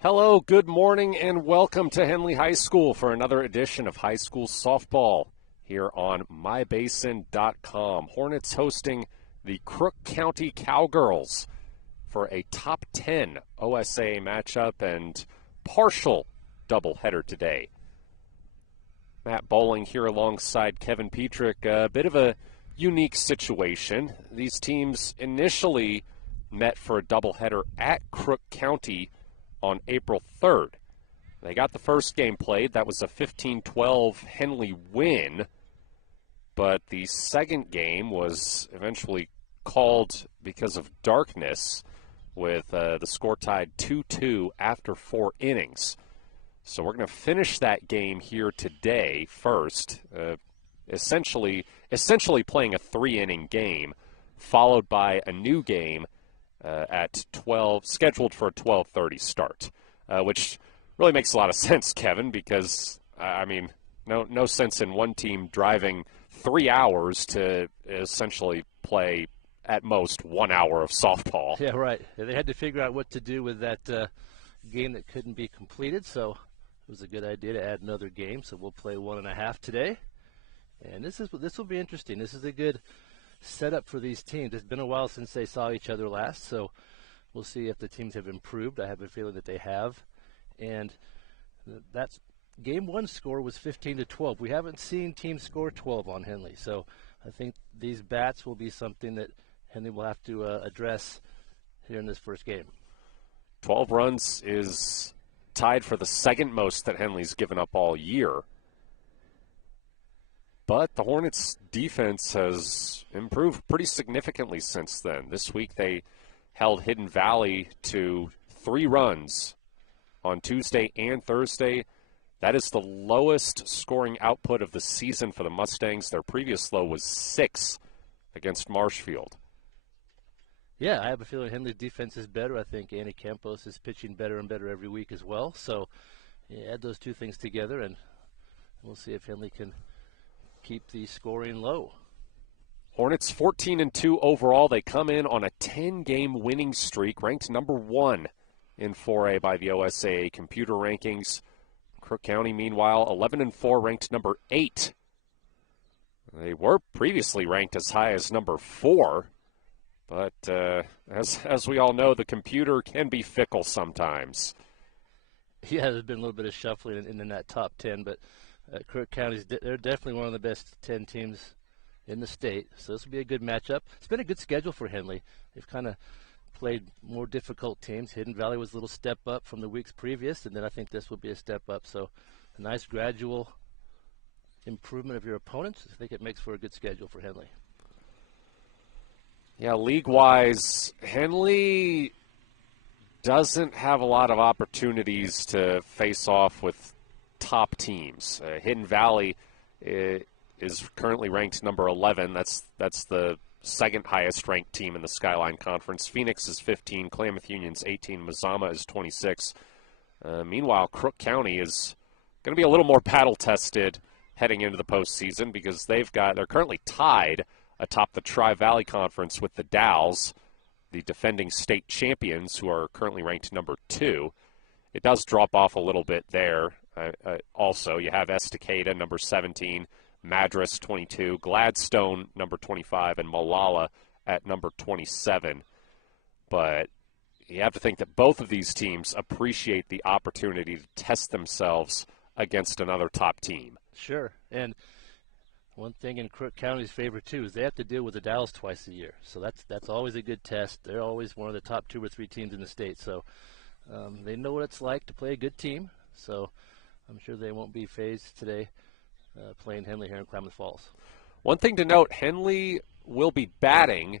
Hello, good morning, and welcome to Henley High School for another edition of High School Softball here on mybasin.com. Hornets hosting the Crook County Cowgirls for a top 10 OSA matchup and partial doubleheader today. Matt Bowling here alongside Kevin Petrick. A bit of a unique situation. These teams initially met for a doubleheader at Crook County on April 3rd. They got the first game played. That was a 15-12 Henley win. But the second game was eventually called because of darkness with the score tied 2-2 after 4 innings. So we're going to finish that game here today first, essentially playing a 3-inning game, followed by a new game at 12, scheduled for a 12:30 start, which really makes a lot of sense, Kevin, because, no sense in one team driving 3 hours to essentially play at most 1 hour of softball. Yeah, right. They had to figure out what to do with that game that couldn't be completed, so it was a good idea to add another game. So we'll play 1.5 today, and this will be interesting. This is a good setup for these teams. It's been a while since they saw each other last, so we'll see if the teams have improved. I have a feeling that they have, and that's game one score was 15-12. We haven't seen teams score 12 on Henley, so I think these bats will be something that Henley will have to address here in this first game. 12 runs is tied for the second most that Henley's given up all year. But the Hornets' defense has improved pretty significantly since then. This week they held Hidden Valley to 3 runs on Tuesday and Thursday. That is the lowest scoring output of the season for the Mustangs. Their previous low was 6 against Marshfield. Yeah, I have a feeling Henley's defense is better. I think Annie Campos is pitching better and better every week as well. So add those two things together, and we'll see if Henley can keep the scoring low. Hornets 14-2 overall. They come in on a 10-game winning streak, ranked number 1 in 4A by the OSAA computer rankings. Crook County, meanwhile, 11-4, ranked number 8. They were previously ranked as high as number 4, but as we all know, the computer can be fickle sometimes. Yeah, there's been a little bit of shuffling in that top 10, but Crook County, they're definitely one of the best 10 teams in the state, so this will be a good matchup. It's been a good schedule for Henley. They've kind of played more difficult teams. Hidden Valley was a little step up from the weeks previous, and then I think this will be a step up. So a nice gradual improvement of your opponents. I think it makes for a good schedule for Henley. Yeah, league-wise, Henley doesn't have a lot of opportunities to face off with top teams. Hidden Valley is currently ranked number 11. That's the second highest ranked team in the Skyline Conference. Phoenix is 15, Klamath Union's 18, Mazama is 26. Meanwhile, Crook County is going to be a little more battle-tested heading into the postseason because they're currently tied atop the Tri-Valley Conference with the Dowls, the defending state champions, who are currently ranked number 2. It does drop off a little bit there. Also, you have Estacada, number 17, Madras, 22, Gladstone, number 25, and Malala at number 27. But you have to think that both of these teams appreciate the opportunity to test themselves against another top team. Sure, and one thing in Crook County's favor, too, is they have to deal with the Dalles twice a year. So that's always a good test. They're always one of the top 2 or 3 teams in the state. So they know what it's like to play a good team. So I'm sure they won't be phased today playing Henley here in Klamath Falls. One thing to note, Henley will be batting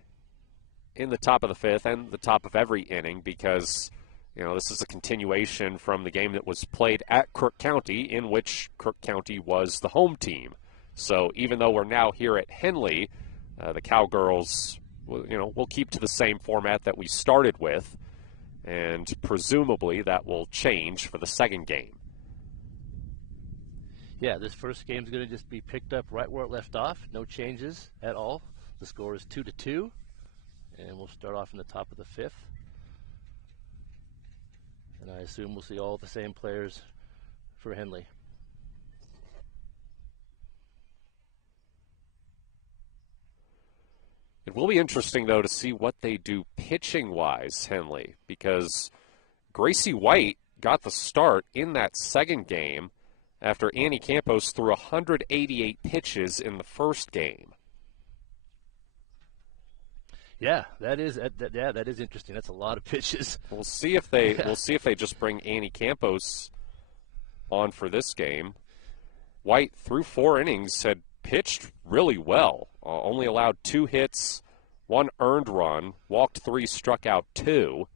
in the top of the 5th and the top of every inning because, this is a continuation from the game that was played at Crook County, in which Crook County was the home team. So even though we're now here at Henley, the Cowgirls, will keep to the same format that we started with, and presumably that will change for the second game. Yeah, this first game is going to just be picked up right where it left off. No changes at all. The score is 2-2, and we'll start off in the top of the 5th. And I assume we'll see all the same players for Henley. It will be interesting, though, to see what they do pitching-wise, Henley, because Gracie White got the start in that second game after Annie Campos threw 188 pitches in the first game. Yeah, that is interesting. That's a lot of pitches. We'll see if they just bring Annie Campos on for this game. White, through 4 innings, had pitched really well. Only allowed 2 hits, 1 earned run, walked 3, struck out 2.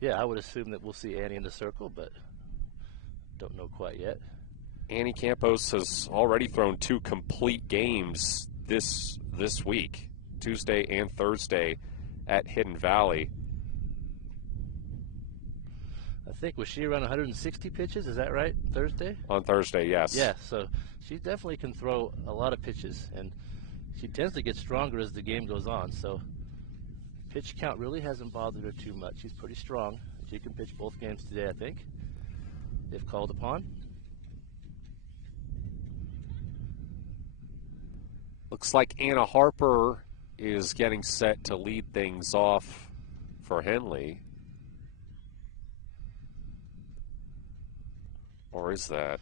Yeah, I would assume that we'll see Annie in the circle, but don't know quite yet. Annie Campos has already thrown 2 complete games this week, Tuesday and Thursday at Hidden Valley. I think, was she around 160 pitches? Is that right? Thursday? On Thursday, yes. Yeah, so she definitely can throw a lot of pitches, and she tends to get stronger as the game goes on. So pitch count really hasn't bothered her too much. She's pretty strong. She can pitch both games today, I think, if called upon. Looks like Anna Harper is getting set to lead things off for Henley. Or is that?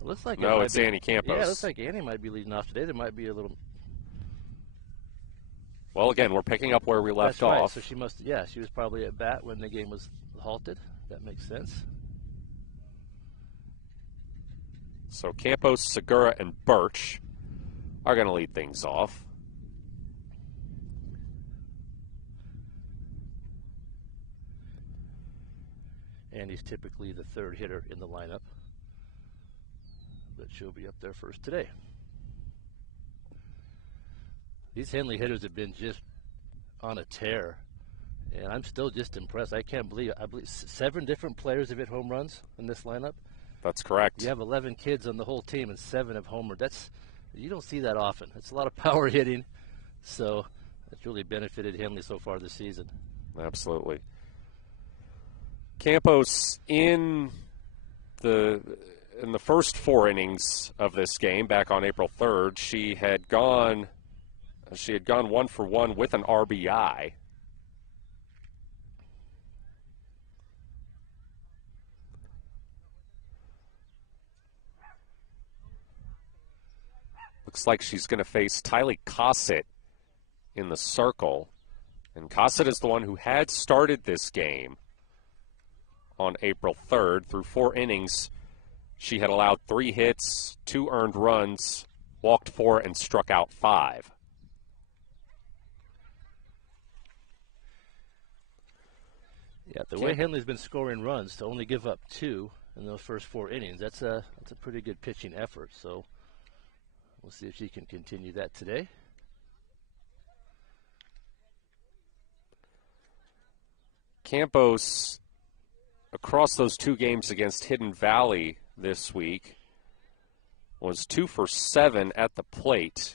It looks like no, it's Annie Campos. Yeah, it looks like Annie might be leading off today. There might be a little. Well, again, we're picking up where we left That's right. off. So she must, yeah, she was probably at bat when the game was halted. That makes sense. So Campos, Segura, and Birch are going to lead things off. Annie's typically the third hitter in the lineup, but she'll be up there first today. These Henley hitters have been just on a tear, and I'm still just impressed. I believe 7 different players have hit home runs in this lineup. That's correct. You have 11 kids on the whole team, and 7 have homered. You don't see that often. It's a lot of power hitting, so it's really benefited Henley so far this season. Absolutely. Campos in the first 4 innings of this game back on April 3rd, she had gone 1 for 1 with an RBI. Looks like she's going to face Tylee Cossett in the circle. And Cossett is the one who had started this game on April 3rd. Through 4 innings, she had allowed 3 hits, 2 earned runs, walked 4, and struck out 5. Yeah, the way Henley's been scoring runs, to only give up 2 in those first 4 innings, that's a pretty good pitching effort. So we'll see if she can continue that today. Campos, across those 2 games against Hidden Valley this week, was 2 for 7 at the plate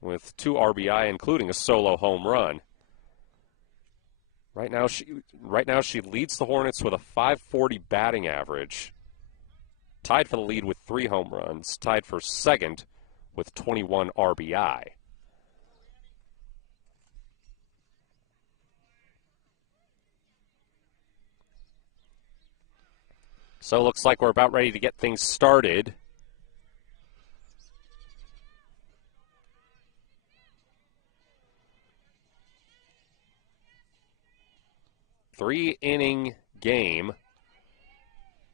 with 2 RBI, including a solo home run. Right now she leads the Hornets with a .540 batting average, tied for the lead with 3 home runs, tied for second with 21 RBI. So it looks like we're about ready to get things started. Three-inning game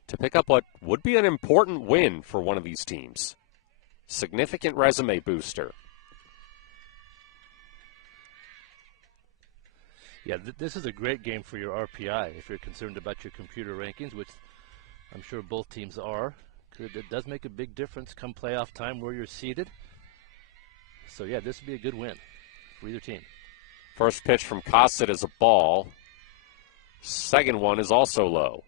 to pick up what would be an important win for one of these teams. Significant resume booster. Yeah, this is a great game for your RPI if you're concerned about your computer rankings, which I'm sure both teams are. It does make a big difference come playoff time where you're seated. So, yeah, this would be a good win for either team. First pitch from Cossett is a ball. Second one is also low.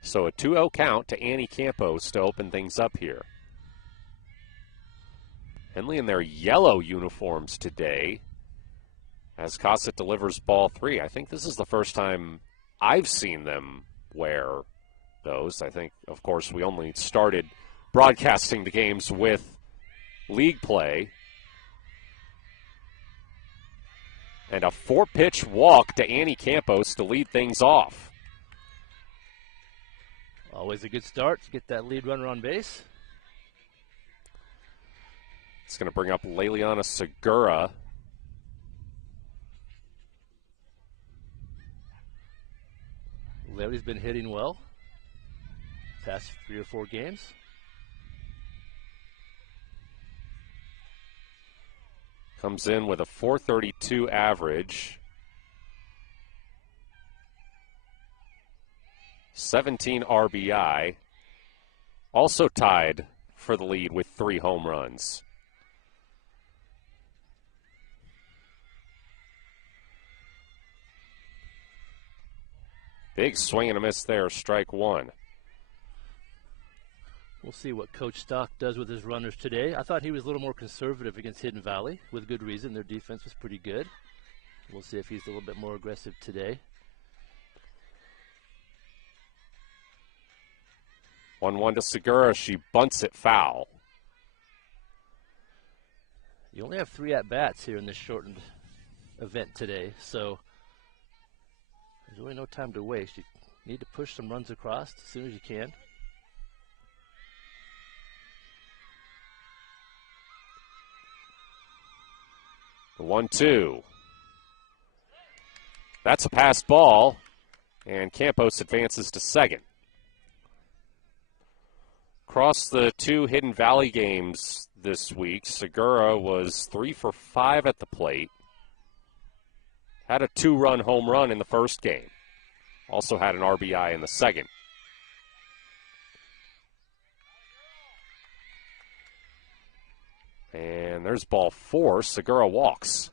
So a 2-0 count to Annie Campos to open things up here. Henley in their yellow uniforms today as Cossett delivers ball 3. I think this is the first time I've seen them wear those. I think, of course, we only started broadcasting the games with league play. And a 4-pitch walk to Annie Campos to lead things off. Always a good start to get that lead runner on base. It's going to bring up Leliana Segura. Lely's been hitting well past 3 or 4 games. Comes in with a .432 average. 17 RBI. Also tied for the lead with 3 home runs. Big swing and a miss there, strike 1. We'll see what Coach Stock does with his runners today. I thought he was a little more conservative against Hidden Valley, with good reason. Their defense was pretty good. We'll see if he's a little bit more aggressive today. 1-1 to Segura. She bunts it foul. You only have 3 at-bats here in this shortened event today, so there's really no time to waste. You need to push some runs across as soon as you can. The 1-2. That's a passed ball, and Campos advances to second. Across the 2 Hidden Valley games this week, Segura was 3 for 5 at the plate. Had a 2-run home run in the first game. Also had an RBI in the second. And there's ball 4. Segura walks.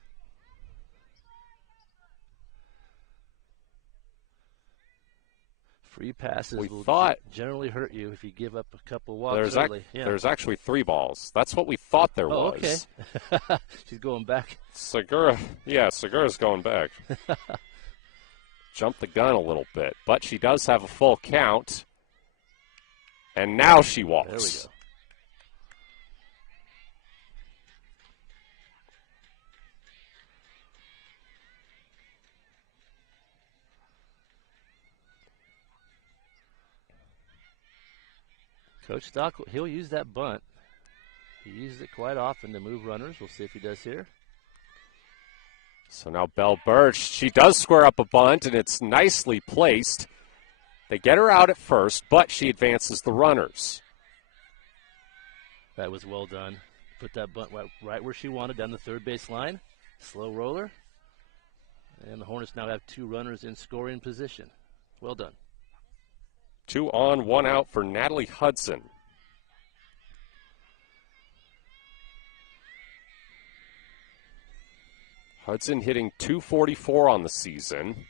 Free passes will generally hurt you if you give up a couple walks early. There's actually 3 balls. That's what we thought there was. Okay. She's going back. Segura's going back. Jumped the gun a little bit, but she does have a full count. And now she walks. There we go. Coach Stock, he'll use that bunt. He uses it quite often to move runners. We'll see if he does here. So now Belle Birch, she does square up a bunt, and it's nicely placed. They get her out at first, but she advances the runners. That was well done. Put that bunt right where she wanted, down the third base line. Slow roller. And the Hornets now have 2 runners in scoring position. Well done. 2 on, 1 out for Natalie Hudson. Hudson hitting .244 on the season.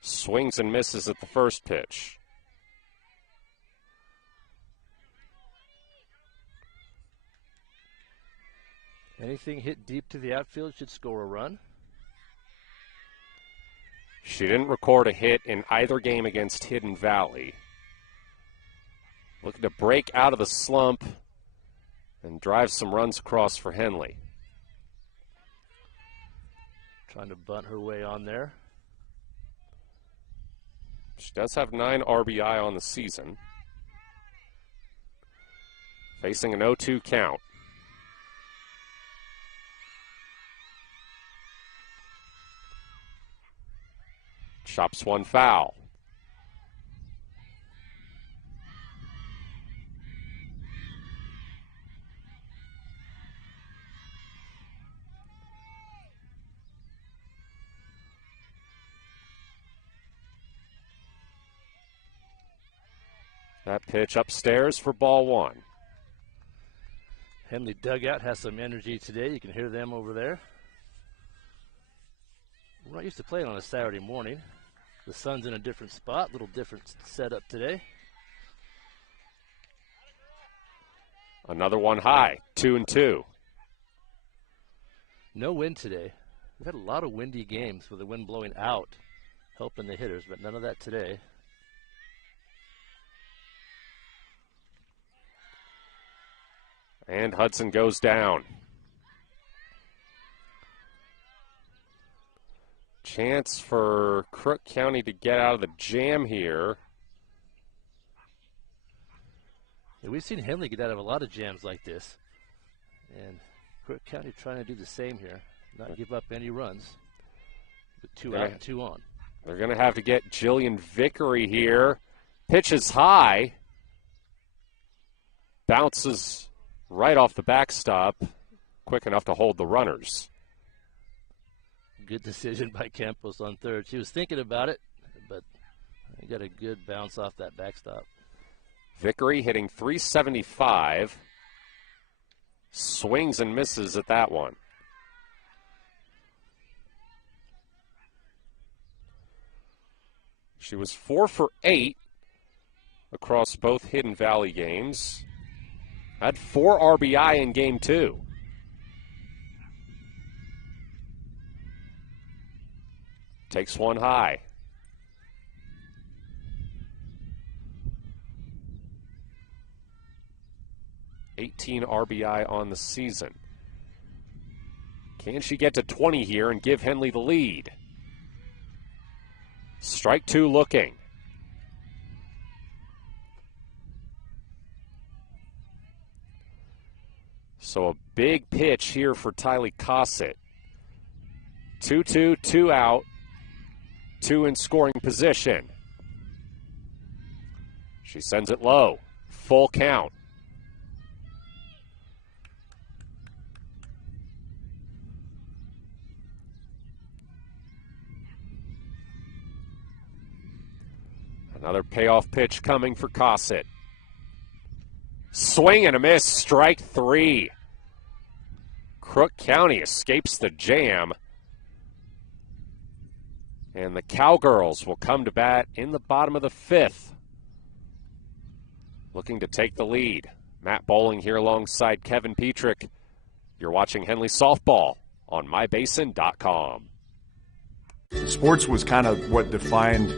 Swings and misses at the first pitch. Anything hit deep to the outfield should score a run. She didn't record a hit in either game against Hidden Valley. Looking to break out of the slump and drive some runs across for Henley. Trying to bunt her way on there. She does have 9 RBI on the season. Facing an 0-2 count. Chops one foul. That pitch upstairs for ball 1. Henley dugout has some energy today. You can hear them over there. We're not used to playing on a Saturday morning. The sun's in a different spot, little different setup today. Another one high, 2-2. No wind today. We've had a lot of windy games with the wind blowing out, helping the hitters, but none of that today. And Hudson goes down. Chance for Crook County to get out of the jam here. Yeah, we've seen Henley get out of a lot of jams like this. And Crook County trying to do the same here, not give up any runs. With 2 out and 2 on. They're going to have to get Jillian Vickery here. Pitches high. Bounces right off the backstop. Quick enough to hold the runners. Good decision by Campos on third. She was thinking about it, but he got a good bounce off that backstop. Vickery hitting .375. Swings and misses at that one. She was 4 for 8 across both Hidden Valley games. Had 4 RBI in game 2. Takes one high. $18 RBI on the season. Can she get to 20 here and give Henley the lead? Strike 2 looking. So a big pitch here for Tylee Cossett. 2-2, 2 out, 2 in scoring position. She sends it low. Full count. Another payoff pitch coming for Cossett. Swing and a miss, strike 3. Crook County escapes the jam. And the Cowgirls will come to bat in the bottom of the 5th. Looking to take the lead. Matt Bowling here alongside Kevin Petrick. You're watching Henley Softball on mybasin.com. Sports was kind of what defined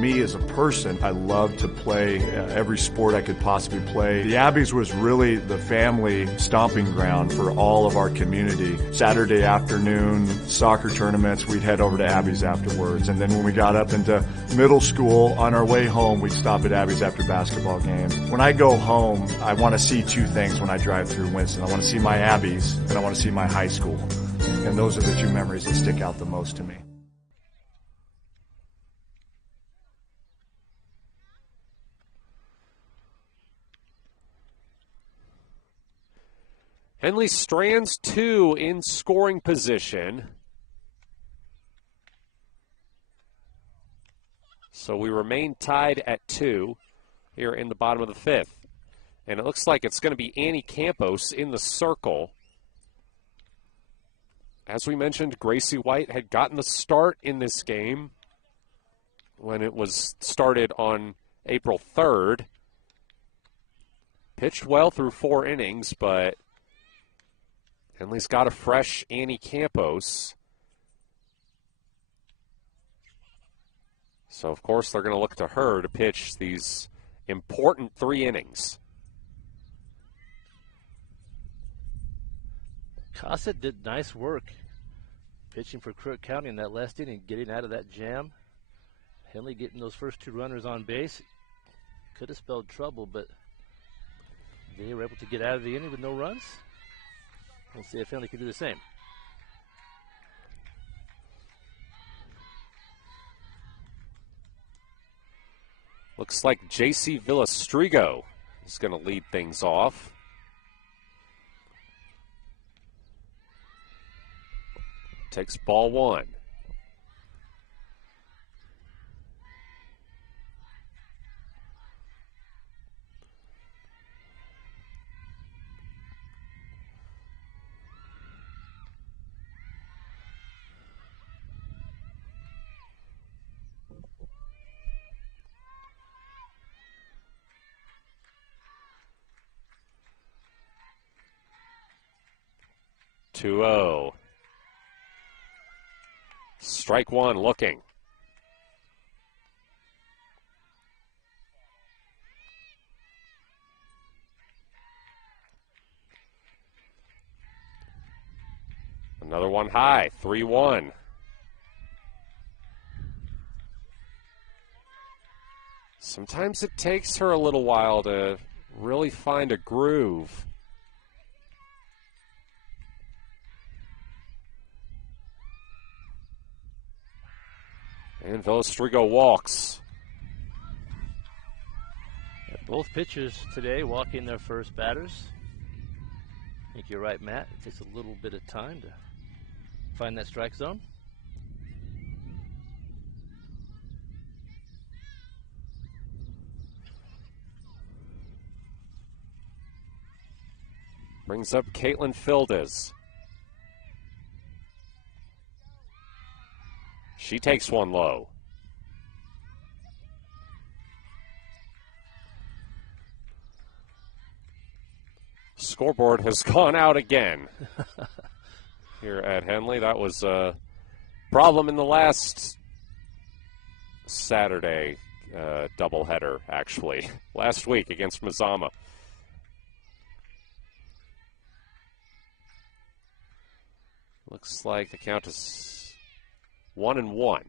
me as a person. I loved to play every sport I could possibly play. The Abbeys was really the family stomping ground for all of our community. Saturday afternoon soccer tournaments, we'd head over to Abbeys afterwards. And then when we got up into middle school, on our way home, we'd stop at Abbeys after basketball games. When I go home, I want to see 2 things when I drive through Winston. I want to see my Abbeys, and I want to see my high school. And those are the 2 memories that stick out the most to me. Henley strands 2 in scoring position. So we remain tied at 2 here in the bottom of the 5th. And it looks like it's going to be Annie Campos in the circle. As we mentioned, Gracie White had gotten the start in this game when it was started on April 3rd. Pitched well through 4 innings, but Henley's got a fresh Annie Campos. So, of course, they're going to look to her to pitch these important 3 innings. Cossett did nice work pitching for Crook County in that last inning, getting out of that jam. Henley getting those first 2 runners on base. Could have spelled trouble, but they were able to get out of the inning with no runs. We'll see if Henley can do the same. Looks like J.C. Villastrigo is going to lead things off. Takes ball 1. 2-0. Strike one looking. Another one high, 3-1. Sometimes it takes her a little while to really find a groove. And Villostrigo walks. Both pitchers today walking their first batters. I think you're right, Matt. It takes a little bit of time to find that strike zone. Brings up Caitlin Fildes. She takes one low. Scoreboard has gone out again here at Henley. That was a problem in the last Saturday doubleheader, actually, last week against Mazama. Looks like the count is 1-1.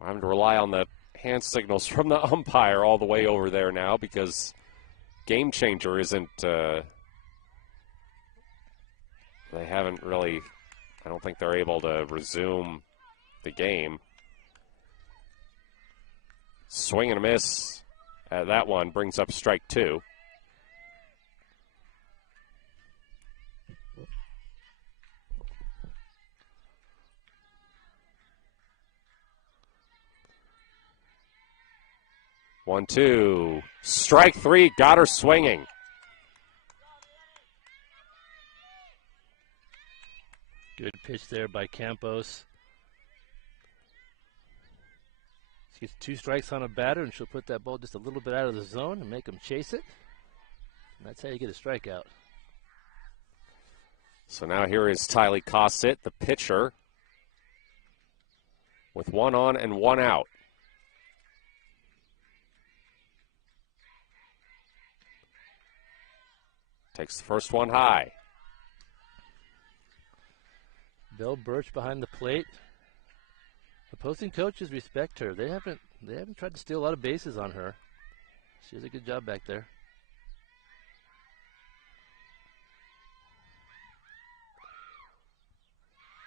I'm having to rely on the hand signals from the umpire all the way over there now because Game Changer isn't, they haven't really, I don't think they're able to resume the game. Swing and a miss. That one brings up strike two. One, two. Strike three. Got her swinging. Good pitch there by Campos. She gets 2 strikes on a batter, and she'll put that ball just a little bit out of the zone and make them chase it. And that's how you get a strikeout. So now here is Tylee Cossett, the pitcher, with 1 on and 1 out. Takes the first one high. Bill Birch behind the plate. Opposing coaches respect her. They haven't tried to steal a lot of bases on her. She does a good job back there.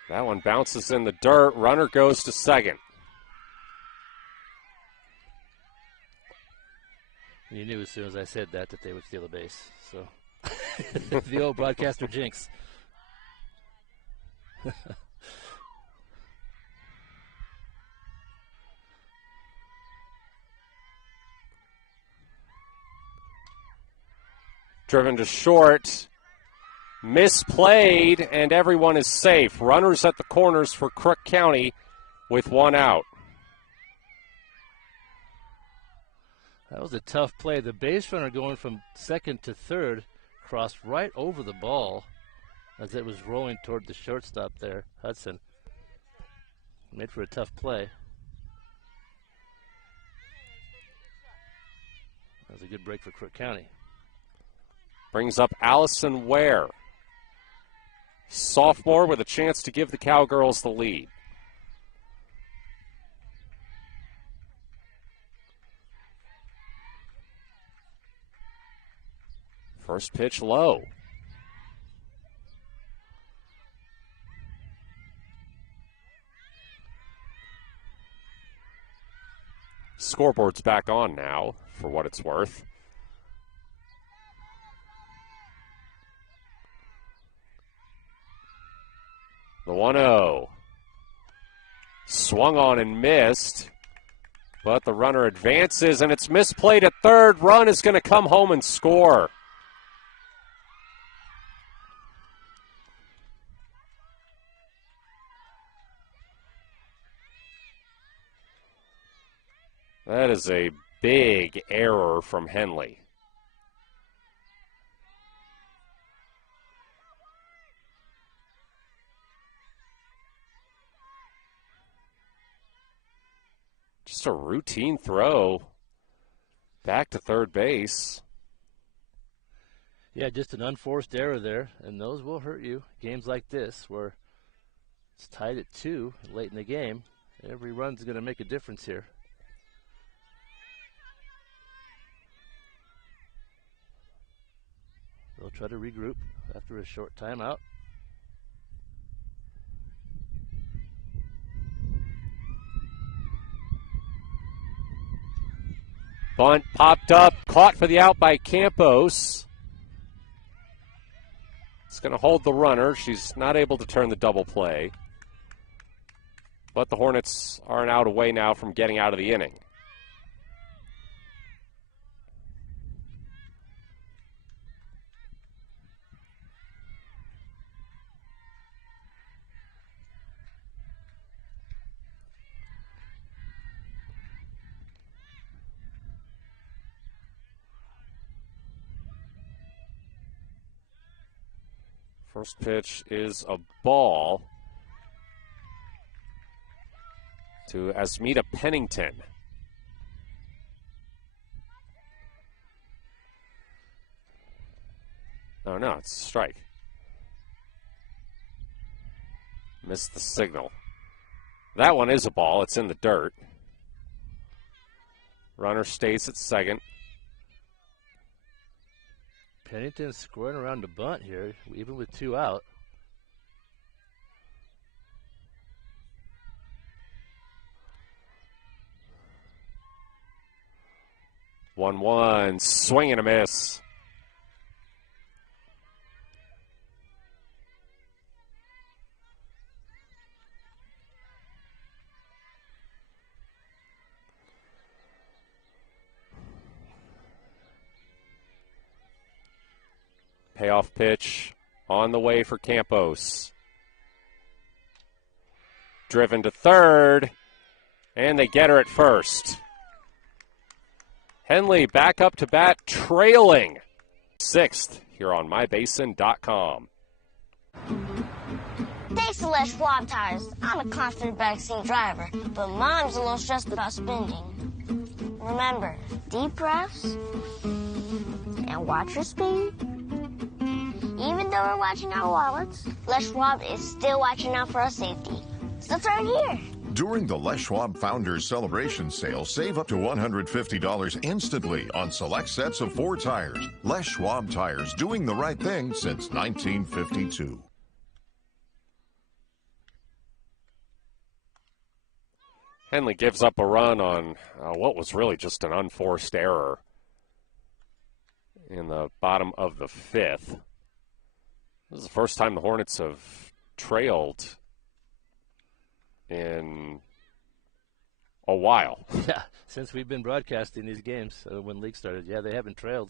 That one bounces in the dirt. Runner goes to second. You knew as soon as I said that they would steal a base. So the old broadcaster jinx. Driven to short. Misplayed, and everyone is safe. Runners at the corners for Crook County with 1 out. That was a tough play. The base runner going from second to third crossed right over the ball as it was rolling toward the shortstop there, Hudson. Made for a tough play. That was a good break for Crook County. Brings up Allison Ware. Sophomore with a chance to give the Cowgirls the lead. First pitch low. Scoreboard's back on now, for what it's worth. The 1-0. Swung on and missed, but the runner advances, and it's misplayed at third. Run is going to come home and score. That is a big error from Henley. Just a routine throw back to third base. Yeah, just an unforced error there, and those will hurt you. Games like this where it's tied at 2 late in the game, every run's going to make a difference here. They'll try to regroup after a short timeout. Bunt popped up, caught for the out by Campos. It's going to hold the runner. She's not able to turn the double play. But the Hornets are an out away now from getting out of the inning. First pitch is a ball to Asmita Pennington. Oh, no, it's a strike. Missed the signal. That one is a ball. It's in the dirt. Runner stays at second. Pennington's scoring around the bunt here, even with 2 out. One, swing and a miss. Payoff pitch on the way for Campos. Driven to third, and they get her at first. Henley back up to bat, trailing 6th here on mybasin.com. Thanks to Les Schwab Tires, I'm a confident backseat driver, but Mom's a little stressed about spending. Remember, deep breaths and watch your speed. Even though we're watching our wallets, Les Schwab is still watching out for our safety. So turn here. During the Les Schwab Founders Celebration Sale, save up to $150 instantly on select sets of 4 tires. Les Schwab Tires, doing the right thing since 1952. Henley gives up a run on what was really just an unforced error in the bottom of the 5th. This is the first time the Hornets have trailed in a while. Yeah, since we've been broadcasting these games when league started, yeah, they haven't trailed.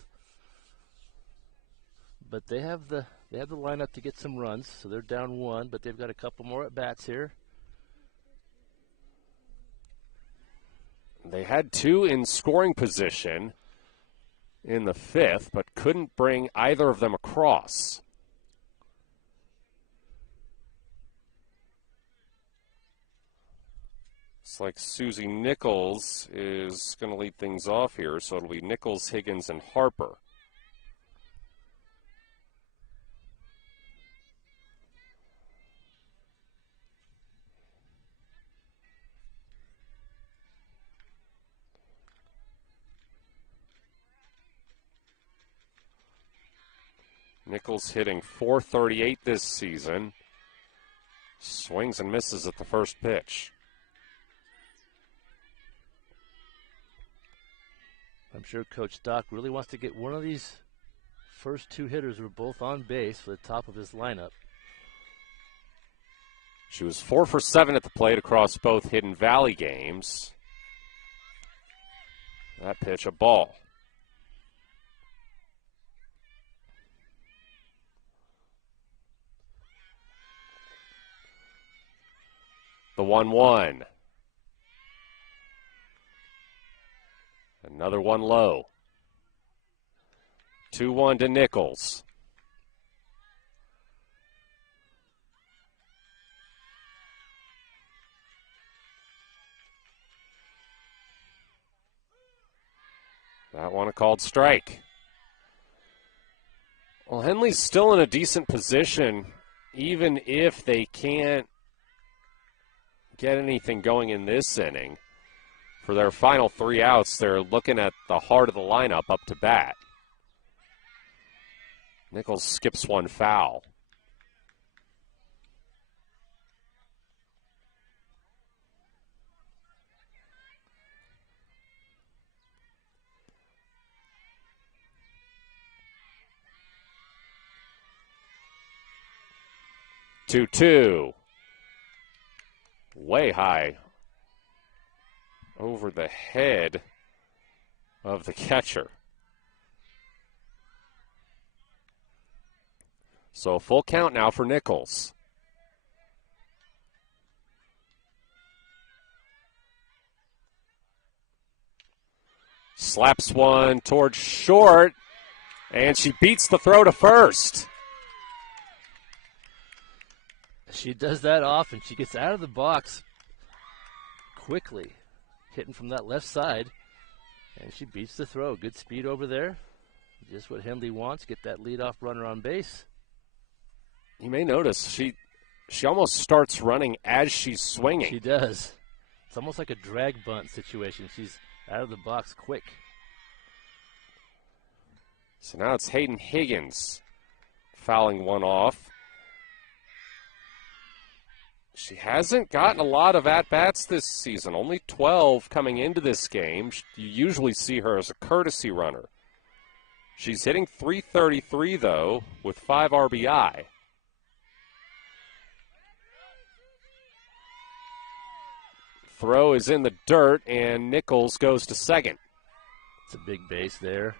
But they have the lineup to get some runs, so they're down 1, but they've got a couple more at bats here. They had 2 in scoring position in the 5th, but couldn't bring either of them across. Looks like Susie Nichols is going to lead things off here, so it'll be Nichols, Higgins, and Harper. Nichols hitting .438 this season. Swings and misses at the first pitch. I'm sure Coach Doc really wants to get one of these first 2 hitters who are both on base for the top of his lineup. She was 4 for 7 at the plate across both Hidden Valley games. That pitch, a ball. The 1-1. Another one low. 2-1 to Nichols. That one a called strike. Well, Henley's still in a decent position, even if they can't get anything going in this inning. For their final 3 outs, they're looking at the heart of the lineup up to bat. Nichols skips one foul. Two. Way high over the head of the catcher. So a full count now for Nichols. Slaps one towards short, and she beats the throw to first. She does that often. She gets out of the box quickly, hitting from that left side, and she beats the throw. Good speed over there. Just what Henley wants, get that leadoff runner on base. You may notice she almost starts running as she's swinging. She does. It's almost like a drag bunt situation. She's out of the box quick. So now it's Hayden Higgins fouling one off. She hasn't gotten a lot of at-bats this season, only 12 coming into this game. You usually see her as a courtesy runner. She's hitting .333, though, with 5 RBI. Throw is in the dirt, and Nichols goes to second. It's a big base there.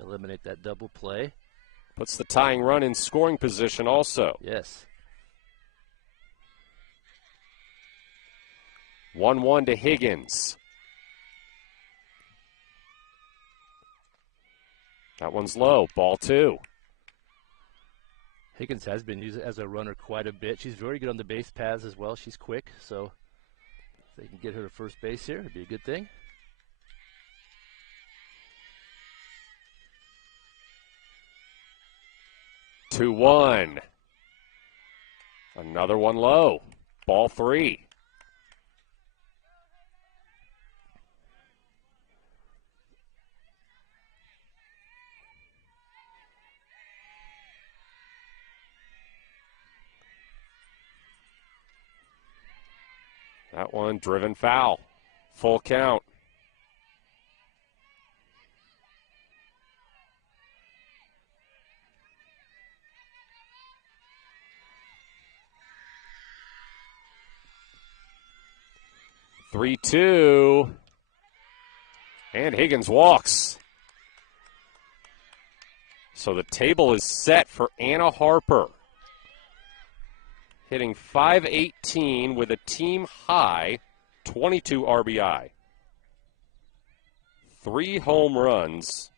Eliminate that double play. Puts the tying run in scoring position also. Yes. 1-1 to Higgins. That one's low. Ball 2. Higgins has been used as a runner quite a bit. She's very good on the base paths as well. She's quick, so if they can get her to first base here, it'd be a good thing. 2-1. Another one low. Ball 3. That one driven foul. Full count. Three-two. And Higgins walks. So the table is set for Anna Harper, hitting .518 with a team high 22 RBI. 3 home runs.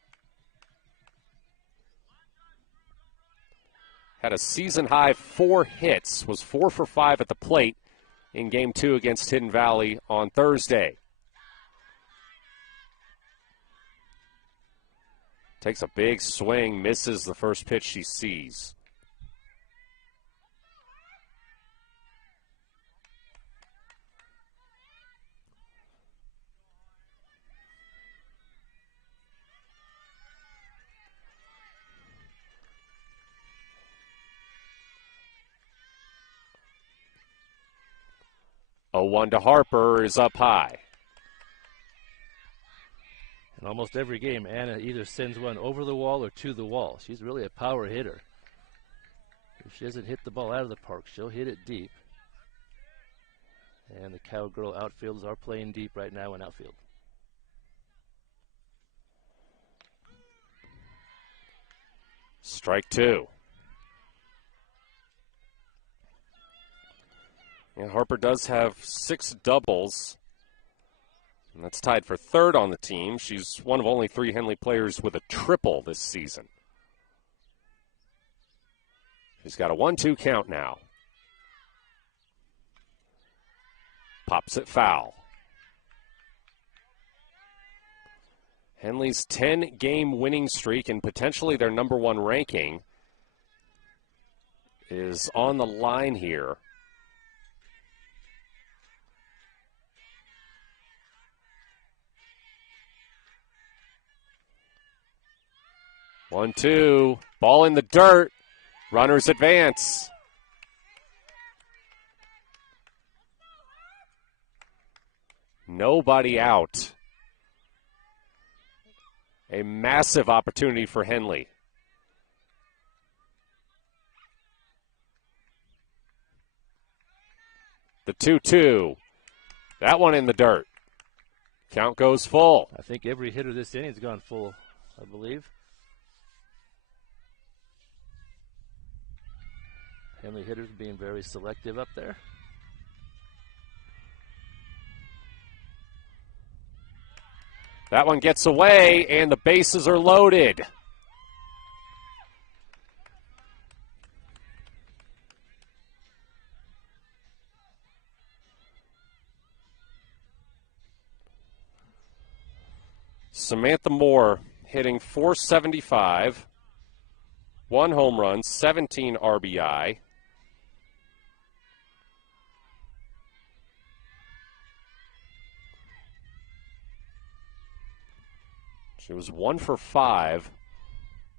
Had a season high 4 hits, was 4 for 5 at the plate in Game 2 against Hidden Valley on Thursday. Takes a big swing, misses the first pitch she sees. A 1 to Harper is up high. In almost every game, Anna either sends one over the wall or to the wall. She's really a power hitter. If she doesn't hit the ball out of the park, she'll hit it deep. And the Cowgirl outfielders are playing deep right now in outfield. Strike 2. And Harper does have 6 doubles. And that's tied for 3rd on the team. She's one of only 3 Henley players with a triple this season. She's got a 1-2 count now. Pops it foul. Henley's 10-game winning streak and potentially their number one ranking is on the line here. One, two, ball in the dirt. Runners advance. Nobody out. A massive opportunity for Henley. The 2-2. That one in the dirt. Count goes full. I think every hitter this inning's gone full, I believe. Henley hitters being very selective up there. That one gets away, and the bases are loaded. Samantha Moore hitting .475, 1 home run, 17 RBI. She was 1 for 5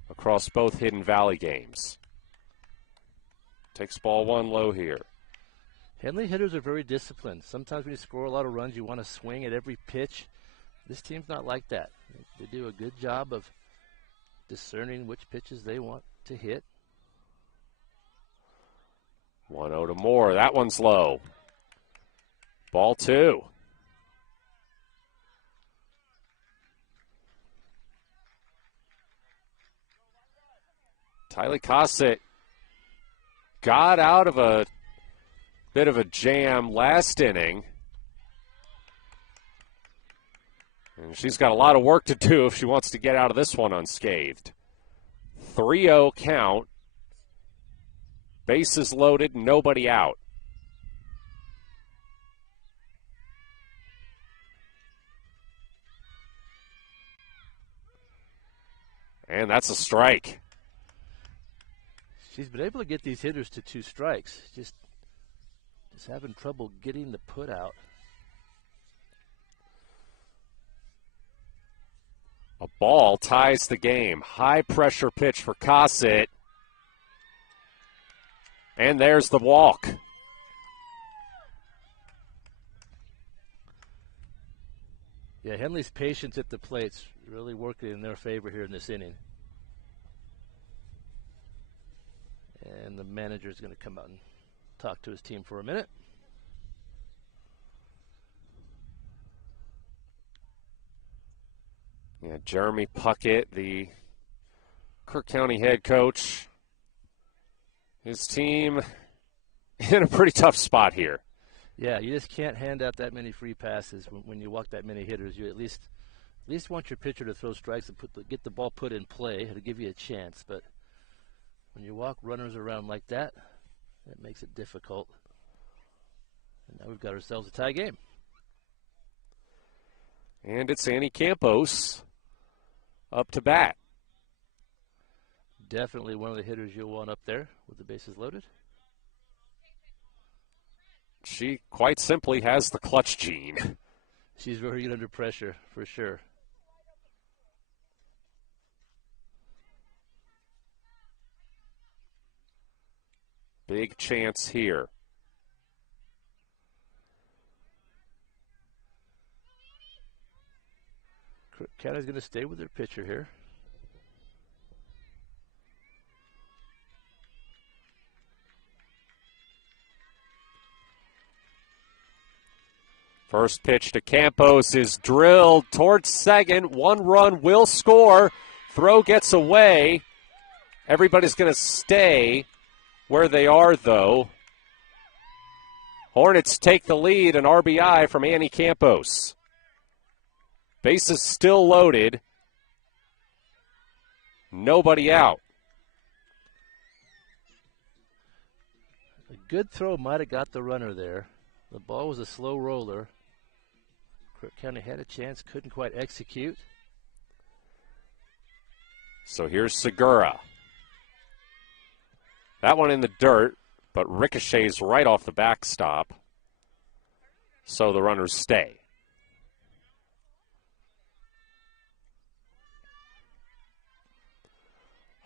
across both Hidden Valley games. Takes ball 1 low here. Henley hitters are very disciplined. Sometimes when you score a lot of runs, you want to swing at every pitch. This team's not like that. They do a good job of discerning which pitches they want to hit. 1-0 to Moore. That one's low. Ball 2. Tylee Cossett got out of a bit of a jam last inning. And she's got a lot of work to do if she wants to get out of this one unscathed. 3-0 count. Bases loaded, nobody out. And that's a strike. She's been able to get these hitters to 2 strikes. Just having trouble getting the put out. A ball ties the game. High pressure pitch for Cossett. And there's the walk. Yeah, Henley's patience at the plate's really working in their favor here in this inning. And the manager's going to come out and talk to his team for a minute. Yeah, Jeremy Puckett, the Crook County head coach. His team in a pretty tough spot here. Yeah, you just can't hand out that many free passes when you walk that many hitters. You at least want your pitcher to throw strikes and get the ball put in play to give you a chance. But when you walk runners around like that, it makes it difficult. And now we've got ourselves a tie game. And it's Annie Campos up to bat. Definitely one of the hitters you'll want up there with the bases loaded. She quite simply has the clutch gene. She's very good under pressure, for sure. Big chance here. Crook County's going to stay with their pitcher here. First pitch to Campos is drilled towards second. 1 run will score. Throw gets away. Everybody's going to stay where they are, though. Hornets take the lead, an RBI from Annie Campos. Bases still loaded. Nobody out. A good throw might have got the runner there. The ball was a slow roller. Crook County had a chance, couldn't quite execute. So here's Segura. That one in the dirt, but ricochets right off the backstop. So the runners stay.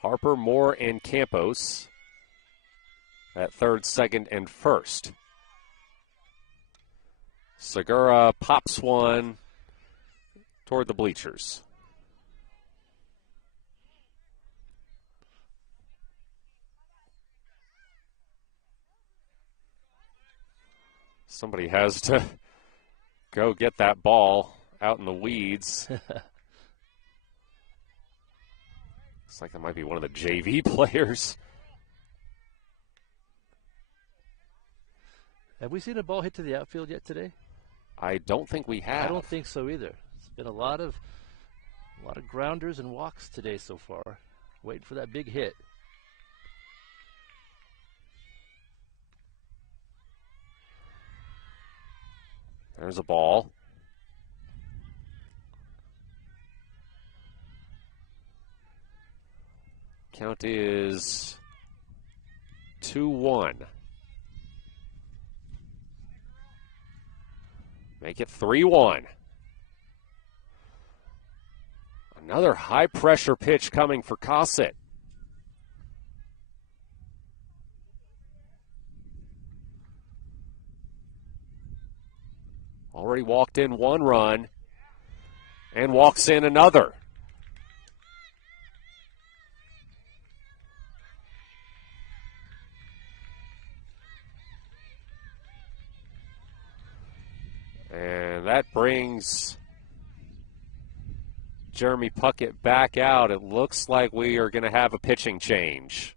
Harper, Moore, and Campos at third, second, and first. Segura pops one toward the bleachers. Somebody has to go get that ball out in the weeds. Looks like that might be one of the JV players. Have we seen a ball hit to the outfield yet today? I don't think we have. I don't think so either. It's been a lot of grounders and walks today so far. Waiting for that big hit. There's a ball. Count is 2-1. Make it 3-1. Another high-pressure pitch coming for Cossett. Already walked in one run and walks in another. And that brings Jeremy Puckett back out. It looks like we are going to have a pitching change.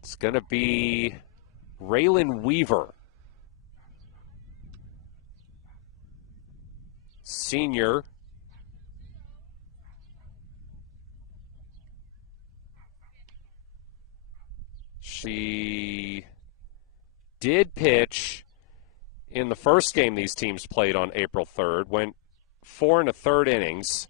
It's going to be Raylan Weaver, senior. She did pitch in the first game these teams played on April 3rd, went 4 1/3 innings,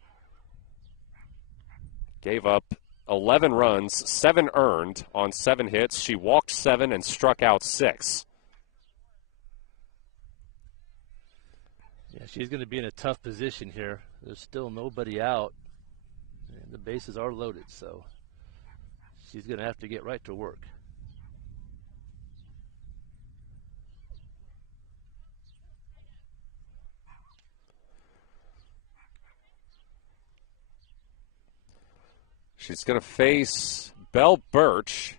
gave up 11 runs, 7 earned on 7 hits. She walked 7 and struck out 6. Yeah, she's going to be in a tough position here. There's still nobody out, and the bases are loaded, so she's going to have to get right to work. She's going to face Belle Birch.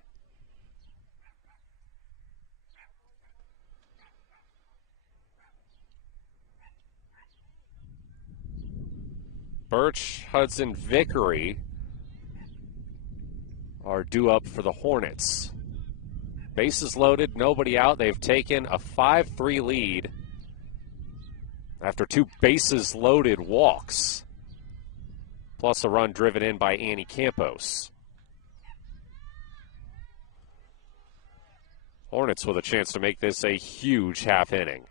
Birch, Hudson, Vickery are due up for the Hornets. Bases loaded, nobody out. They've taken a 5-3 lead after 2 bases loaded walks, plus a run driven in by Annie Campos. Hornets with a chance to make this a huge half inning.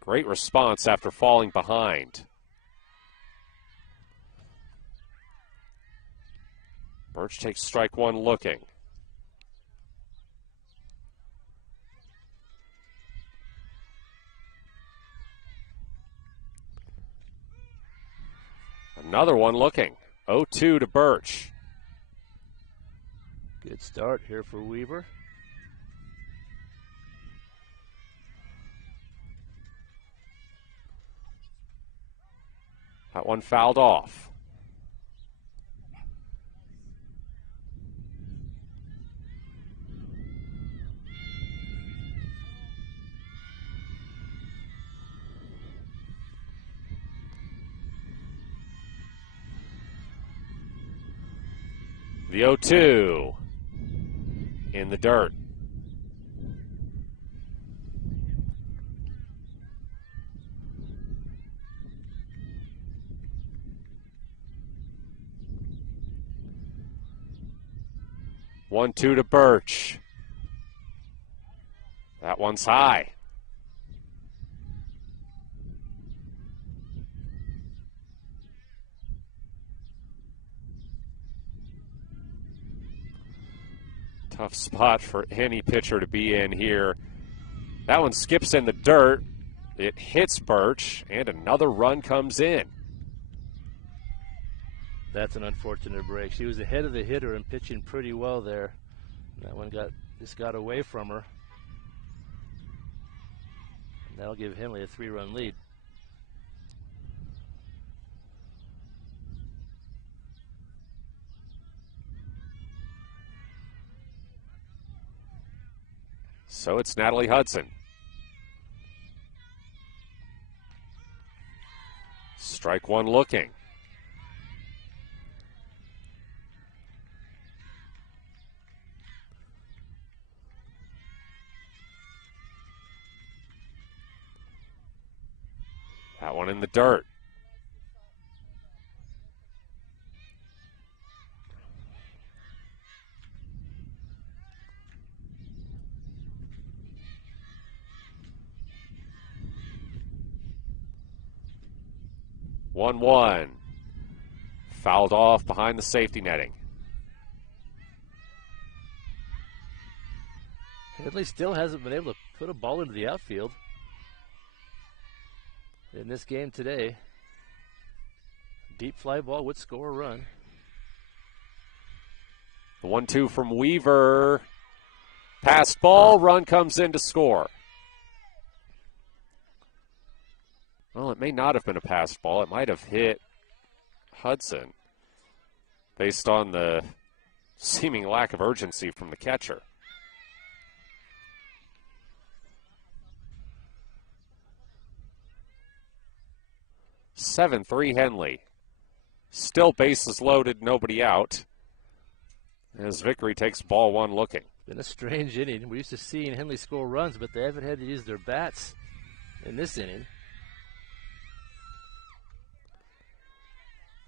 Great response after falling behind. Birch takes strike 1 looking. Another one looking. 0-2 to Birch. Good start here for Weaver. That one fouled off. The 0-2 in the dirt. 1-2 to Birch. That one's high. Tough spot for any pitcher to be in here. That one skips in the dirt. It hits Birch, and another run comes in. That's an unfortunate break. She was ahead of the hitter and pitching pretty well there. That one got away from her. And that'll give Henley a 3-run lead. So it's Natalie Hudson. Strike one looking. That one in the dirt. One. Fouled off behind the safety netting. Henley still hasn't been able to put a ball into the outfield in this game today. Deep fly ball would score a run. The 1-2 from Weaver. Pass ball, run comes in to score. Well, it may not have been a pass ball. It might have hit Hudson based on the seeming lack of urgency from the catcher. (7-3) Henley. Still bases loaded, nobody out. As Vickery takes ball one looking. Been a strange inning. We're used to seeing Henley score runs, but they haven't had to use their bats in this inning.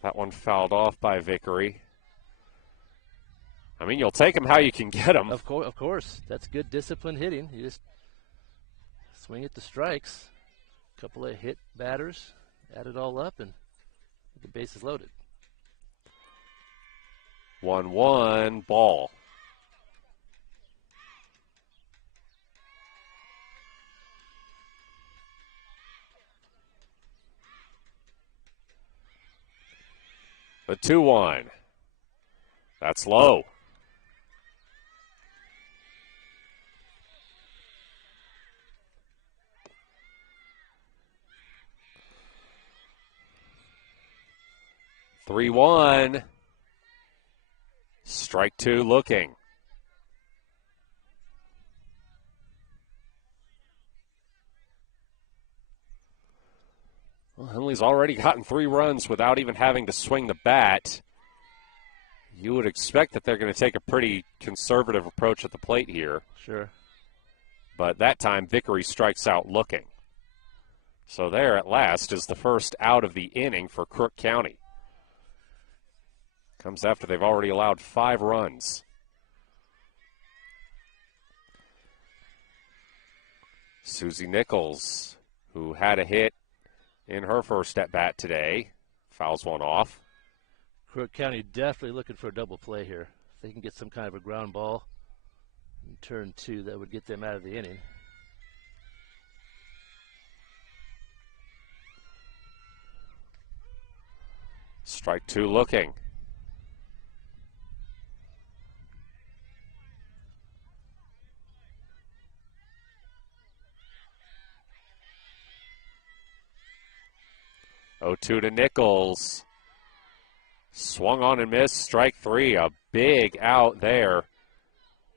That one fouled off by Vickery. I mean, you'll take them how you can get them. Of course. That's good disciplined hitting. You just swing at the strikes. A couple of hit batters, add it all up, and the base is loaded. 1-1 ball. The 2-1. That's low. Three one. Strike two looking. Well, Henley's already gotten 3 runs without even having to swing the bat. You would expect that they're going to take a pretty conservative approach at the plate here. Sure. But that time, Vickery strikes out looking. So there at last is the first out of the inning for Crook County. Comes after they've already allowed 5 runs. Susie Nichols, who had a hit in her first at-bat today, fouls one off. Crook County definitely looking for a double play here. If they can get some kind of a ground ball in turn 2, that would get them out of the inning. Strike 2 looking. Oh, 2 to Nichols. Swung on and missed. Strike 3. A big out there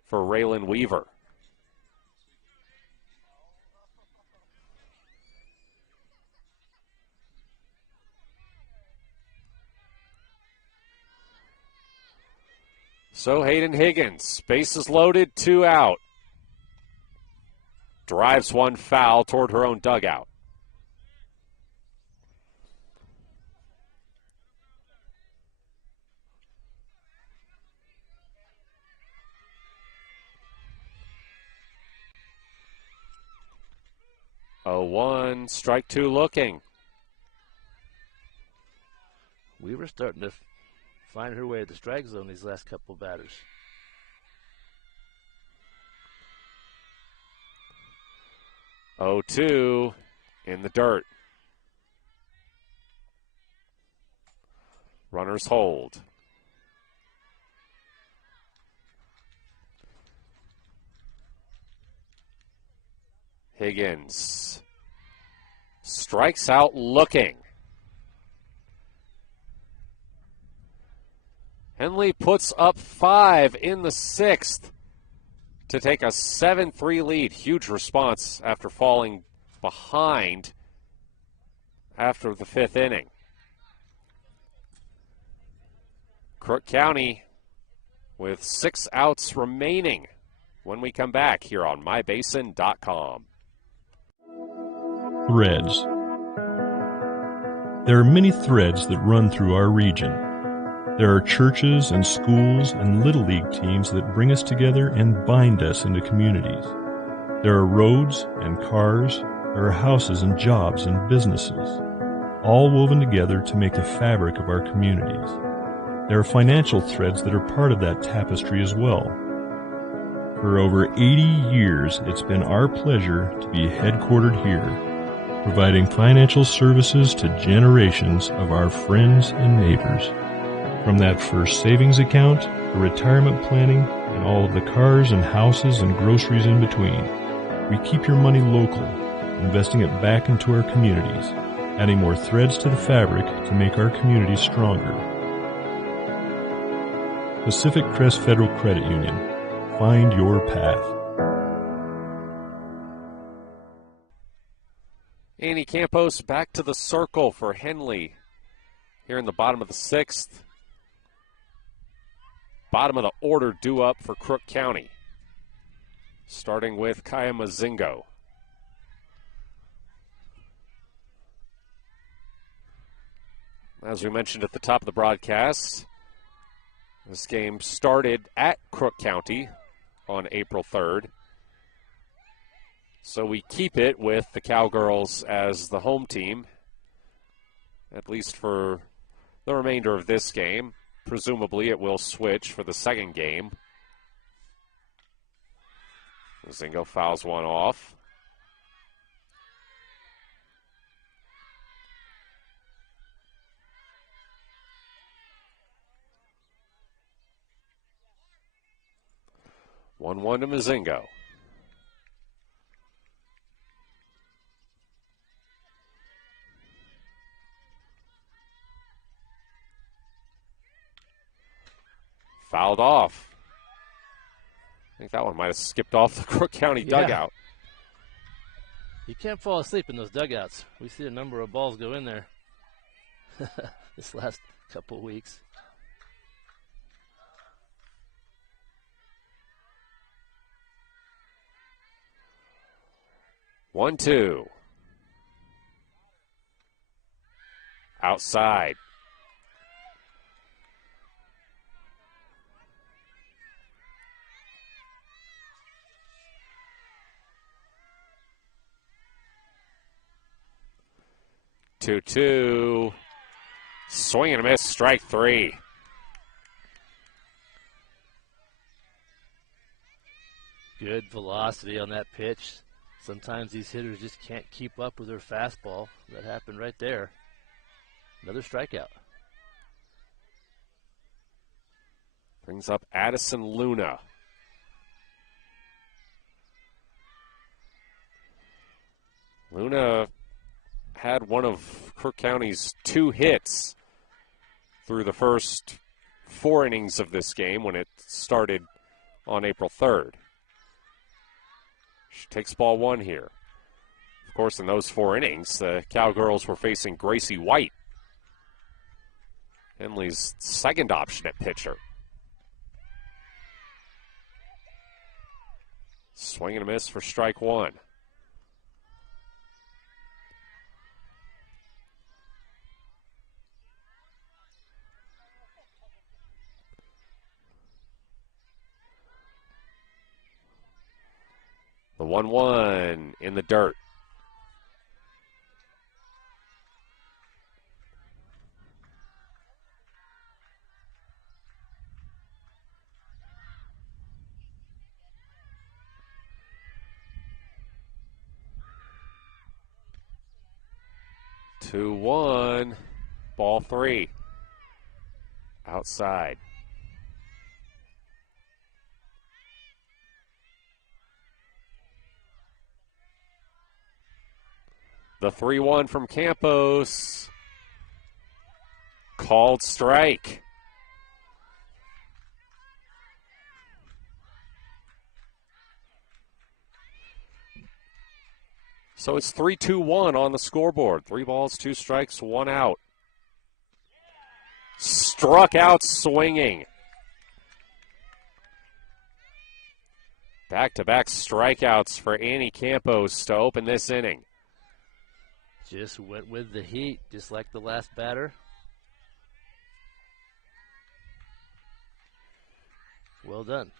for Raylan Weaver. So Hayden Higgins, bases loaded, 2 out. Drives one foul toward her own dugout. 0-1, strike two looking. We were starting to find her way to the strike zone these last couple of batters. 0-2 in the dirt. Runners hold. Higgins strikes out looking. Henley puts up 5 in the 6th to take a 7-3 lead. Huge response after falling behind after the 5th inning. Crook County with 6 outs remaining when we come back here on mybasin.com. Threads. There are many threads that run through our region. There are churches and schools and Little League teams that bring us together and bind us into communities. There are roads and cars. There are houses and jobs and businesses, all woven together to make the fabric of our communities. There are financial threads that are part of that tapestry as well. For over 80 years, it's been our pleasure to be headquartered here, providing financial services to generations of our friends and neighbors. From that first savings account, to retirement planning, and all of the cars and houses and groceries in between, we keep your money local, investing it back into our communities, adding more threads to the fabric to make our communities stronger. Pacific Crest Federal Credit Union. Find your path. Andy Campos back to the circle for Henley here in the bottom of the 6th. Bottom of the order due up for Crook County. Starting with Kaya Mazingo. As we mentioned at the top of the broadcast, this game started at Crook County on April 3rd. So we keep it with the Cowgirls as the home team, at least for the remainder of this game. Presumably it will switch for the second game. Zingo fouls one off. One to Mazingo. Fouled off. I think that one might have skipped off the Crook County dugout. You can't fall asleep in those dugouts. We see a number of balls go in there this last couple of weeks. One, two. Outside. Two. Swing and a miss, strike three. Good velocity on that pitch. Sometimes these hitters just can't keep up with their fastball. That happened right there. Another strikeout. Brings up Addison Luna. Luna had one of Crook County's 2 hits through the first 4 innings of this game when it started on April 3rd. She takes ball 1 here. Of course, in those 4 innings, the Cowgirls were facing Gracie White, Henley's second option at pitcher. Swing and a miss for strike 1. The 1-1 in the dirt. 2-1. Ball 3. Outside. The 3-1 from Campos. Called strike. So it's 3-2-1 on the scoreboard. 3 balls, 2 strikes, 1 out. Struck out swinging. Back-to-back strikeouts for Annie Campos to open this inning. Just went with the heat, just like the last batter. Well done.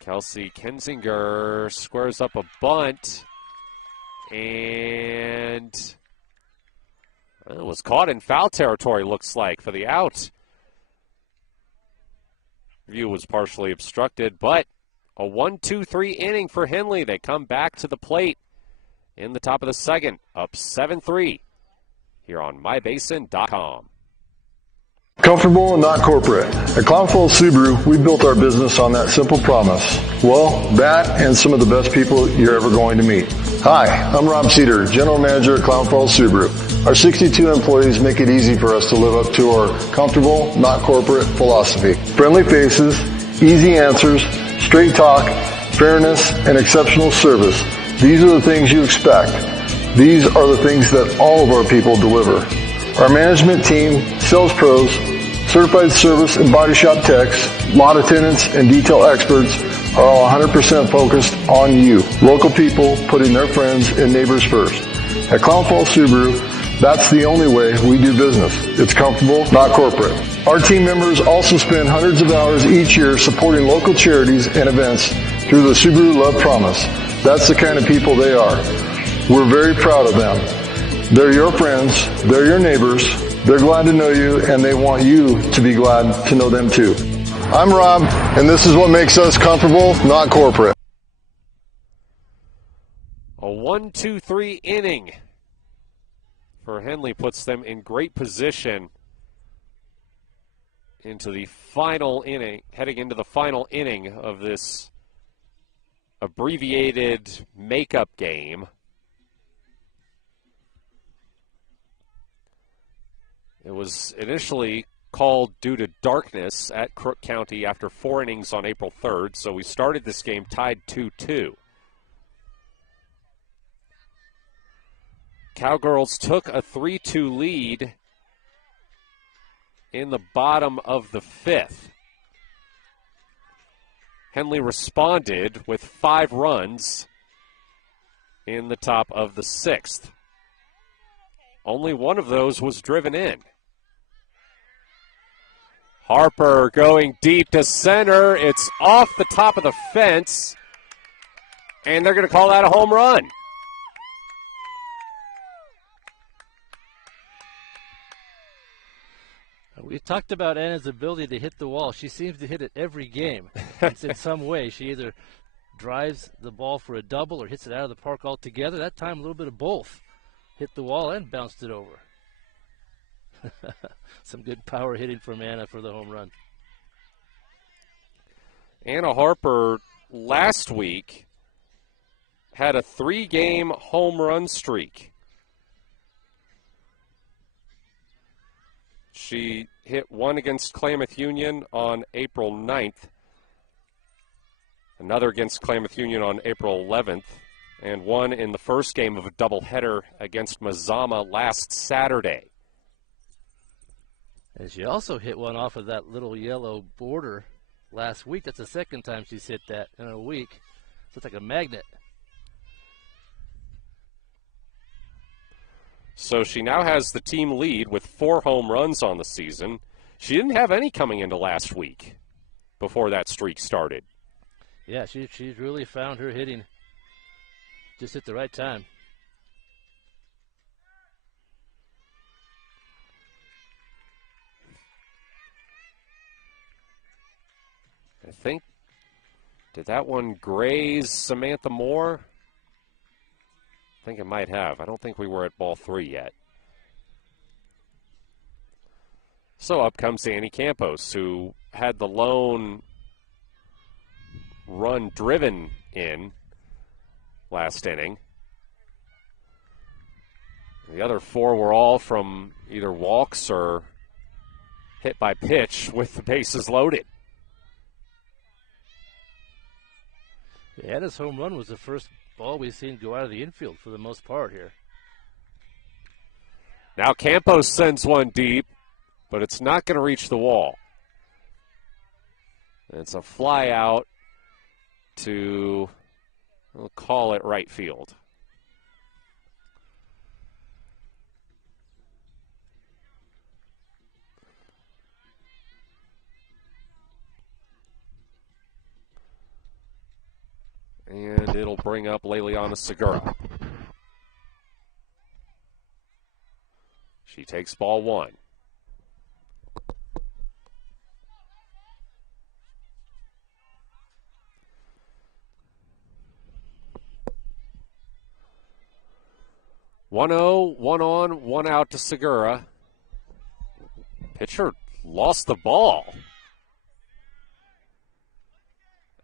Kelsey Kensinger squares up a bunt and it was caught in foul territory, looks like, for the out. View was partially obstructed, but a 1-2-3 inning for Henley. They come back to the plate in the top of the second, up 7-3 here on mybasin.com. Comfortable and not corporate. At Clown Falls Subaru, we built our business on that simple promise. Well, that and some of the best people you're ever going to meet. Hi, I'm Rob Cedar, General Manager at Clown Falls Subaru. Our 62 employees make it easy for us to live up to our comfortable, not corporate philosophy. Friendly faces, easy answers, straight talk, fairness, and exceptional service. These are the things you expect. These are the things that all of our people deliver. Our management team, sales pros, certified service and body shop techs, lot attendants, and detail experts are all 100% focused on you. Local people putting their friends and neighbors first. At Clown Falls Subaru, that's the only way we do business. It's comfortable, not corporate. Our team members also spend hundreds of hours each year supporting local charities and events through the Subaru Love Promise. That's the kind of people they are. We're very proud of them. They're your friends, they're your neighbors, they're glad to know you, and they want you to be glad to know them too. I'm Rob, and this is what makes us comfortable, not corporate. A 1-2-3 inning for Henley puts them in great position into the final inning, heading into the final inning of this abbreviated makeup game. It was initially called due to darkness at Crook County after 4 innings on April 3rd, so we started this game tied 2-2. Cowgirls took a 3-2 lead in the bottom of the 5th. Henley responded with 5 runs in the top of the 6th. Only one of those was driven in. Harper going deep to center. It's off the top of the fence, and they're going to call that a home run. We talked about Anna's ability to hit the wall. She seems to hit it every game. It's in some way. She either drives the ball for a double or hits it out of the park altogether. That time, a little bit of both. Hit the wall and bounced it over. Some good power hitting from Anna for the home run. Anna Harper last week had a 3-game home run streak. She hit one against Klamath Union on April 9th, another against Klamath Union on April 11th, and one in the first game of a doubleheader against Mazama last Saturday. And she also hit one off of that little yellow border last week. That's the second time she's hit that in a week. So it's like a magnet. So she now has the team lead with 4 home runs on the season. She didn't have any coming into last week before that streak started. Yeah, she's really found her hitting just at the right time. I think, did that one graze Samantha Moore? think it might have. I don't think we were at ball 3 yet. So up comes Annie Campos, who had the lone run driven in last inning. The other 4 were all from either walks or hit by pitch with the bases loaded. Anna's home run was the first ball we've seen go out of the infield for the most part here. Now Campos sends one deep, but it's not going to reach the wall. It's a fly out to, we'll call it right field. And it'll bring up Leliana Segura. She takes ball 1. One on, 1 out to Segura. Pitcher lost the ball.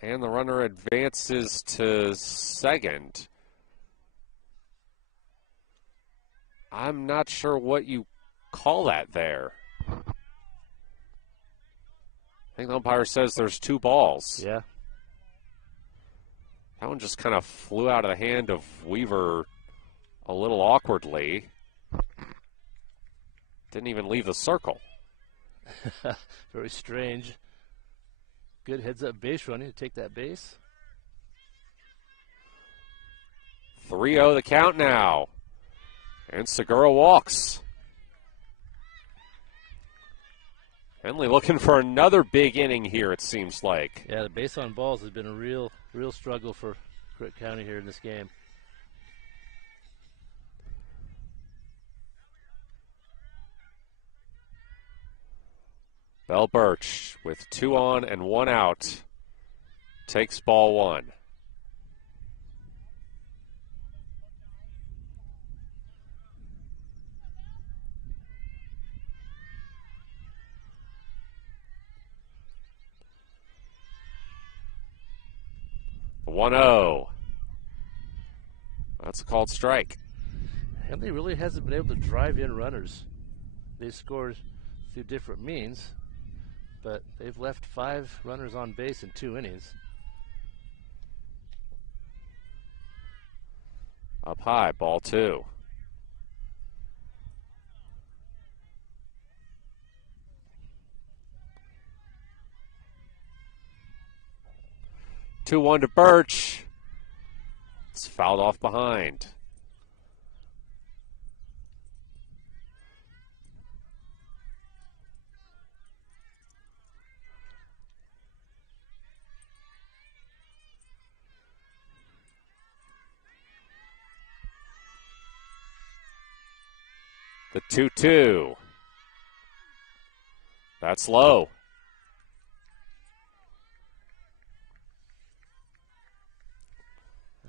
And the runner advances to second. I'm not sure what you call that there. I think the umpire says there's 2 balls. Yeah. That one just kind of flew out of the hand of Weaver a little awkwardly. Didn't even leave the circle. Very strange. Good heads-up base running to take that base. 3-0 the count now. And Segura walks. Henley looking for another big inning here, it seems like. Yeah, the base on balls has been a real struggle for Crook County here in this game. Bell Birch with 2 on and 1 out takes ball 1. The 1-0. That's a called strike. Henley really hasn't been able to drive in runners. They've scored through different means, but they've left 5 runners on base in 2 innings. Up high, ball 2. Two one to Birch. It's fouled off behind. The 2-2. That's low.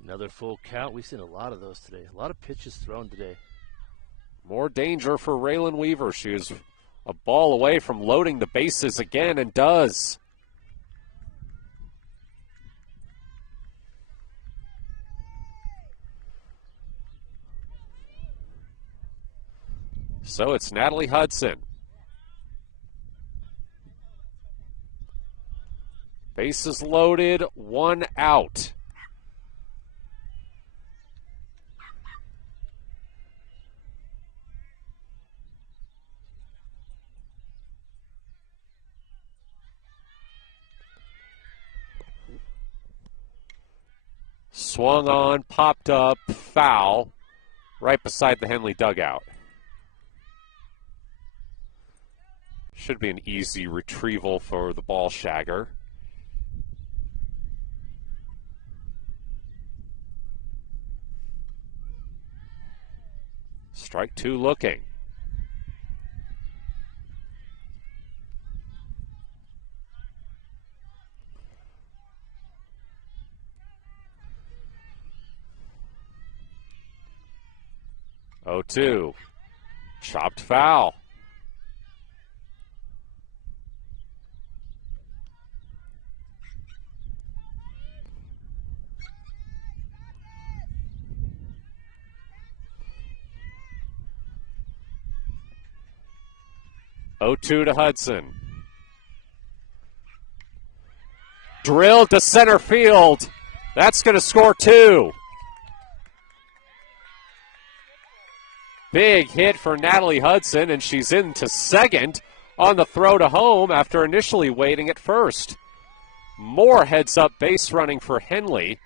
Another full count. We've seen a lot of those today. A lot of pitches thrown today. More danger for Raylan Weaver. She is a ball away from loading the bases again and does. So it's Natalie Hudson. Bases loaded, 1 out. Swung on, popped up, foul, right beside the Henley dugout. Should be an easy retrieval for the ball shagger. Strike 2 looking. 0-2. Chopped foul. To Hudson. Drilled to center field. That's going to score 2. Big hit for Natalie Hudson, and she's into second on the throw to home after initially waiting at first. More heads-up base running for Henley,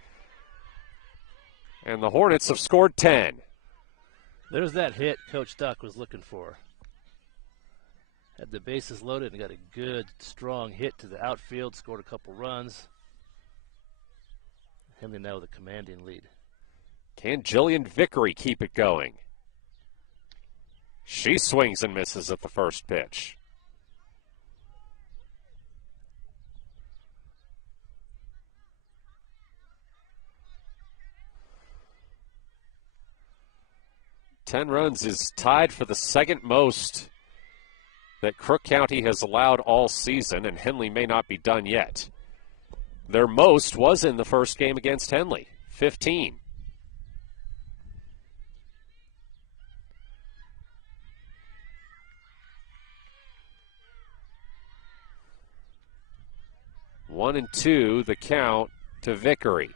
and the Hornets have scored 10. There's that hit Coach Duck was looking for. Had the bases loaded and got a good, strong hit to the outfield, scored a couple runs. Henley now with a commanding lead. Can Jillian Vickery keep it going? She swings and misses at the first pitch. Ten runs is tied for the second most that Crook County has allowed all season, and Henley may not be done yet. Their most was in the first game against Henley, 15. One and two, the count to Vickery.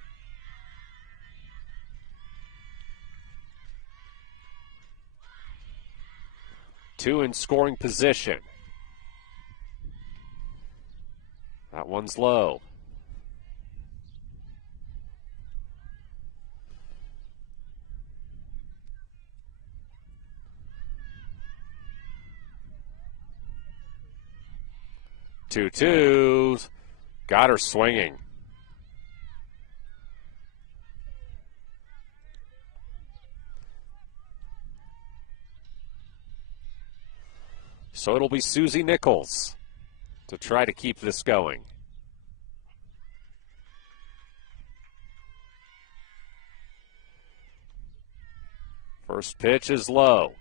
Two in scoring position. That one's low. Two. Got her swinging. So it'll be Susie Nichols to try to keep this going. First pitch is low.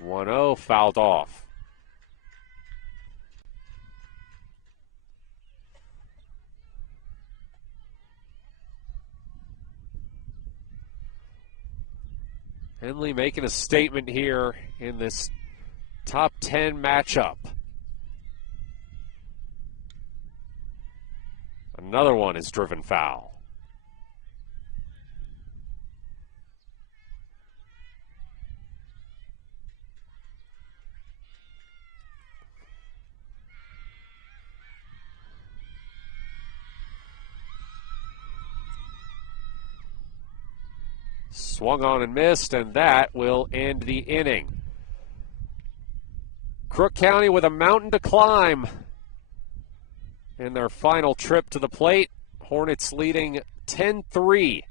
One-0, fouled off. Henley making a statement here in this top 10 matchup. Another one is driven foul. Swung on and missed, and that will end the inning. Crook County with a mountain to climb in their final trip to the plate. Hornets leading 10-3,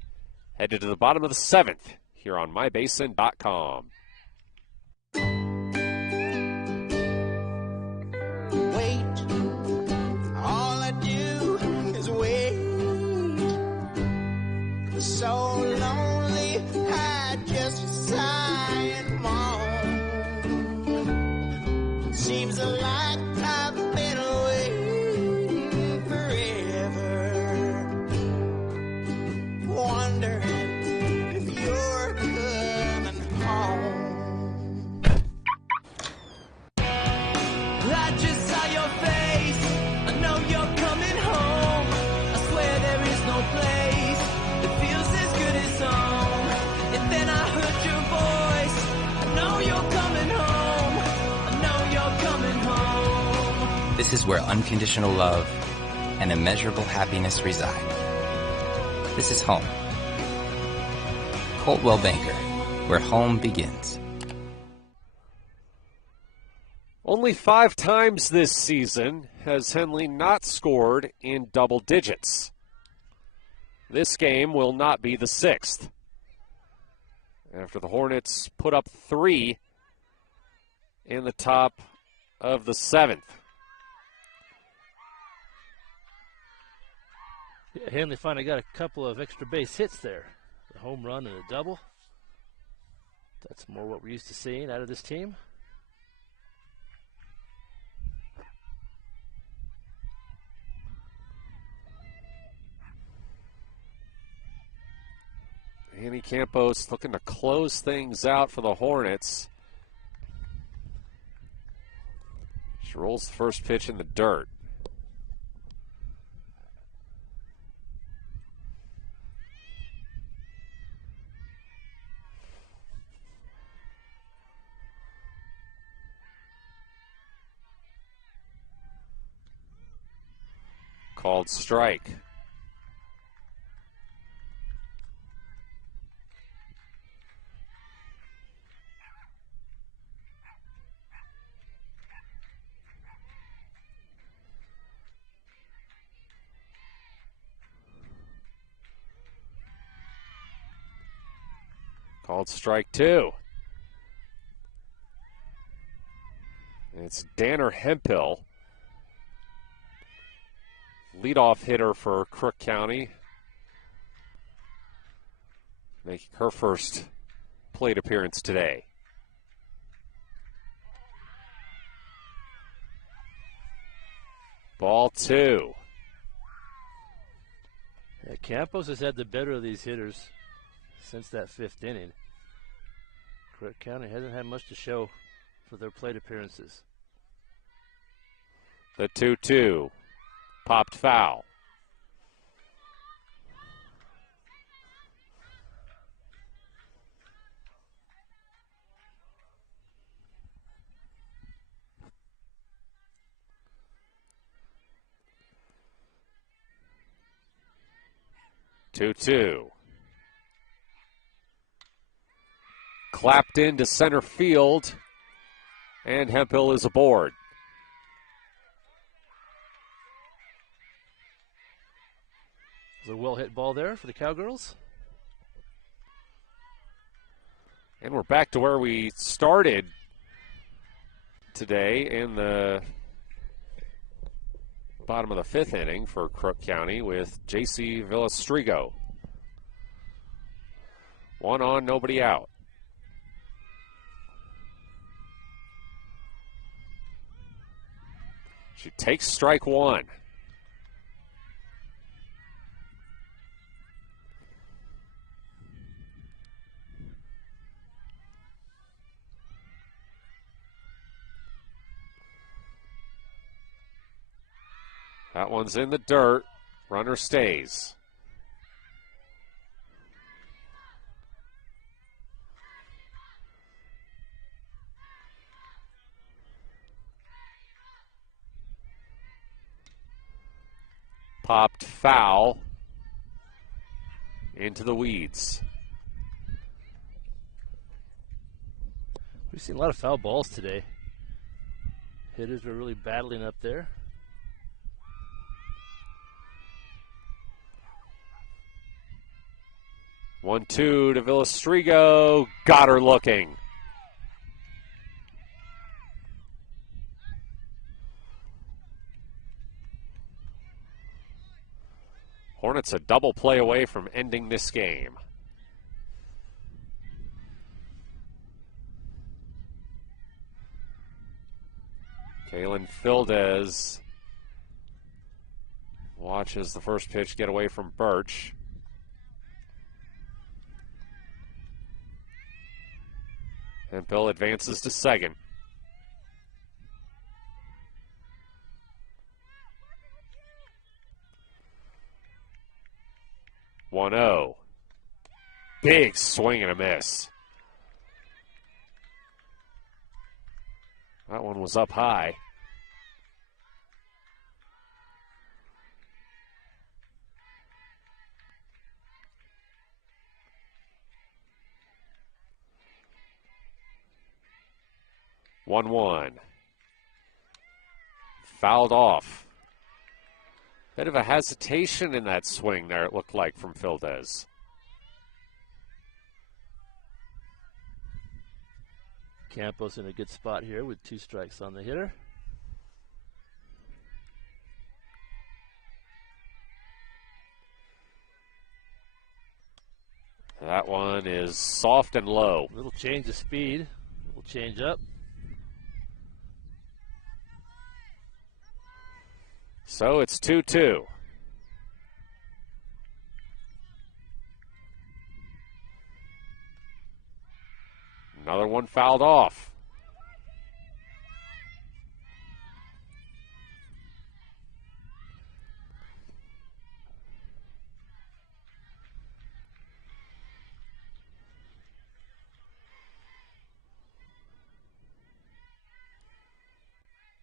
headed to the bottom of the 7th here on mybasin.com. Wait, all I do is wait. So lonely, I just sigh and moan. Seems like I've been away forever, wondering if you're coming home. I just saw your face, I know you're coming home. I swear there is no place that feels as good as home. And then I heard your voice, I know you're coming home. I know you're coming home. This is where unconditional love and immeasurable happiness reside. This is home. Coltwell Banker, where home begins. Only 5 times this season has Henley not scored in double digits. This game will not be the 6th. After the Hornets put up 3 in the top of the 7th. Yeah, Henley finally got a couple of extra base hits there. A home run and a double. That's more what we're used to seeing out of this team. Annie Campos looking to close things out for the Hornets. She rolls the first pitch in the dirt. Called strike. Called strike 2. It's Danner Hemphill, leadoff hitter for Crook County, making her first plate appearance today. Ball 2. Yeah, Campos has had the better of these hitters since that 5th inning. Crook County hasn't had much to show for their plate appearances. The 2-2. Popped foul. Two. Clapped into center field, and Hemphill is aboard. It was a well-hit ball there for the Cowgirls. And we're back to where we started today in the bottom of the 5th inning for Crook County with J.C. Villastrigo. 1 on, nobody out. She takes strike 1. That one's in the dirt. Runner stays. Popped foul into the weeds. We've seen a lot of foul balls today. Hitters were really battling up there. 1-2 to Villastrigo. Got her looking. Hornets a double play away from ending this game. Kaylin Fildez watches the first pitch get away from Birch. And Bill advances to second. One-oh. Big swing and a miss. That one was up high. One. Fouled off. Bit of a hesitation in that swing there, it looked like, from Fildez. Campos in a good spot here with 2 strikes on the hitter. That one is soft and low. A little change of speed, a little change up. So it's 2-2. Another one fouled off.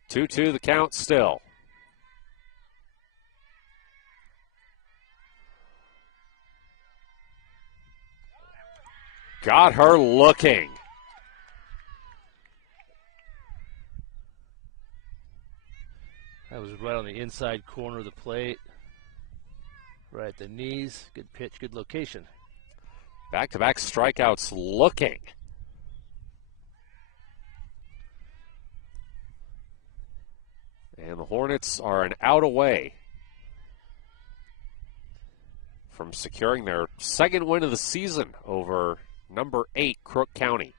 Two, the count still. Got her looking. That was right on the inside corner of the plate. Right at the knees. Good pitch, good location. Back-to-back strikeouts looking. And the Hornets are an out away from securing their second win of the season over number 8, Crook County.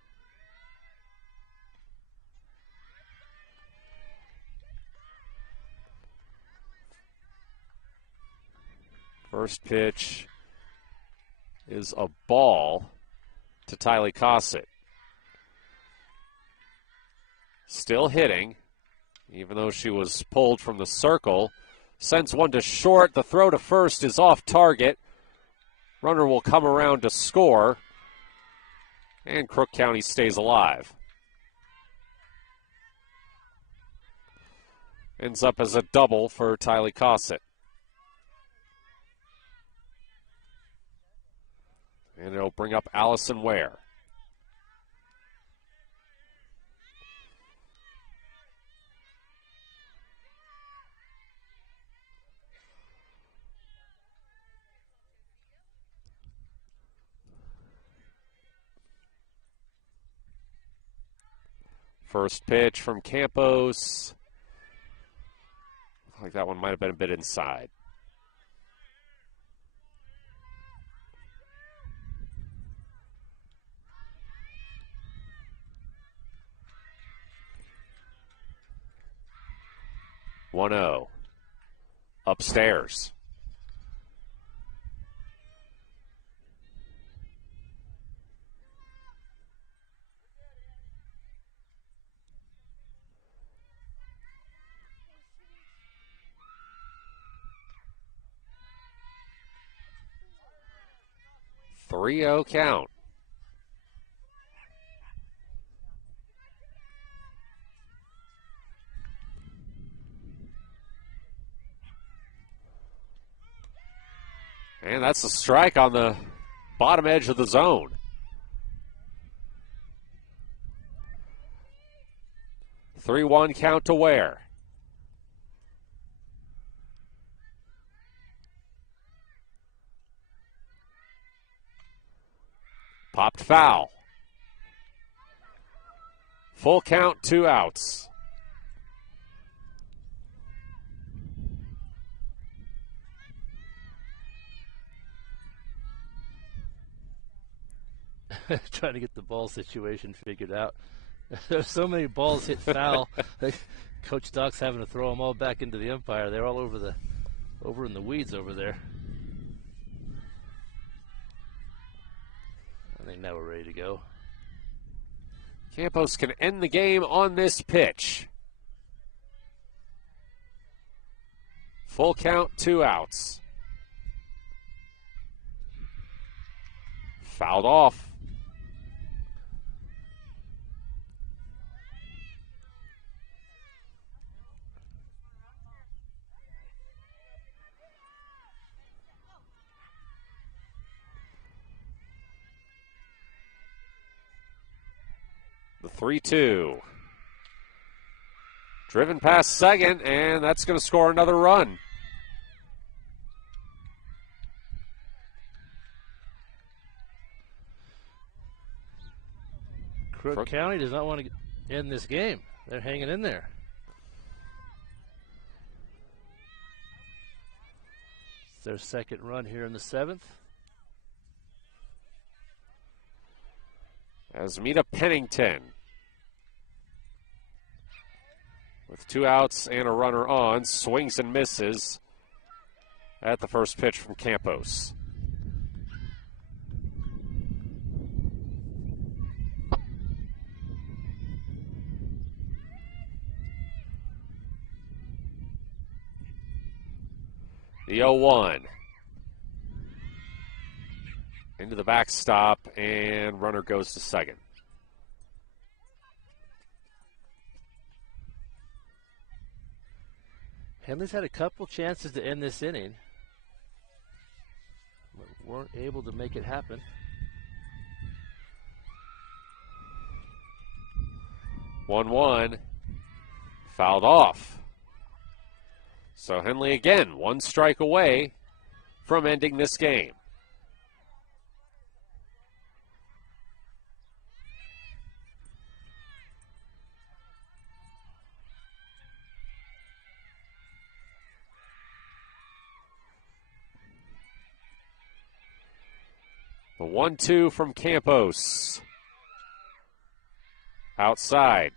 First pitch is a ball to Tylee Cossett. Still hitting, even though she was pulled from the circle. Sends one to short. The throw to first is off target. Runner will come around to score. And Crook County stays alive. Ends up as a double for Tylee Cossett. And it'll bring up Allison Ware. First pitch from Campos. Looks like that one might have been a bit inside. One-0. Upstairs. Three-0 count. And that's a strike on the bottom edge of the zone. 3-1 count to Ware. Popped foul. Full count, 2 outs. Trying to get the ball situation figured out. There's so many balls hit foul. Coach Doc's having to throw them all back into the umpire. They're all over in the weeds over there. I think now we're ready to go. Campos can end the game on this pitch. Full count, 2 outs. Fouled off. The 3-2. Driven past second, and that's going to score another run. Crook County does not want to end this game. They're hanging in there. It's their second run here in the 7th. Asmita Pennington with 2 outs and a runner on, swings and misses at the first pitch from Campos. The 0-1. Into the backstop, and runner goes to second. Henley's had a couple chances to end this inning, but weren't able to make it happen. 1-1, fouled off. So Henley again, 1 strike away from ending this game. The 1-2 from Campos. Outside.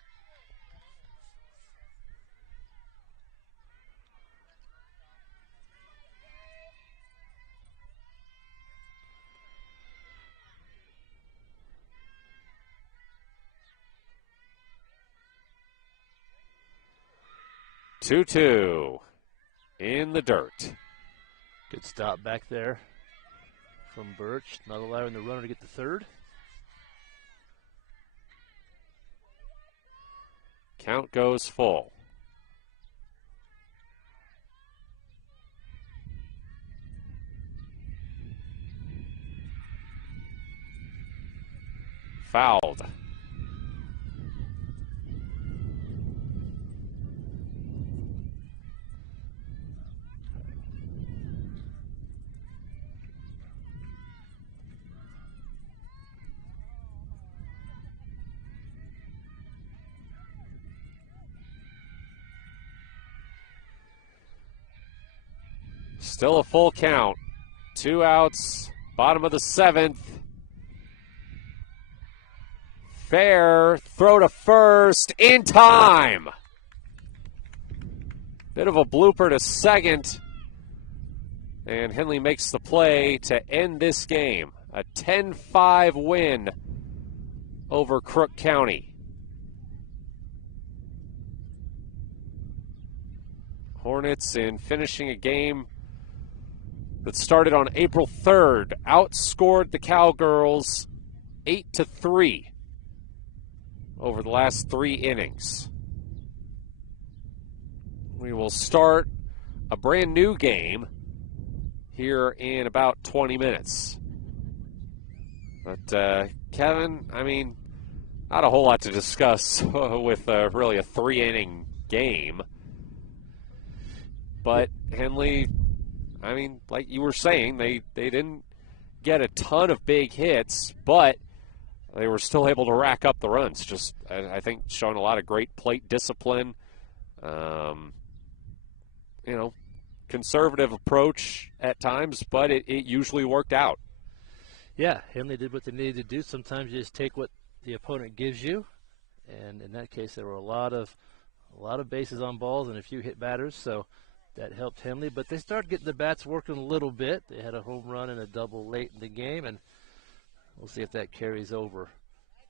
Two in the dirt. Good stop back there from Birch, not allowing the runner to get to third. Count goes full. Fouled. Still a full count. 2 outs, bottom of the 7th. Fair, throw to first, in time. Bit of a blooper to second. And Henley makes the play to end this game. A 10-5 win over Crook County. Hornets, in finishing a game that started on April 3rd, outscored the Cowgirls 8-3 over the last 3 innings. We will start a brand new game here in about 20 minutes. But, Kevin, I mean, not a whole lot to discuss with really a 3-inning game. But Henley, I mean, like you were saying, they didn't get a ton of big hits, but they were still able to rack up the runs. Just, I think, showing a lot of great plate discipline. Conservative approach at times, but it usually worked out. Yeah, Henley did what they needed to do. Sometimes you just take what the opponent gives you, and in that case, there were a lot of bases on balls and a few hit batters, so that helped Henley. But they started getting the bats working a little bit. They had a home run and a double late in the game, and we'll see if that carries over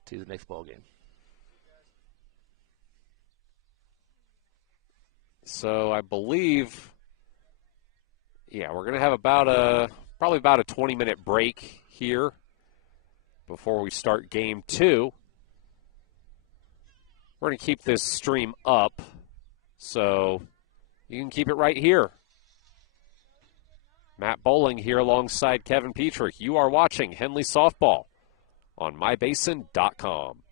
to the next ball game. So I believe, we're going to have probably about a 20-minute break here before we start game 2. We're going to keep this stream up, so you can keep it right here. Matt Bowling here alongside Kevin Petrick. You are watching Henley Softball on mybasin.com.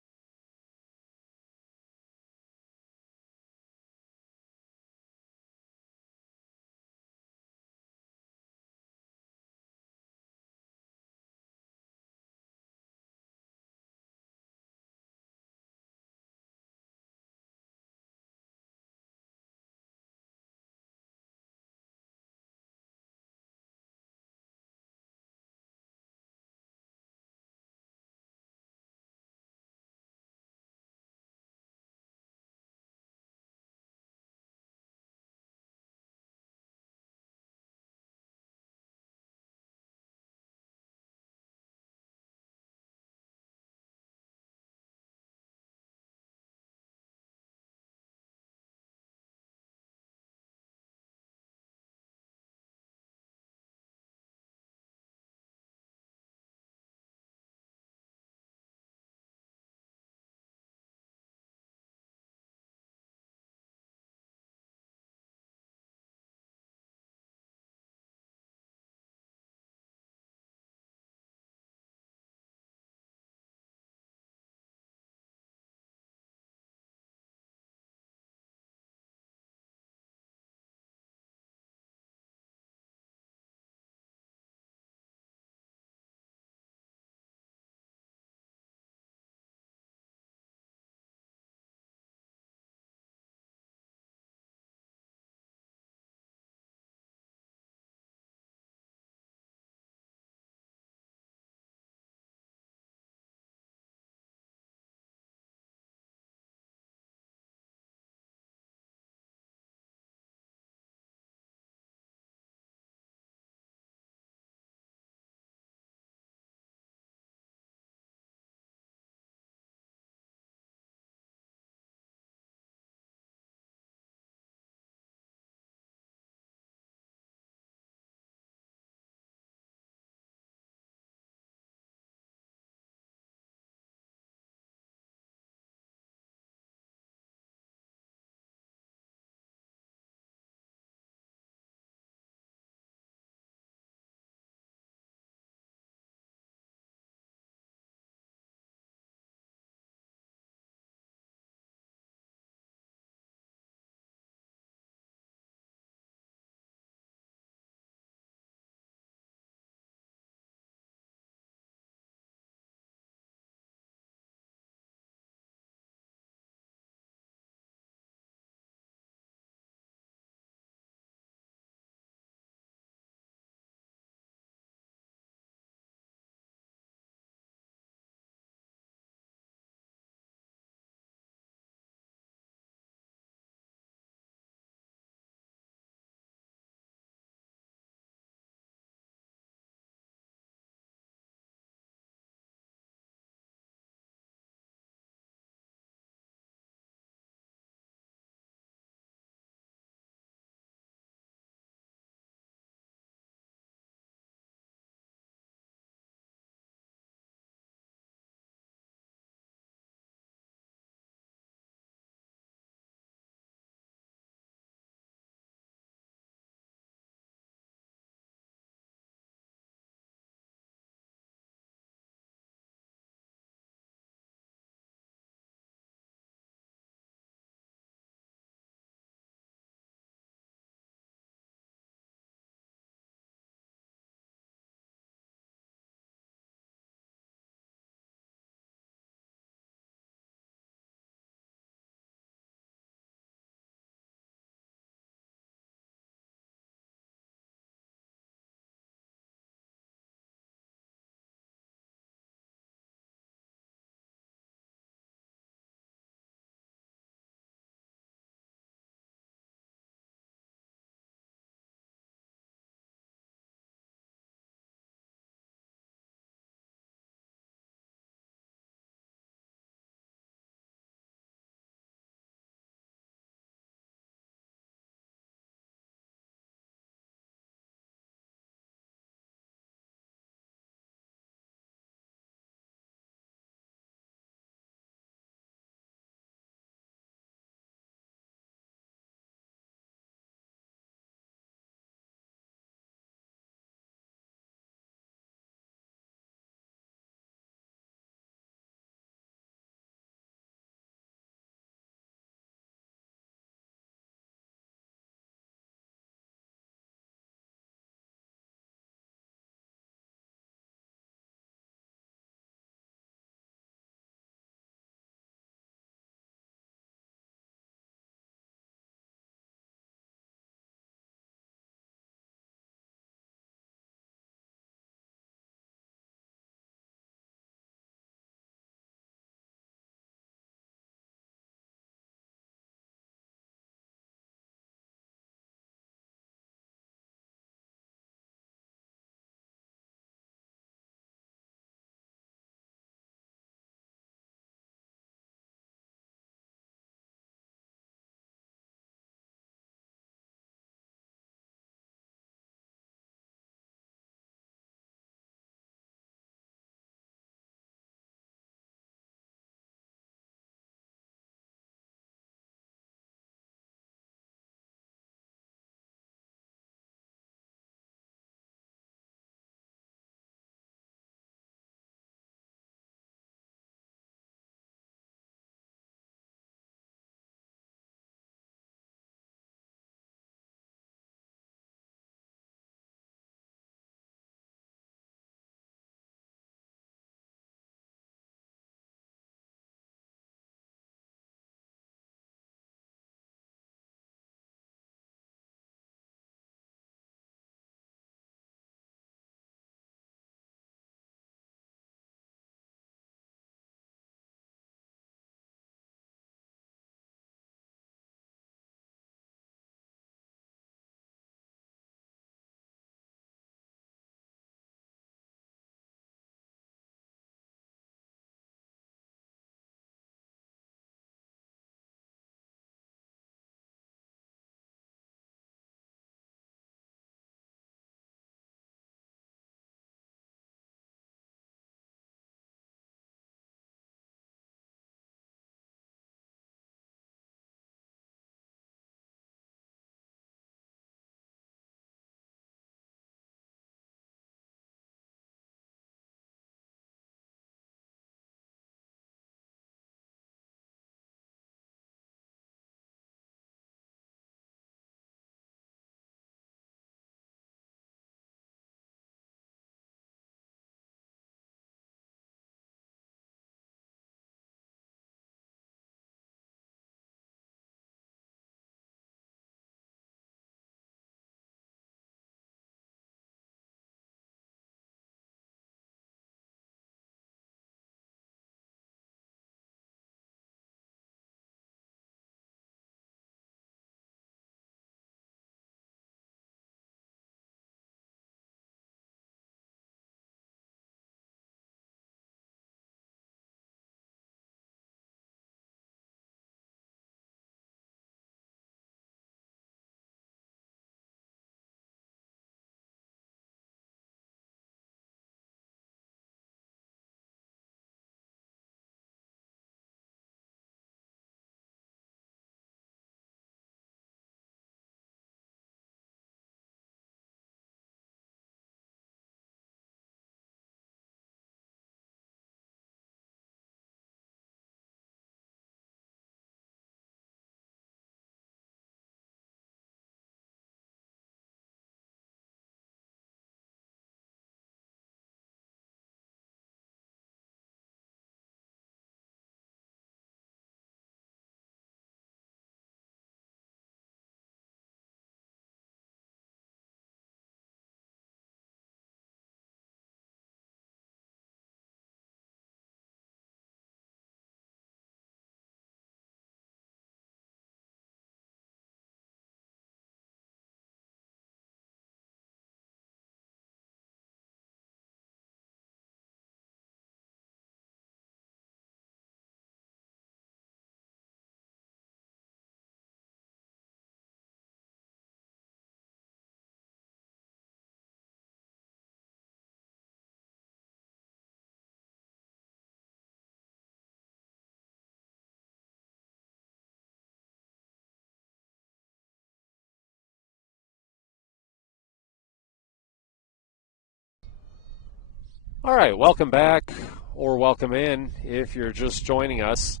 All right, welcome back or welcome in if you're just joining us.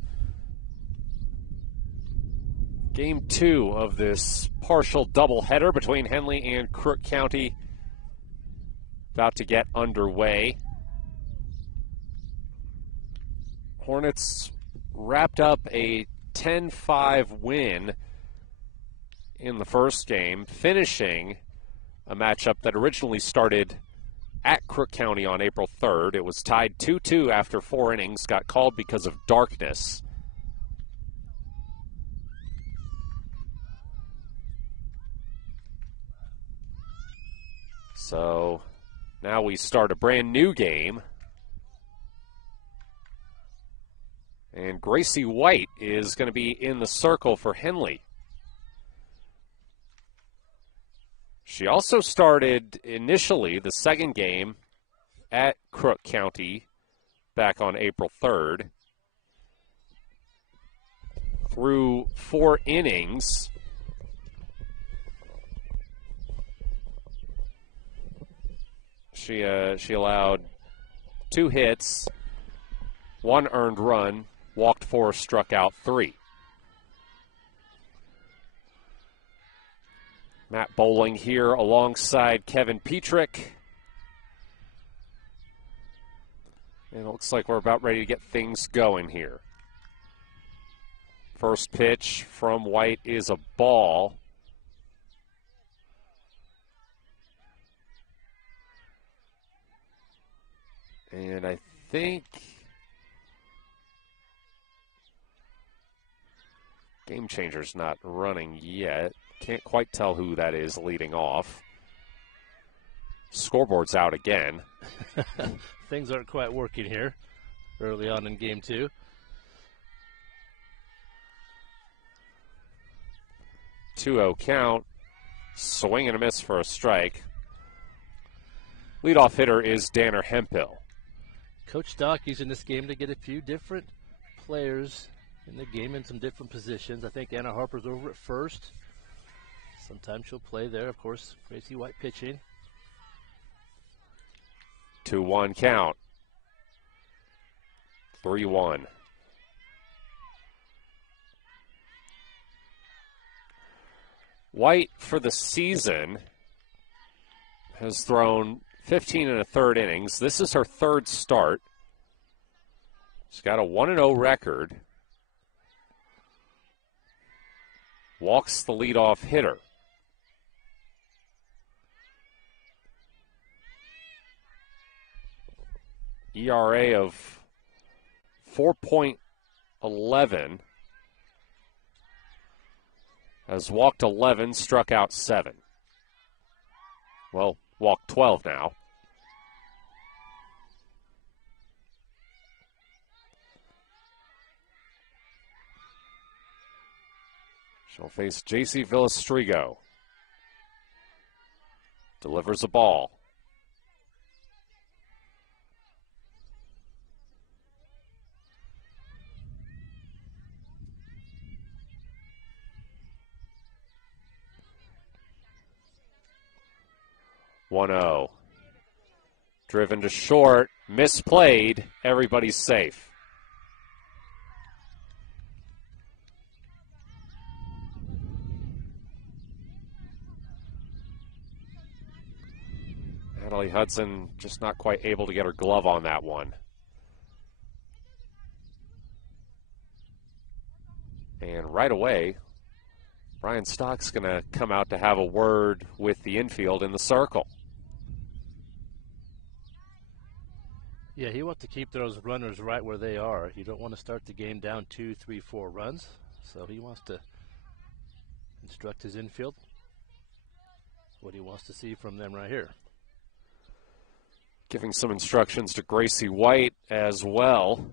Game 2 of this partial doubleheader between Henley and Crook County about to get underway. Hornets wrapped up a 10-5 win in the first game, finishing a matchup that originally started at Crook County on April 3rd. It was tied 2-2 after 4 innings, got called because of darkness. So now we start a brand new game. And Gracie White is going to be in the circle for Henley. She also started initially the second game at Crook County back on April 3rd. Through 4 innings, she allowed 2 hits, 1 earned run, walked 4, struck out 3. Matt Bowling here alongside Kevin Petrick. And it looks like we're about ready to get things going here. First pitch from White is a ball. And I think Game Changer's not running yet. Can't quite tell who that is leading off. Scoreboard's out again. Things aren't quite working here early on in game 2. Two-0 count. Swing and a miss for a strike. Leadoff hitter is Danner Hemphill. Coach Doc using this game to get a few different players in the game in some different positions. I think Anna Harper's over at first. Sometimes she'll play there, of course. Gracie White pitching. 2-1 count. 3-1. White for the season has thrown 15 1/3 innings. This is her 3rd start. She's got a 1-0 record. Walks the leadoff hitter. ERA of 4.11. Has walked 11, struck out 7. Well, walked 12 now. She'll face J.C. Villastrigo. Delivers a ball. One-0. Driven to short, misplayed, everybody's safe. Natalie Hudson just not quite able to get her glove on that one. And right away, Brian Stock's going to come out to have a word with the infield in the circle. Yeah, he wants to keep those runners right where they are. You don't want to start the game down 2, 3, 4 runs. So he wants to instruct his infield what he wants to see from them right here. Giving some instructions to Gracie White as well.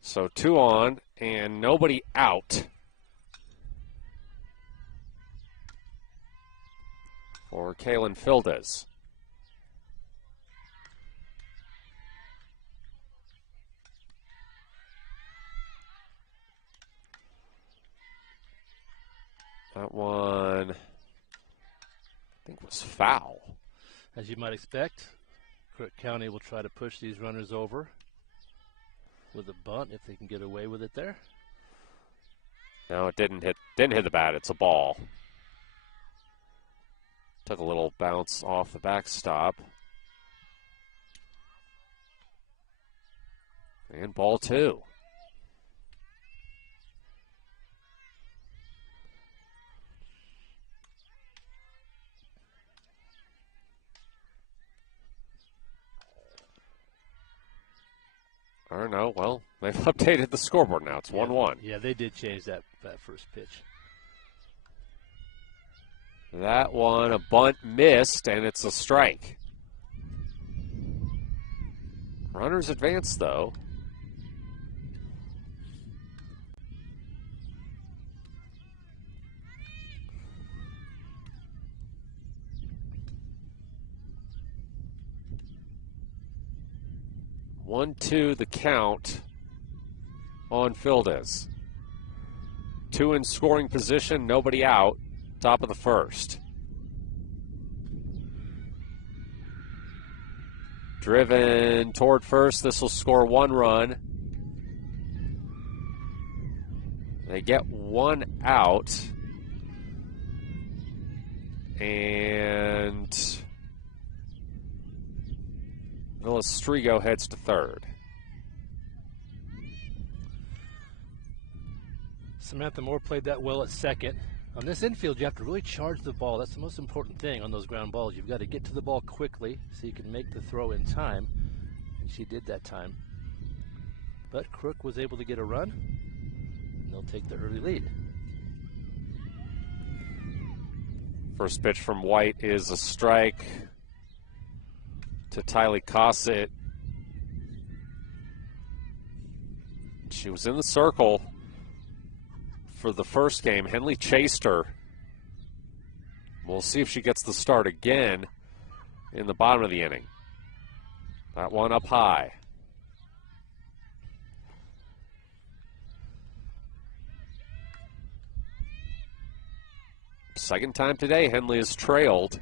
So 2 on and nobody out for Kaylin Fildes. was foul. As you might expect, Crook County will try to push these runners over with a bunt if they can get away with it there. No, it didn't hit the bat. It's a ball. Took a little bounce off the backstop. And ball 2. Or no, well, they've updated the scoreboard now. It's 1-1. Yeah, they did change that first pitch. That one, a bunt missed, and it's a strike. Runners advance, though. One, two, the count on Fildes. 2 in scoring position, nobody out. Top of the first. Driven toward first. This will score 1 run. They get 1 out. And Villastrigo heads to third. Samantha Moore played that well at second. On this infield, you have to really charge the ball. That's the most important thing on those ground balls. You've got to get to the ball quickly so you can make the throw in time. And she did that time. But Crook was able to get a run, and they'll take the early lead. First pitch from White is a strike to Tylee Cossett. She was in the circle for the first game. Henley chased her. We'll see if she gets the start again in the bottom of the inning. That one up high. Second time today, Henley has trailed.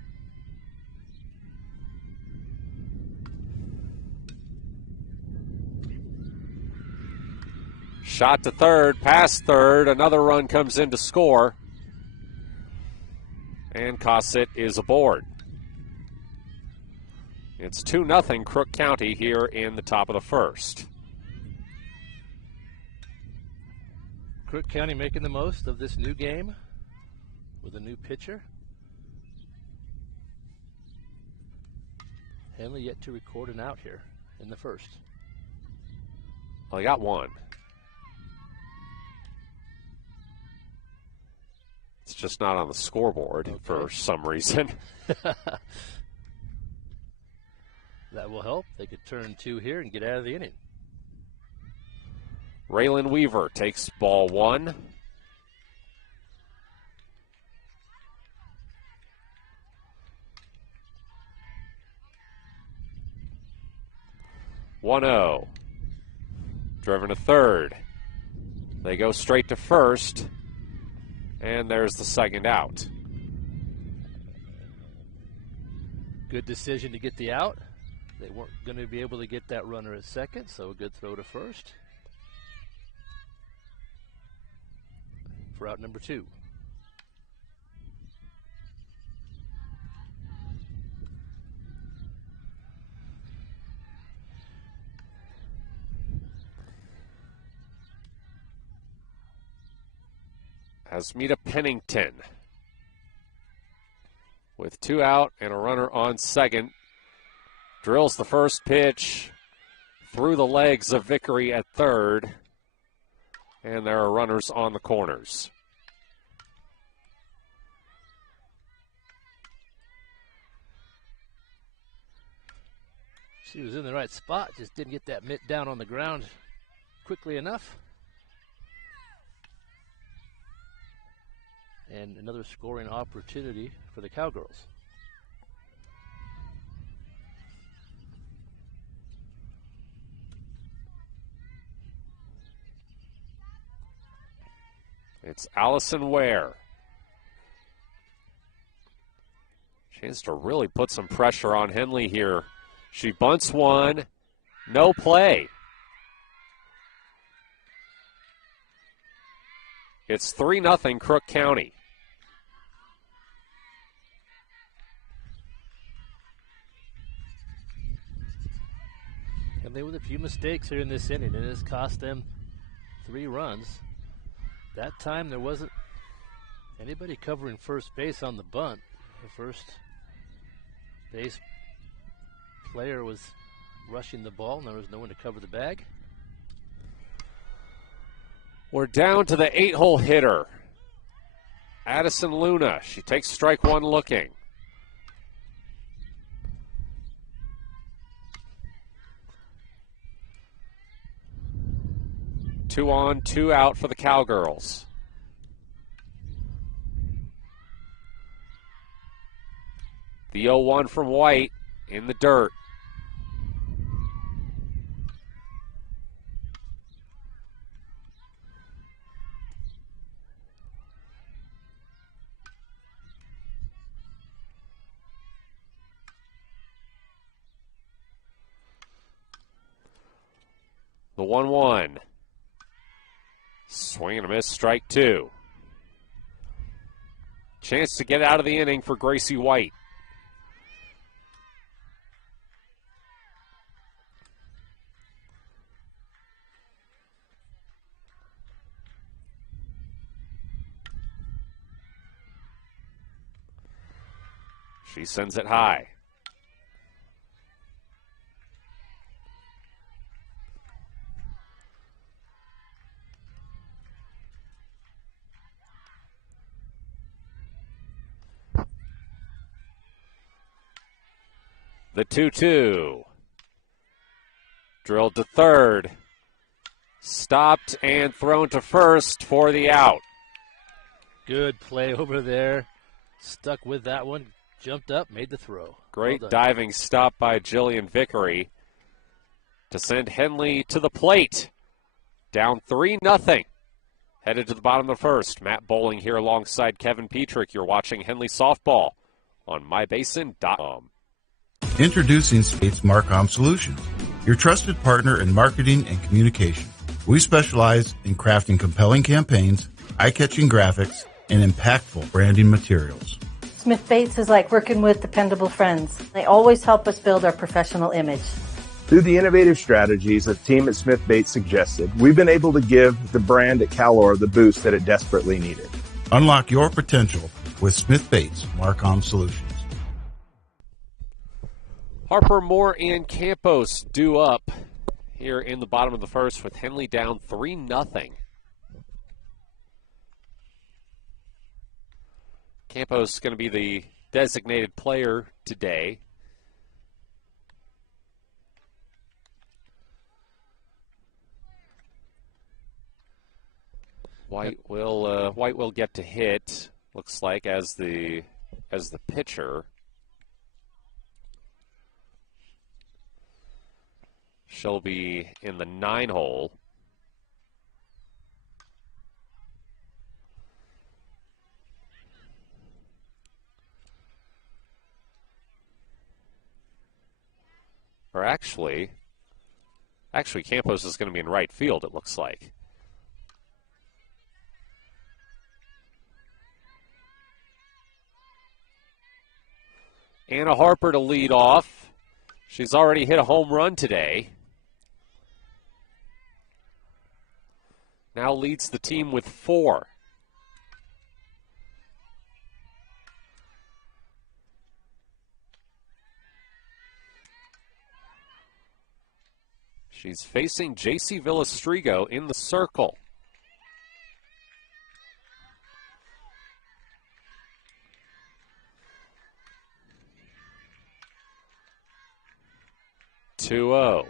Shot to third, past third. Another run comes in to score. And Cossett is aboard. It's 2-0 Crook County here in the top of the first. Crook County making the most of this new game with a new pitcher. Henley yet to record an out here in the first. Well, he got one. It's just not on the scoreboard for some reason. That will help. They could turn 2 here and get out of the inning. Raylan Weaver takes ball 1. One-0. Driven to third. They go straight to first. And there's the second out. Good decision to get the out. They weren't going to be able to get that runner at second, so a good throw to first. For out number 2. Asmita Pennington with 2 out and a runner on second. Drills the first pitch through the legs of Vickery at third. And there are runners on the corners. She was in the right spot, just didn't get that mitt down on the ground quickly enough. And another scoring opportunity for the Cowgirls. It's Allison Ware. She Chance to really put some pressure on Henley here. She bunts one. No play. It's 3-0 Crook County. And they with a few mistakes here in this inning, and it has cost them 3 runs. That time there wasn't anybody covering first base on the bunt. The first base player was rushing the ball, and there was no one to cover the bag. We're down to the 8-hole hitter, Addison Luna. She takes strike 1 looking. Two on, 2 out for the Cowgirls. The 0-1 from White in the dirt. The 1-1. Swing and a miss, strike 2. Chance to get out of the inning for Gracie White. She sends it high. The 2-2. Drilled to third. Stopped and thrown to first for the out. Good play over there. Stuck with that one. Jumped up, made the throw. Great Well diving stop by Jillian Vickery to send Henley to the plate. Down 3-0. Headed to the bottom of the first. Matt Bowling here alongside Kevin Petrick. You're watching Henley Softball on mybasin.com. Introducing Spates Marcom Solutions, your trusted partner in marketing and communication. We specialize in crafting compelling campaigns, eye-catching graphics, and impactful branding materials. Smith Bates is like working with dependable friends. They always help us build our professional image. Through the innovative strategies that the team at Smith Bates suggested, we've been able to give the brand at Calor the boost that it desperately needed. Unlock your potential with Smith Bates Marcom Solutions. Harper, Moore, and Campos due up here in the bottom of the first with Henley down 3-0. Campos is going to be the designated player today. White will get to hit. Looks like as the pitcher. She'll be in the 9-hole. Or actually Campos is going to be in right field, it looks like. Anna Harper to lead off. She's already hit a home run today. Now leads the team with 4. She's facing J.C. Villastrigo in the circle. Two-0.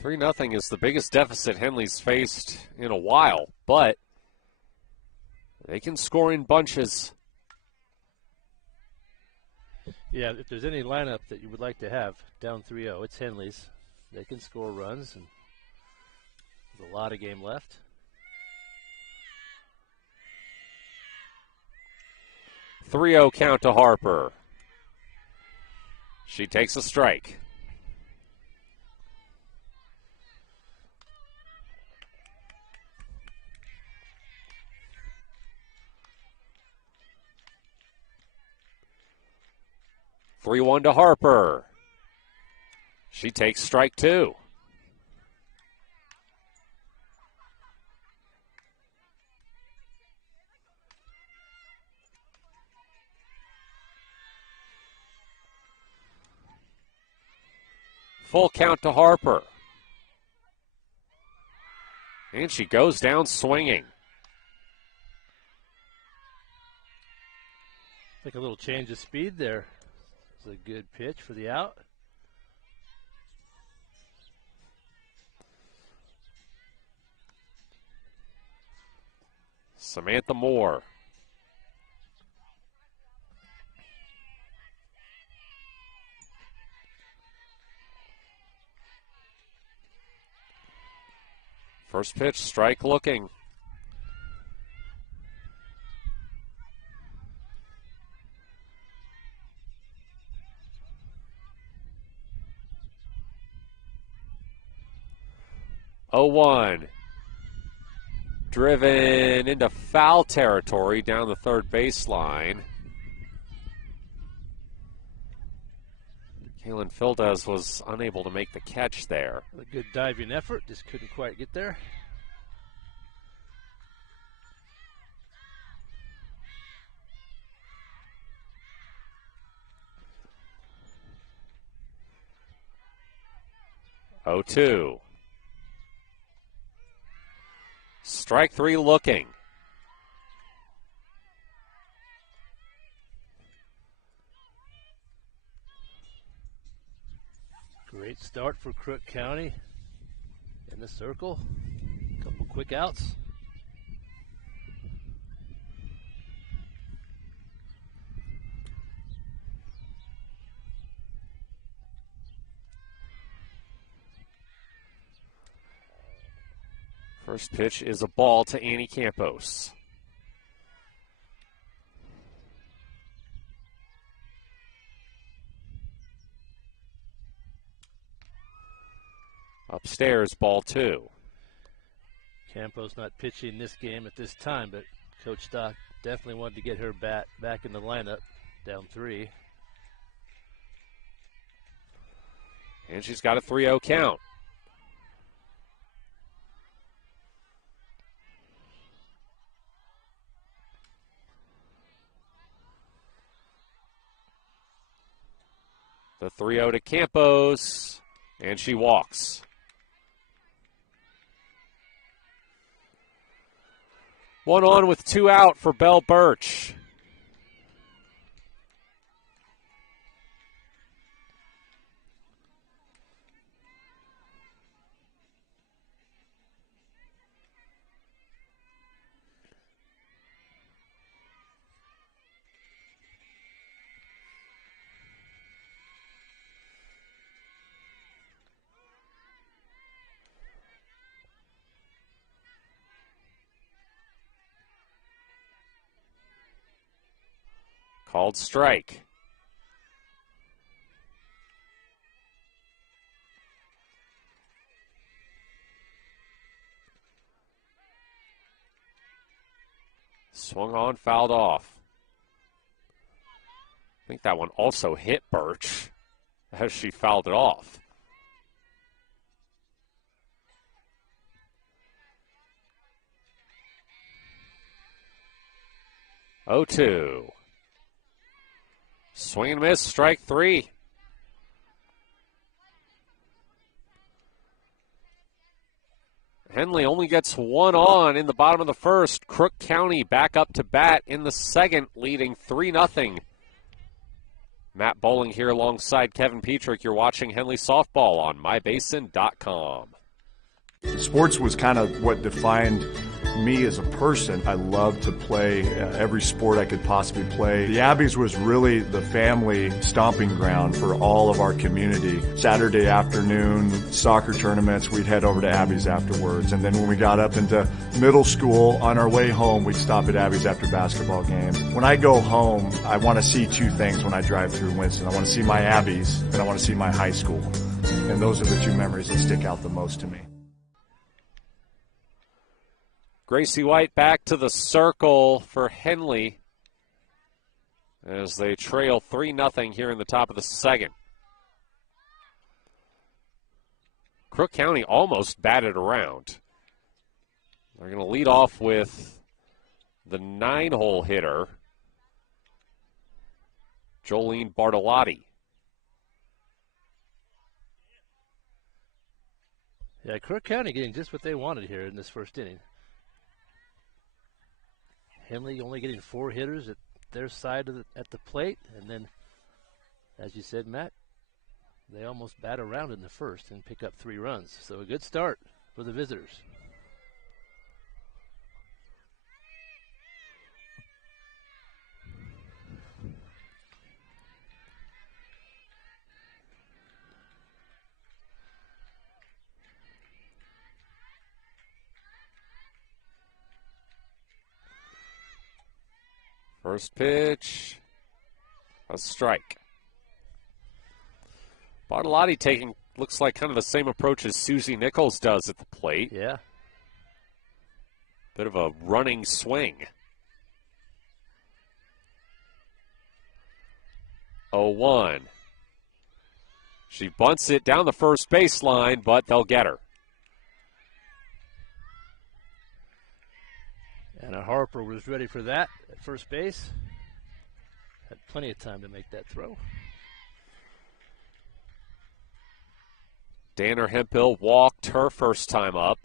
Three 0 is the biggest deficit Henley's faced in a while, but they can score in bunches. Yeah, if there's any lineup that you would like to have down 3-0, it's Henley's. They can score runs, and there's a lot of game left. 3-0 count to Harper. She takes a strike. Three-1 to Harper. She takes strike 2. Full count to Harper. And she goes down swinging. Like a little change of speed there. It's a good pitch for the out. Samantha Moore. First pitch, strike looking. Oh, 1. Driven into foul territory down the third baseline. Kaylin Fildes was unable to make the catch there. A good diving effort, just couldn't quite get there. Oh, 2. Strike 3 looking. Great start for Crook County in the circle. Couple quick outs. First pitch is a ball to Annie Campos. Upstairs, ball 2. Campos not pitching this game at this time, but Coach Stock definitely wanted to get her back in the lineup, down 3. And she's got a 3-0 count. The 3-0 to Campos, and she walks. One on with 2 out for Belle Birch. Called strike. Swung on, fouled off. I think that one also hit Birch as she fouled it off. Oh, 2. Swing and miss, strike 3. Henley only gets 1 on in the bottom of the first. Crook County back up to bat in the second, leading 3-0. Matt Bowling here alongside Kevin Petrick. You're watching Henley Softball on mybasin.com. Sports was kind of what defined me as a person. I loved to play every sport I could possibly play. The Abbeys was really the family stomping ground for all of our community. Saturday afternoon, soccer tournaments, we'd head over to Abbeys afterwards. And then when we got up into middle school, on our way home, we'd stop at Abby's after basketball games. When I go home, I want to see two things when I drive through Winston. I want to see my Abby's, and I want to see my high school. And those are the two memories that stick out the most to me. Gracie White back to the circle for Henley as they trail 3-0 here in the top of the second. Crook County almost batted around. They're going to lead off with the 9-hole hitter, Jolene Bartolotti. Yeah, Crook County getting just what they wanted here in this first inning. Henley only getting 4 hitters at their side of at the plate, and then, as you said, Matt, they almost bat around in the first and pick up 3 runs. So a good start for the visitors. First pitch, a strike. Bartolotti taking, looks like kind of the same approach as Susie Nichols does at the plate. Yeah. Bit of a running swing. 0-1. She bunts it down the first baseline, but they'll get her. Anna Harper was ready for that at first base. Had plenty of time to make that throw. Danner Hemphill walked her first time up.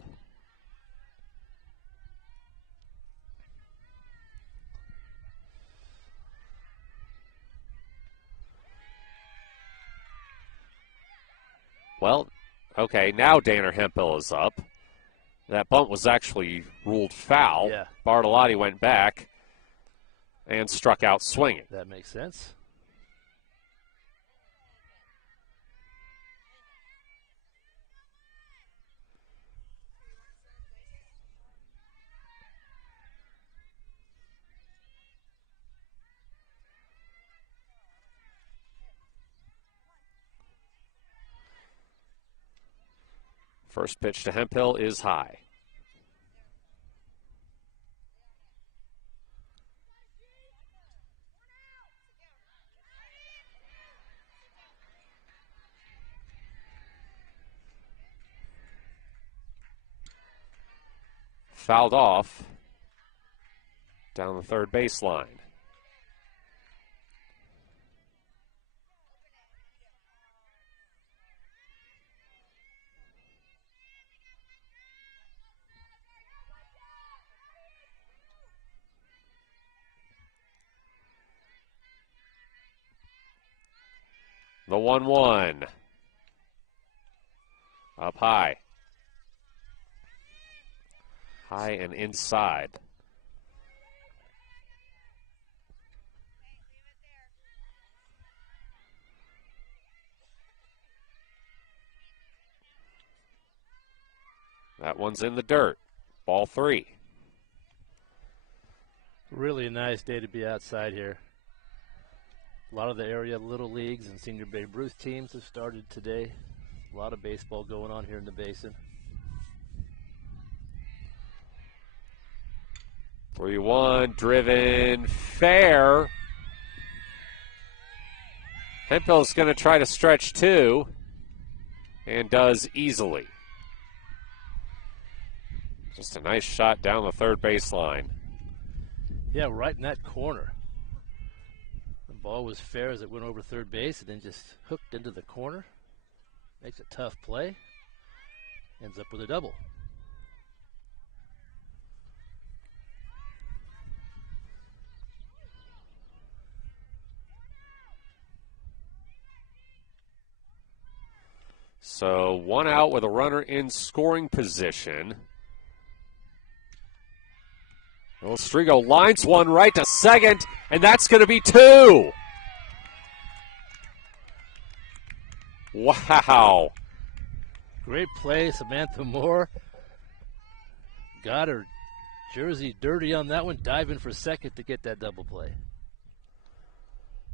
Well, okay, now Danner Hemphill is up. That bunt was actually ruled foul. Yeah. Bartolotti went back and struck out swinging. That makes sense. First pitch to Hemphill is high. Fouled off down the third baseline. The 1-1. Up high. High and inside. That one's in the dirt. Ball 3. Really a nice day to be outside here. A lot of the area little leagues and senior Babe Ruth teams have started today. A lot of baseball going on here in the basin. 3-1, driven, fair. Hemphill's going to try to stretch 2 and does easily. Just a nice shot down the third baseline. Yeah, right in that corner. The ball was fair as it went over third base and then just hooked into the corner. Makes a tough play. Ends up with a double. So 1 out with a runner in scoring position. Strigo lines one right to second, and that's going to be 2. Wow. Great play, Samantha Moore. Got her Jersey dirty on that one, diving for second to get that double play.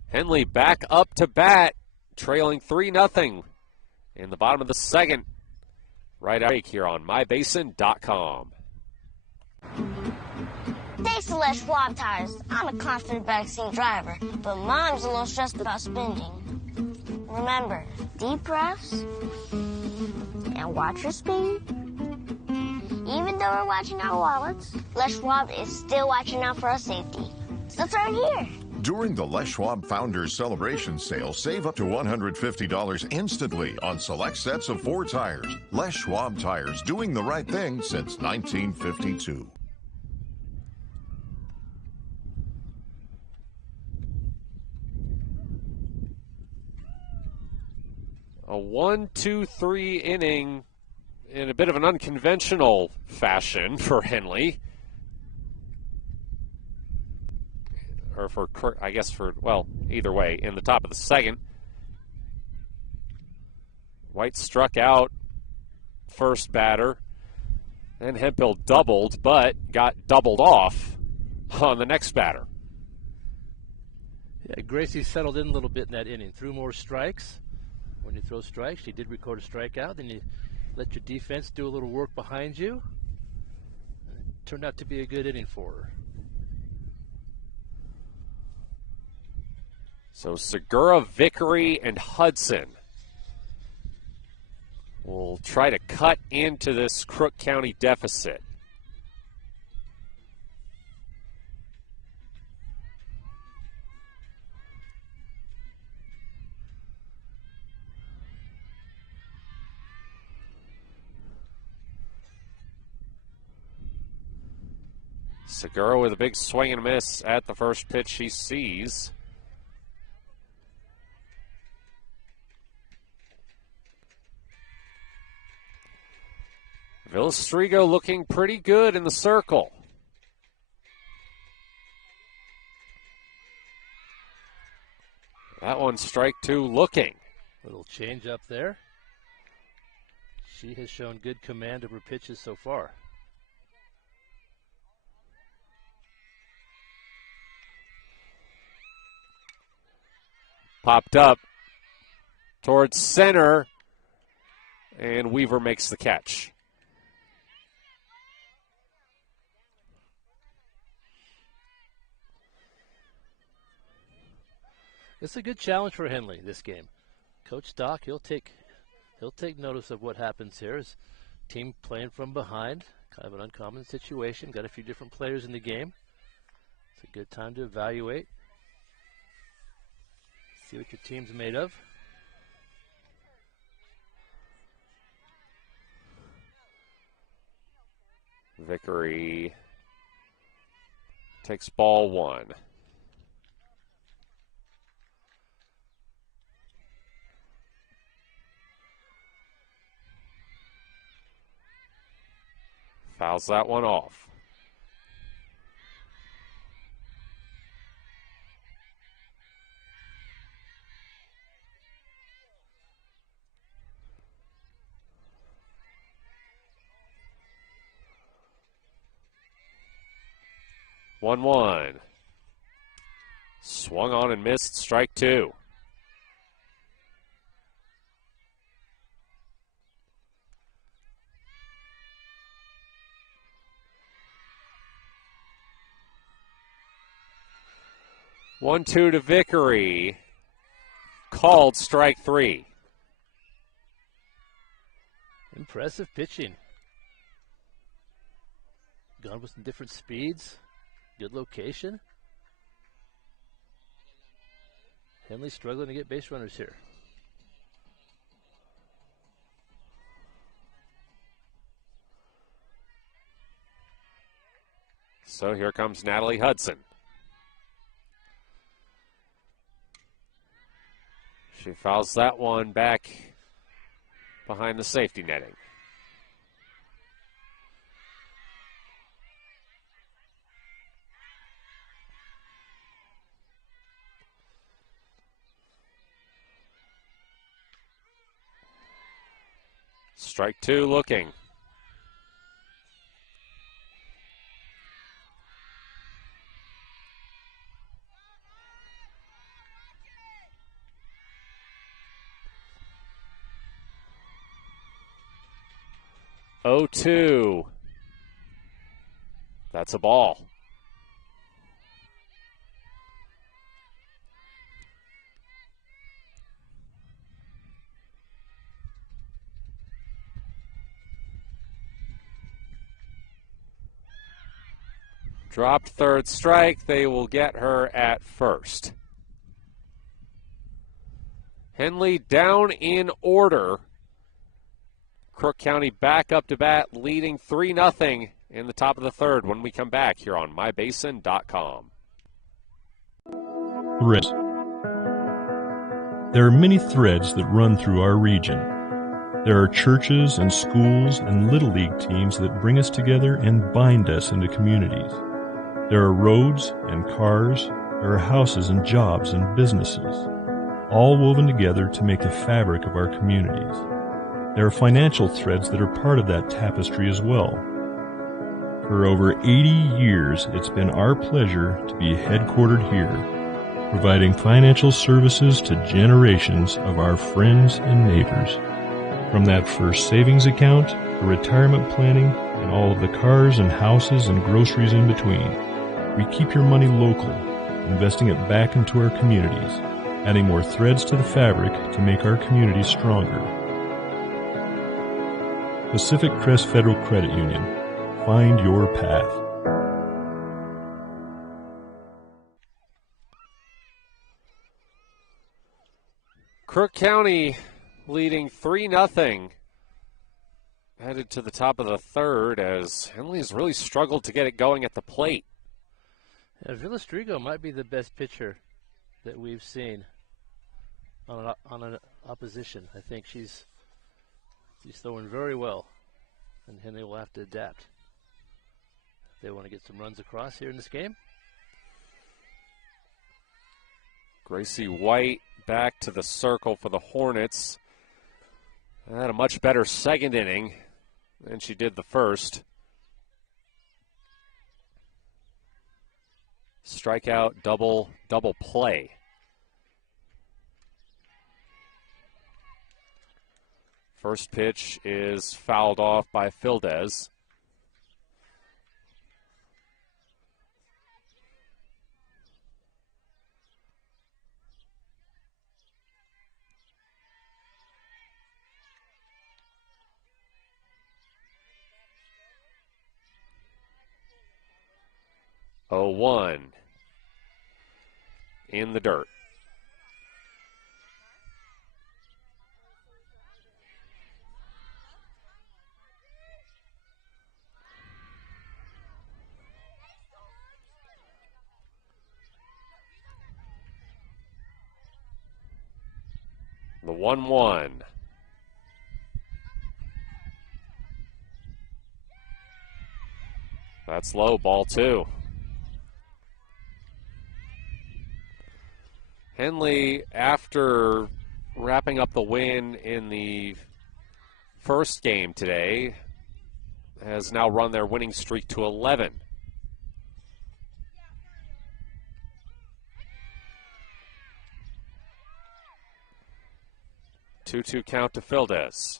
Henley back up to bat, trailing 3-0 in the bottom of the second. Right out here on mybasin.com. Thanks to Les Schwab Tires, I'm a confident backseat driver, but Mom's a little stressed about spending. Remember, deep breaths and watch your speed. Even though we're watching our wallets, Les Schwab is still watching out for our safety. So turn here. During the Les Schwab Founders Celebration Sale, save up to $150 instantly on select sets of 4 tires. Les Schwab Tires, doing the right thing since 1952. A 1-2-3 inning in a bit of an unconventional fashion for Henley. Or for, I guess well, either way, in the top of the second. White struck out first batter. Then Hemphill doubled, but got doubled off on the next batter. Yeah, Gracie settled in a little bit in that inning. Threw more strikes. When you throw strikes, she did record a strikeout. Then you let your defense do a little work behind you. And it turned out to be a good inning for her. So Segura, Vickery, and Hudson will try to cut into this Crook County deficit. Segura with a big swing and a miss at the first pitch she sees. Villastrigo looking pretty good in the circle. That one strike 2 looking. Little change up there. She has shown good command of her pitches so far. Popped up towards center, and Weaver makes the catch. It's a good challenge for Henley this game. Coach Doc, he'll take notice of what happens here. His team playing from behind, kind of an uncommon situation. Got a few different players in the game. It's a good time to evaluate. See what your team's made of. Vickery takes ball 1. Fouls that one off. One. Swung on and missed, strike 2. One, 2 to Vickery. Called strike 3. Impressive pitching. Gone with some different speeds. Good location. Henley struggling to get base runners here. So here comes Natalie Hudson. She fouls that one back behind the safety netting. Strike 2 looking. 0-2. That's a ball. Dropped third strike. They will get her at first. Henley down in order. Crook County back up to bat, leading 3-0 in the top of the third when we come back here on mybasin.com. Threads. There are many threads that run through our region. There are churches and schools and little league teams that bring us together and bind us into communities. There are roads and cars, there are houses and jobs and businesses, all woven together to make the fabric of our communities. There are financial threads that are part of that tapestry as well. For over 80 years, it's been our pleasure to be headquartered here, providing financial services to generations of our friends and neighbors. From that first savings account, to retirement planning, and all of the cars and houses and groceries in between. We keep your money local, investing it back into our communities, adding more threads to the fabric to make our communities stronger. Pacific Crest Federal Credit Union. Find your path. Crook County leading 3-0. Headed to the top of the third as Henley's really struggled to get it going at the plate. Villastrigo might be the best pitcher that we've seen on an opposition. I think she's throwing very well, and Henley will have to adapt. They want to get some runs across here in this game. Gracie White back to the circle for the Hornets. Had a much better second inning than she did the first. Strikeout, double play. First pitch is fouled off by Fildez. Oh, 1 in the dirt. The 1-1. That's low, ball 2. Henley, after wrapping up the win in the first game today, has now run their winning streak to 11. Two-two count to Fildez.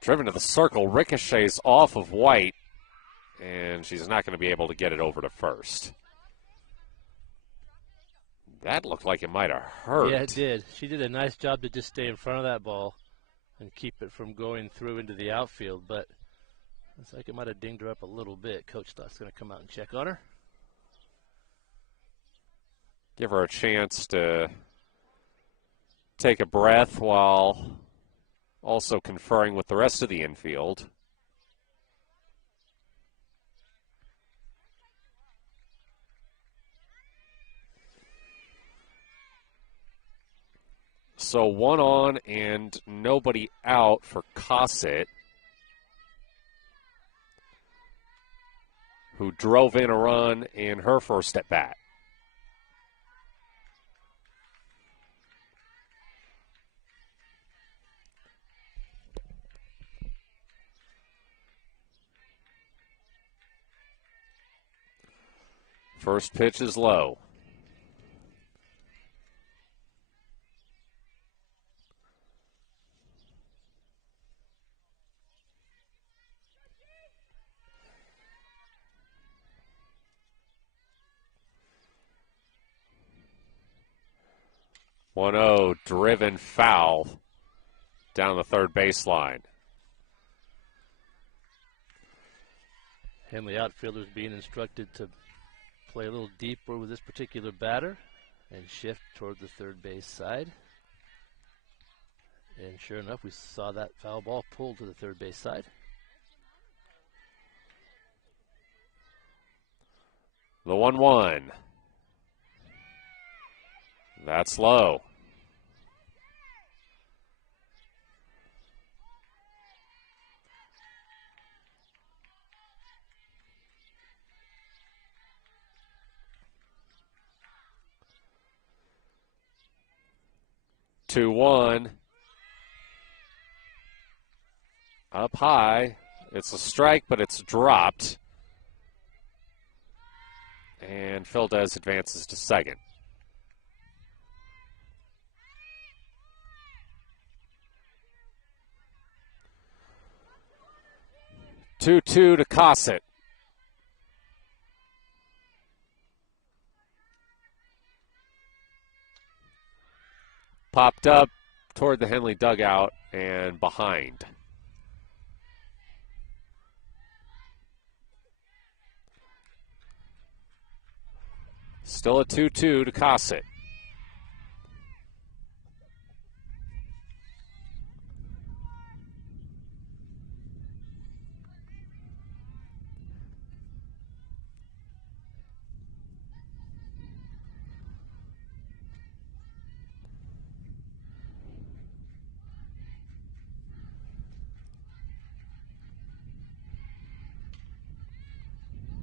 Driven to the circle, ricochets off of White, and she's not going to be able to get it over to first. That looked like it might have hurt. Yeah, it did. She did a nice job to just stay in front of that ball and keep it from going through into the outfield, but looks like it might have dinged her up a little bit. Coach Stott's going to come out and check on her. Give her a chance to take a breath while also conferring with the rest of the infield. So 1 on and nobody out for Cossett, who drove in a run in her first at bat. First pitch is low. One zero, driven foul down the third baseline. Henley outfielders being instructed to play a little deeper with this particular batter and shift toward the third base side. And sure enough, we saw that foul ball pulled to the third base side. The 1-1. That's low. Two one. Up high. It's a strike, but it's dropped. And Valdez advances to second. Two to Cossett. Popped up toward the Henley dugout and behind. Still a 2-2 to Cossett.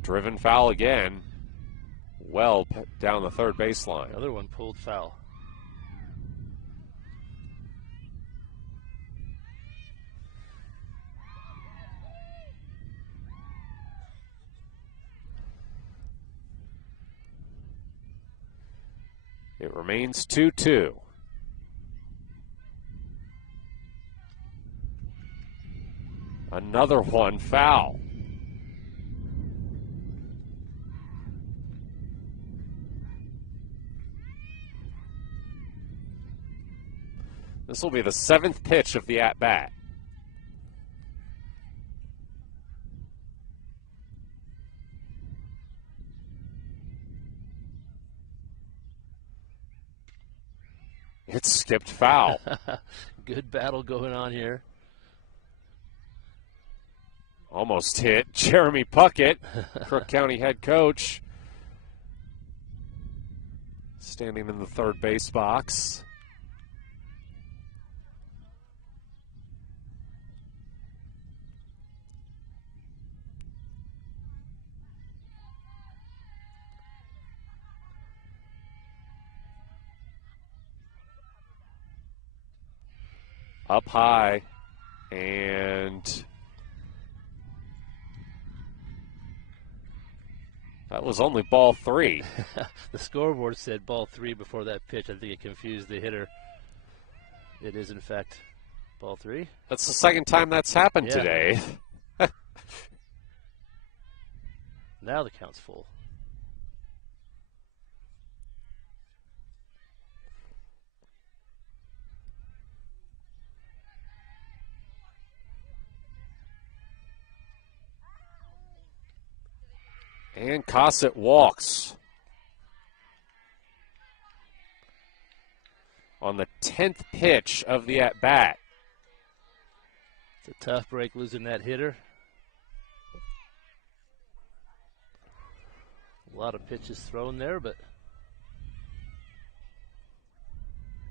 Driven foul again. Well down the third baseline. Another one pulled foul. It remains 2-2. Another one foul. This will be the seventh pitch of the at-bat. It's skipped foul. Good battle going on here. Almost hit Jeremy Puckett, Crook County head coach, standing in the third base box. Up high, and that was only ball three. The scoreboard said ball three before that pitch. I think it confused the hitter. It is, in fact, ball three. That's the second time that's happened today. Now the count's full. And Cossett walks. On the 10th pitch of the at-bat. It's a tough break losing that hitter. A lot of pitches thrown there, but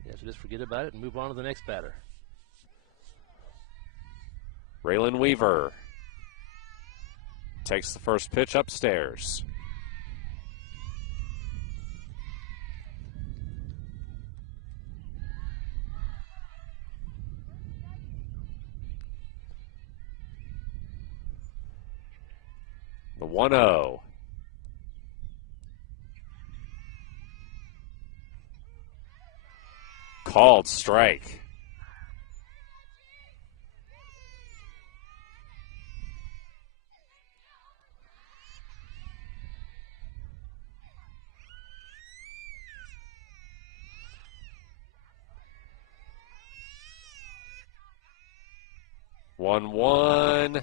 you have to just forget about it and move on to the next batter. Raylan Weaver takes the first pitch upstairs. The 1-0. called strike. One.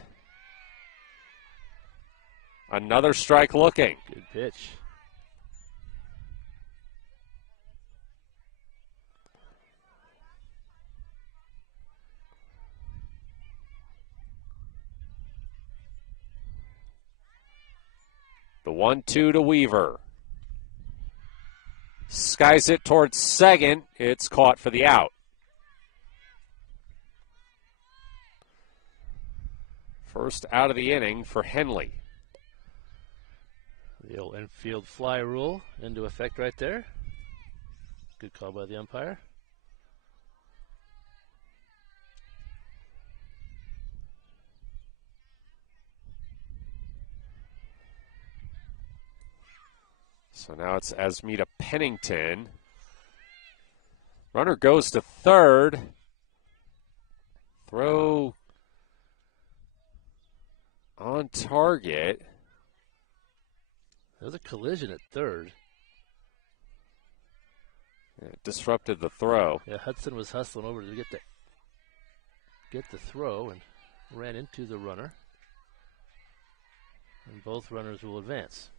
Another strike looking. Good pitch. The 1-2 to Weaver. Skies it towards second. It's caught for the out. First out of the inning for Henley. The old infield fly rule into effect right there. Good call by the umpire. So now it's Asmita Pennington. Runner goes to third. Throw on target. There's a collision at third. It disrupted the throw. Yeah, Hudson was hustling over to get the throw and ran into the runner. And both runners will advance.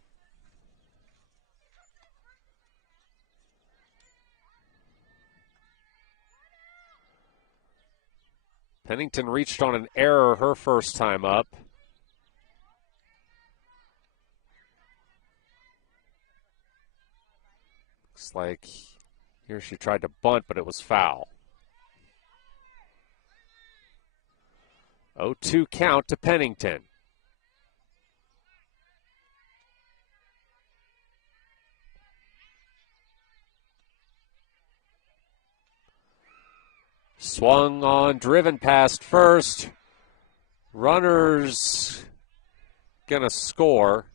Pennington reached on an error her first time up. Looks like here she tried to bunt, but it was foul. 0-2 count to Pennington. Swung on, driven past first. Runners gonna score.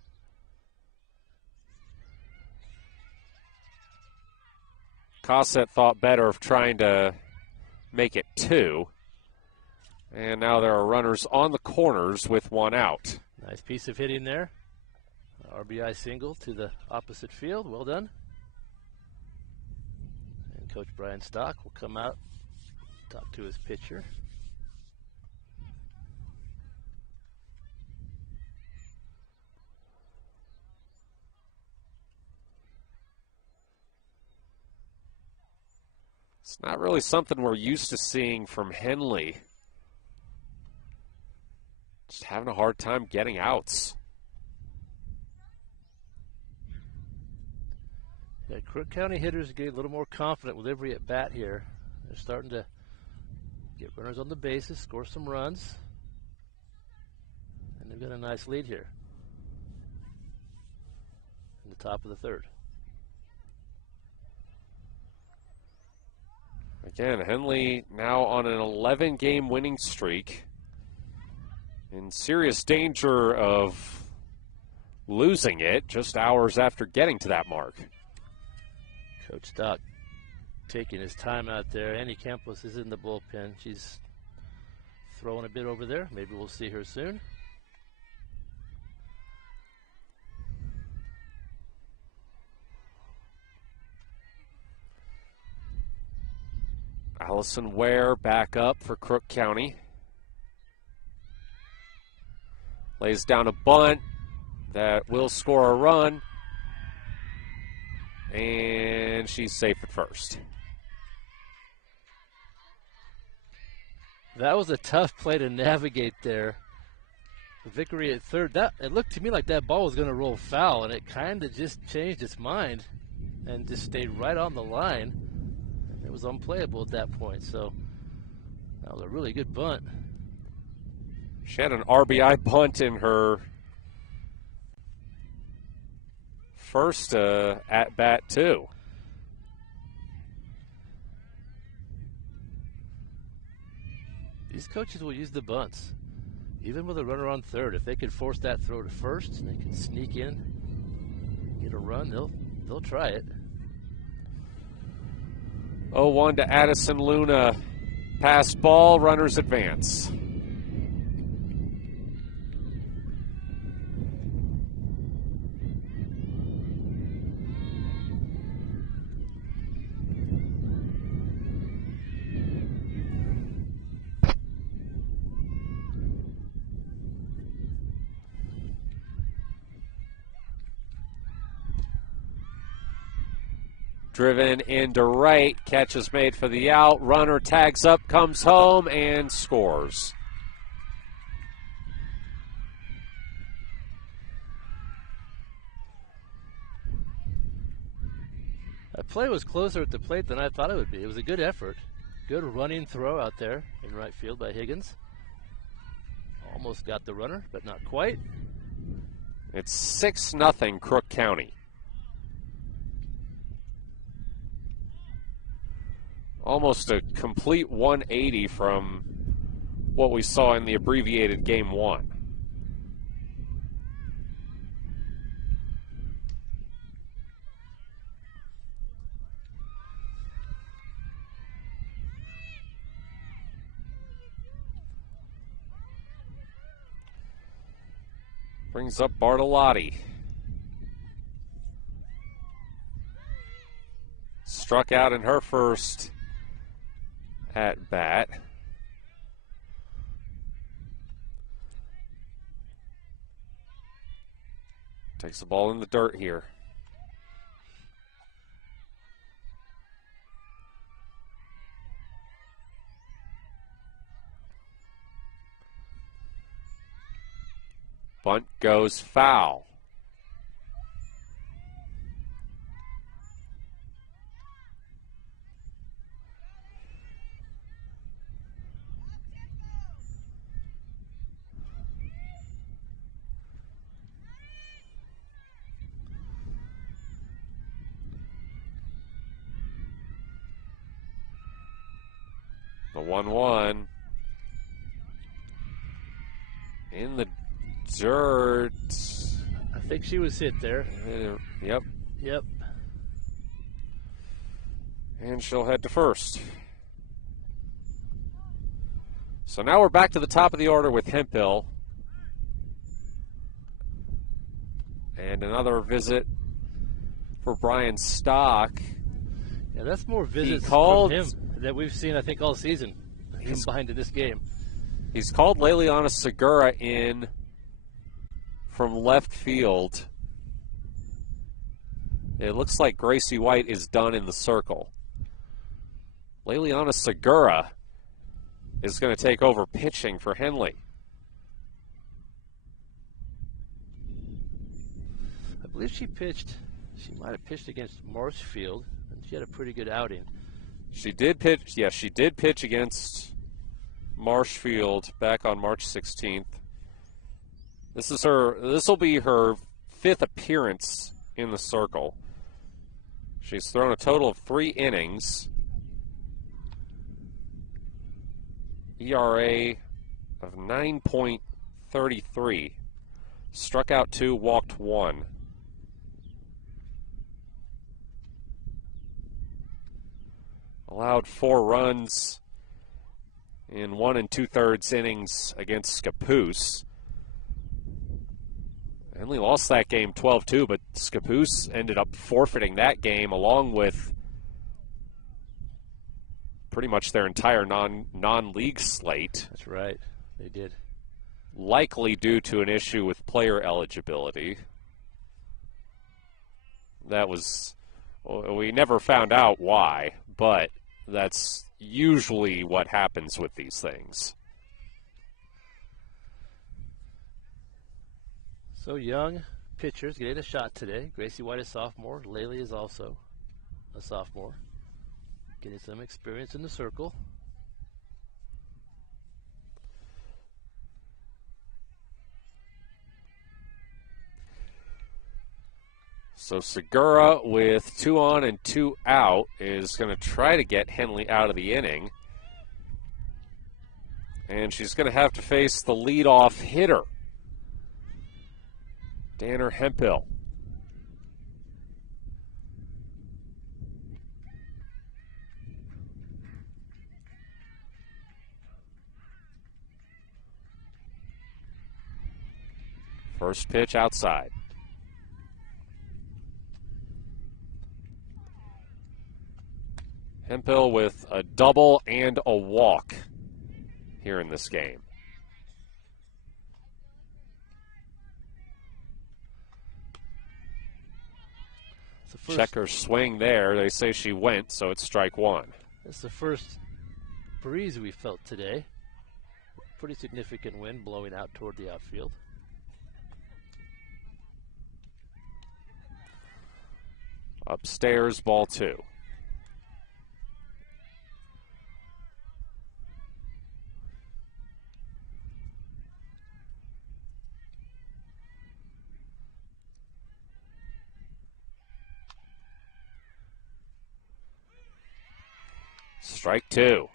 Cossett thought better of trying to make it 2. And now there are runners on the corners with one out. Nice piece of hitting there. RBI single to the opposite field. Well done. And Coach Brian Stock will come out, talk to his pitcher. It's not really something we're used to seeing from Henley. Just having a hard time getting outs. Yeah, Crook County hitters get a little more confident with every at bat here. They're starting to get runners on the bases, score some runs. And they've got a nice lead here in the top of the third. Again, Henley now on an 11-game winning streak. In serious danger of losing it just hours after getting to that mark. Coach Stock taking his time out there. Annie Campos is in the bullpen. She's throwing a bit over there. Maybe we'll see her soon. Allison Ware back up for Crook County. Lays down a bunt that will score a run. And she's safe at first. That was a tough play to navigate there. Vickery at third. It looked to me like that ball was going to roll foul, and it kind of just changed its mind and just stayed right on the line. It was unplayable at that point, so that was a really good bunt. She had an RBI bunt in her first at-bat, too. These coaches will use the bunts. Even with a runner on third, if they could force that throw to first and they can sneak in, get a run, they'll try it. 0-1 to Addison Luna. Pass ball, runners advance. Driven into right, catch is made for the out, runner tags up, comes home, and scores. That play was closer at the plate than I thought it would be. It was a good effort. Good running throw out there in right field by Higgins. Almost got the runner, but not quite. It's 6-0 Crook County. Almost a complete 180 from what we saw in the abbreviated Game 1. Brings up Bartolotti. Struck out in her first at bat. Takes the ball in the dirt here. Bunt goes foul. The 1-1 in the dirt. I think she was hit there. Yep. Yep. And she'll head to first. So now we're back to the top of the order with Hemphill. And another visit for Brian Stock. Yeah, that's more visits from him that we've seen, I think, all season combined in this game. He's called Leliana Segura in from left field. It looks like Gracie White is done in the circle. Leliana Segura is going to take over pitching for Henley. I believe she might have pitched against Marshfield, and she had a pretty good outing. She did pitch, yes, she did pitch against Marshfield back on March 16th. This will be her 5th appearance in the circle. She's thrown a total of 3 innings. ERA of 9.33. Struck out 2, walked 1. Allowed 4 runs in 1 2/3 innings against Scappoose. Henley lost that game 12-2, but Scappoose ended up forfeiting that game along with pretty much their entire non-league slate. That's right, they did. Likely due to an issue with player eligibility. We never found out why, but that's usually what happens with these things. So young pitchers getting a shot today. Gracie White, a sophomore. Laley is also a sophomore. Getting some experience in the circle. So Segura with 2 on and 2 out is going to try to get Henley out of the inning. And she's going to have to face the leadoff hitter, Danner Hemphill. First pitch outside. Hemphill with a double and a walk here in this game. Checker swing there. They say she went, so it's strike one. It's the first breeze we felt today. Pretty significant wind blowing out toward the outfield. Upstairs, ball two. Strike two.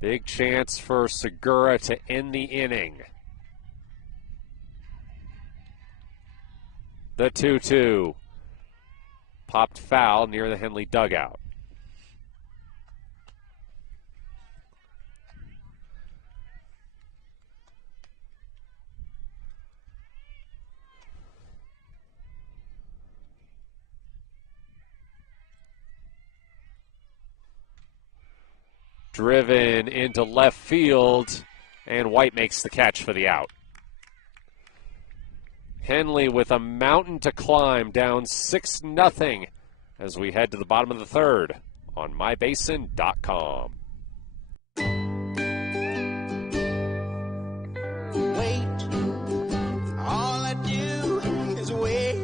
Big chance for Segura to end the inning. The 2-2. Popped foul near the Henley dugout. Driven into left field, and White makes the catch for the out. Henley with a mountain to climb, down 6-0 as we head to the bottom of the third on mybasin.com. Wait, all I do is wait.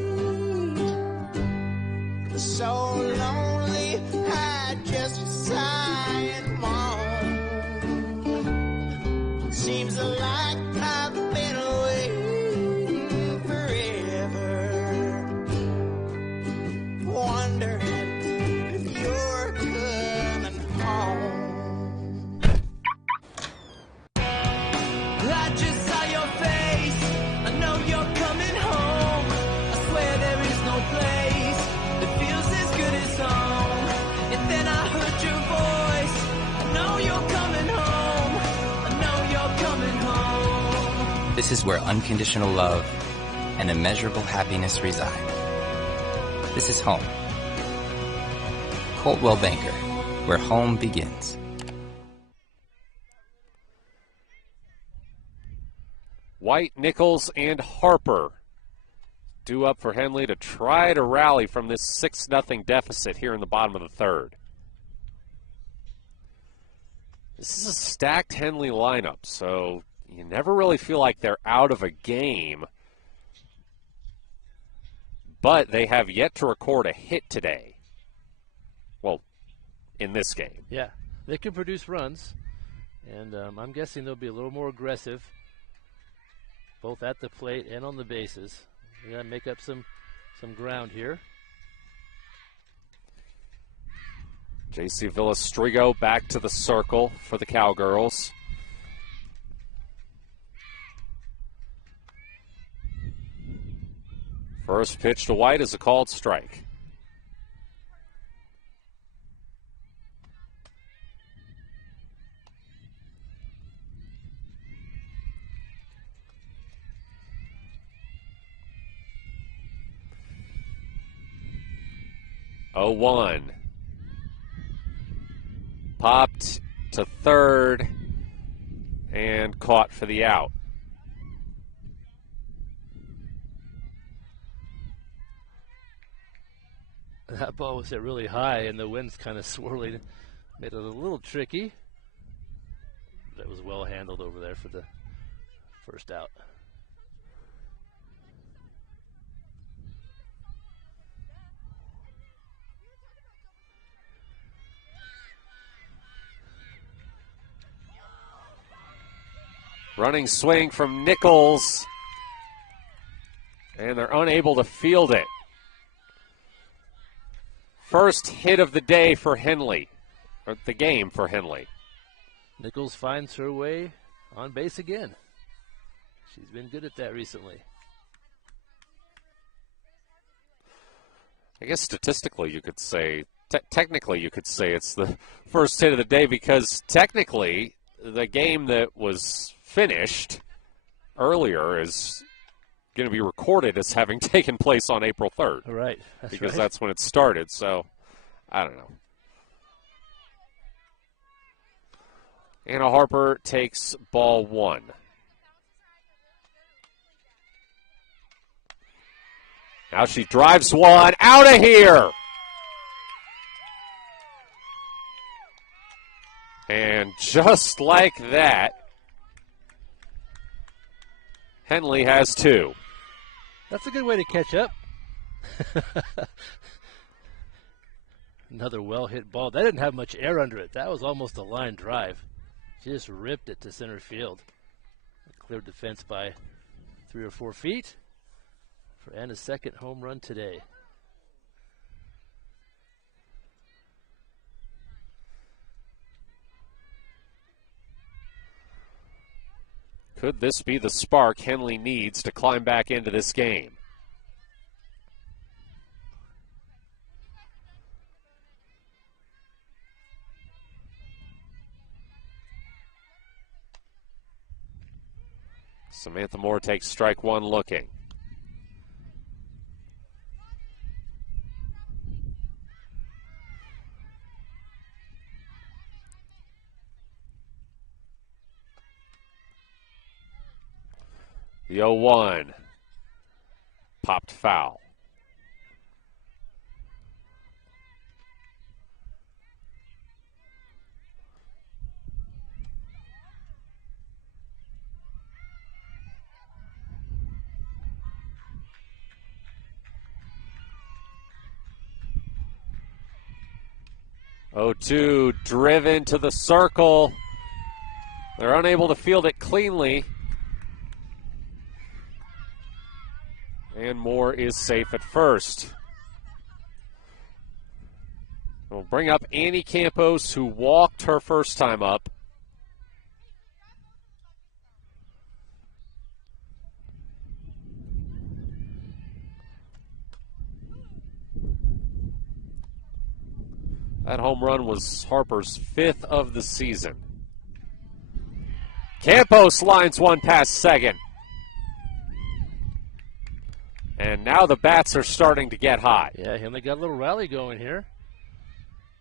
So lonely, I just sigh and moan. Seems like I've been waiting forever, wondering if you're coming home. I just saw your face, I know you're coming home. I swear there is no place that feels as good as home. And then I heard your voice, I know you're coming home. I know you're coming home. This is where unconditional love and immeasurable happiness reside. This is home. Coltwell Banker, where home begins. White, Nichols, and Harper due up for Henley to try to rally from this 6-0 deficit here in the bottom of the third. This is a stacked Henley lineup, so you never really feel like they're out of a game. But they have yet to record a hit today. Well, in this game. Yeah, they can produce runs, and I'm guessing they'll be a little more aggressive, both at the plate and on the bases. They got to make up some ground here. J.C. Villastrigo back to the circle for the Cowgirls. First pitch to White is a called strike. Oh, 1. Popped to third and caught for the out. That ball was hit really high, and the wind's kind of swirling. Made it a little tricky. That was well handled over there for the first out. Running swing from Nichols, and they're unable to field it. First hit of the day for Henley, or the game for Henley. Nichols finds her way on base again. She's been good at that recently. I guess statistically you could say technically you could say it's the first hit of the day because technically the game that was finished earlier is going to be recorded as having taken place on April 3rd. Right. Because right. that's when it started. So, I don't know. Anna Harper takes ball 1. Now she drives one out of here. And just like that, Henley has 2. That's a good way to catch up. Another well-hit ball. That didn't have much air under it. That was almost a line drive. She just ripped it to center field. Cleared the fence by 3 or 4 feet for Anna's second home run today. Could this be the spark Henley needs to climb back into this game? Samantha Moore takes strike 1 looking. The 0-1 popped foul. Oh-2 driven to the circle. They're unable to field it cleanly. And Moore is safe at first. We'll bring up Annie Campos, who walked her first time up. That home run was Harper's 5th of the season. Campos lines one past second. And now the bats are starting to get hot. Yeah, Henley got a little rally going here.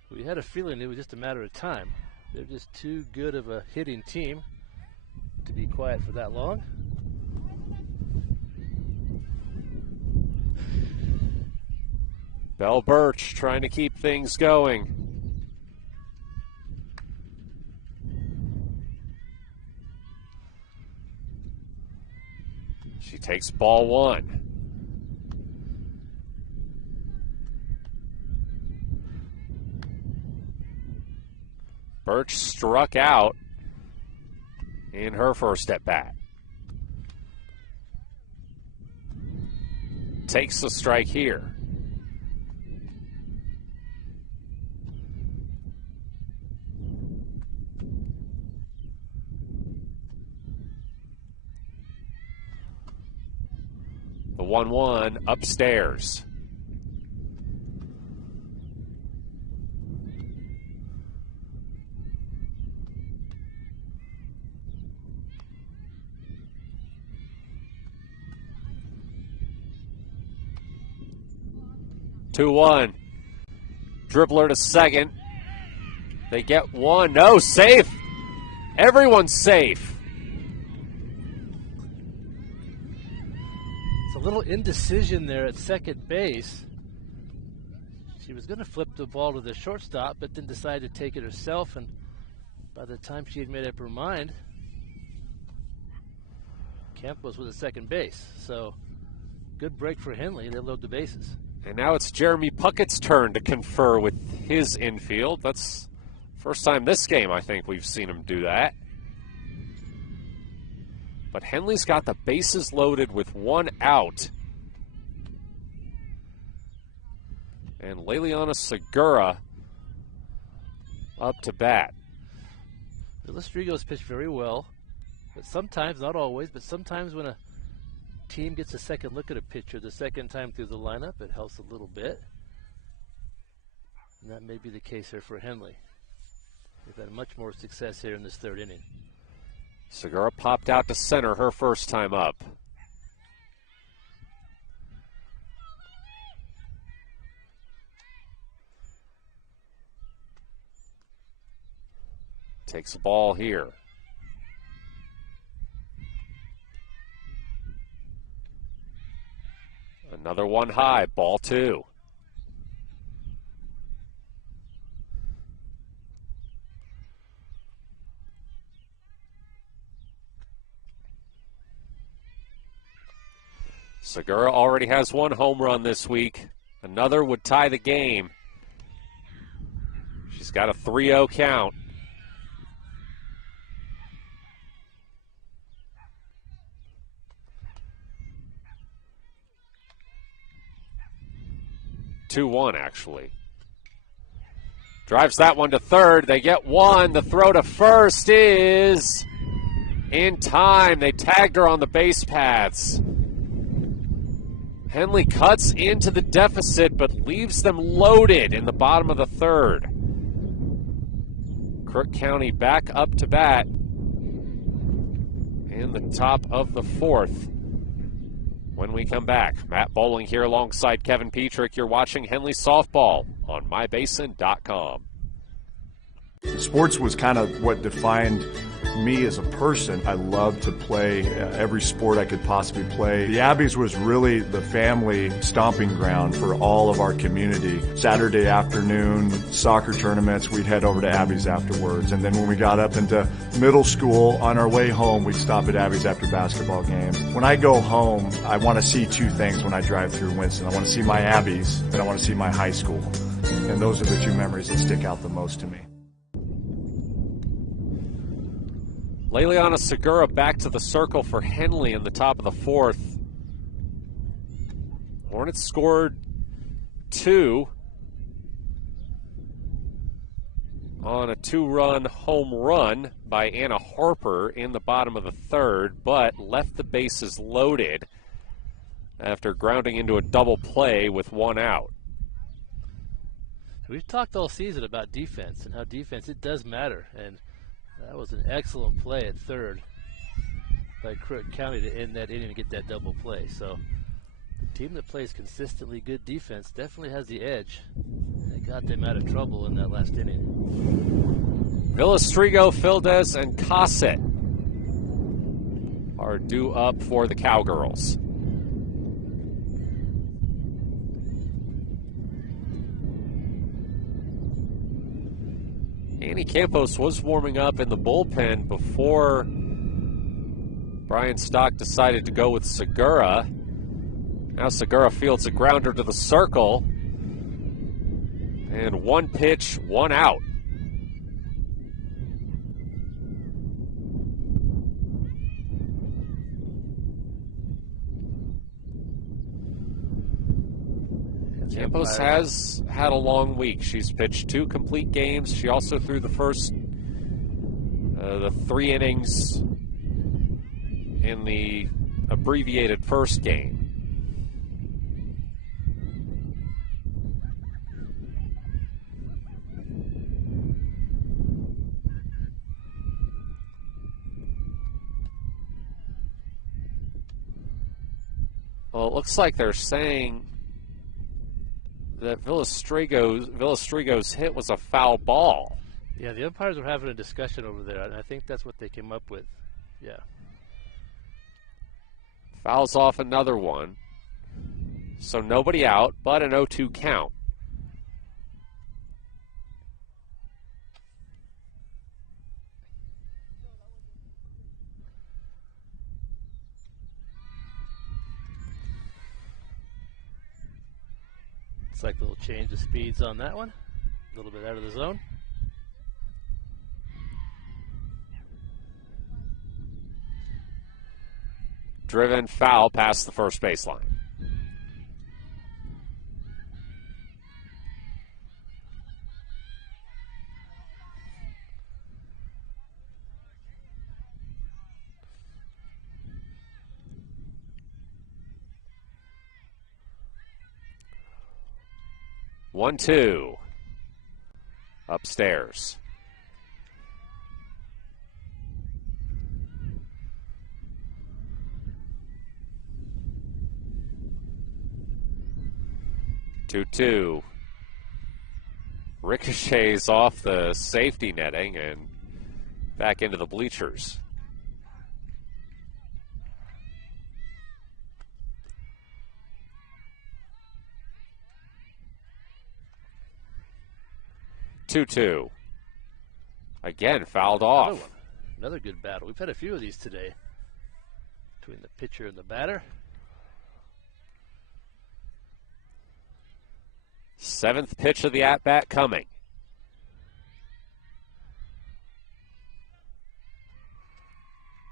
We had a feeling it was just a matter of time. They're just too good of a hitting team to be quiet for that long. Belle Birch trying to keep things going. She takes ball 1. Birch struck out in her first at bat. Takes the strike here. The 1-1 upstairs. Two-one. Dribbler to second. They get one. No, safe. Everyone's safe. It's a little indecision there at second base. She was going to flip the ball to the shortstop, but then decided to take it herself, and by the time she had made up her mind, Campos was at second base. So good break for Henley. They load the bases. And now it's Jeremy Puckett's turn to confer with his infield. That's first time this game I think we've seen him do that. But Henley's got the bases loaded with one out. And Leliana Segura up to bat. Illustrigo's pitched very well, but sometimes, not always, but sometimes when a team gets a second look at a pitcher the second time through the lineup, it helps a little bit. And that may be the case here for Henley. They've had much more success here in this third inning. Segura popped out to center her first time up. Takes the ball here. Another one high, ball 2. Segura already has 1 home run this week. Another would tie the game. She's got a 3-0 count. Two-one, actually. Drives that one to third. They get 1. The throw to first is in time. They tagged her on the base paths. Henley cuts into the deficit, but leaves them loaded in the bottom of the third. Crook County back up to bat in the top of the fourth. When we come back, Matt Bowling here alongside Kevin Petrick. You're watching Henley Softball on mybasin.com. Sports was kind of what defined me as a person. I loved to play every sport I could possibly play. The Abbeys was really the family stomping ground for all of our community. Saturday afternoon, soccer tournaments, we'd head over to Abbeys afterwards. And then when we got up into middle school, on our way home, we'd stop at Abbeys after basketball games. When I go home, I want to see 2 things when I drive through Winston. I want to see my Abbeys, and I want to see my high school. And those are the 2 memories that stick out the most to me. Leliana Segura back to the circle for Henley in the top of the fourth. Hornets scored 2 on a 2-run home run by Anna Harper in the bottom of the third, but left the bases loaded after grounding into a double play with 1 out. We've talked all season about defense and how defense, it does matter. And that was an excellent play at third by Crook County to end that inning and get that double play. So the team that plays consistently good defense definitely has the edge. They got them out of trouble in that last inning. Villastrigo, Fildes, and Cossett are due up for the Cowgirls. Annie Campos was warming up in the bullpen before Brian Stock decided to go with Segura. Now Segura fields a grounder to the circle. And 1 pitch, 1 out. Campos has had a long week. She's pitched 2 complete games. She also threw the 3 innings in the abbreviated first game. Well, it looks like they're saying that Villastrigo's hit was a foul ball. Yeah, the umpires were having a discussion over there, and I think that's what they came up with. Yeah. Fouls off another one. So nobody out, but an 0-2 count. Looks like a little change of speeds on that one. A little bit out of the zone. Driven foul past the first baseline. One, two. upstairs. Two. Ricochets off the safety netting and back into the bleachers. Two. Again, fouled off. Another good battle. We've had a few of these today between the pitcher and the batter. 7th pitch of the at-bat coming.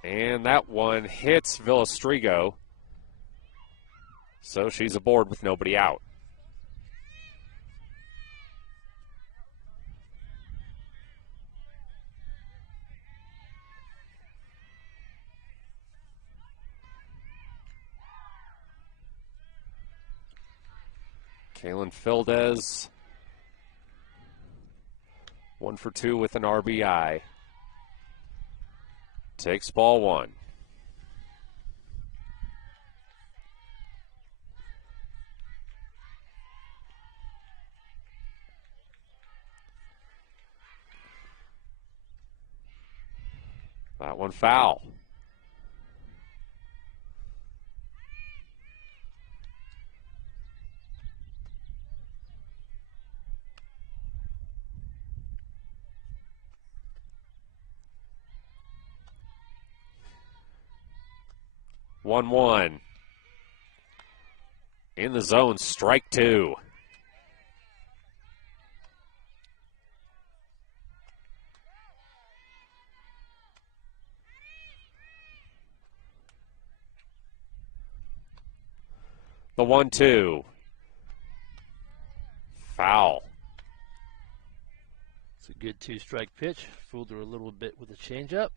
And that one hits Villastrigo. So she's aboard with nobody out. Kaylin Fildes, 1 for 2 with an RBI. Takes ball 1. That one foul. One. In the zone, strike 2. The 1-2. Foul. It's a good 2-strike pitch. Fooled her a little bit with a changeup.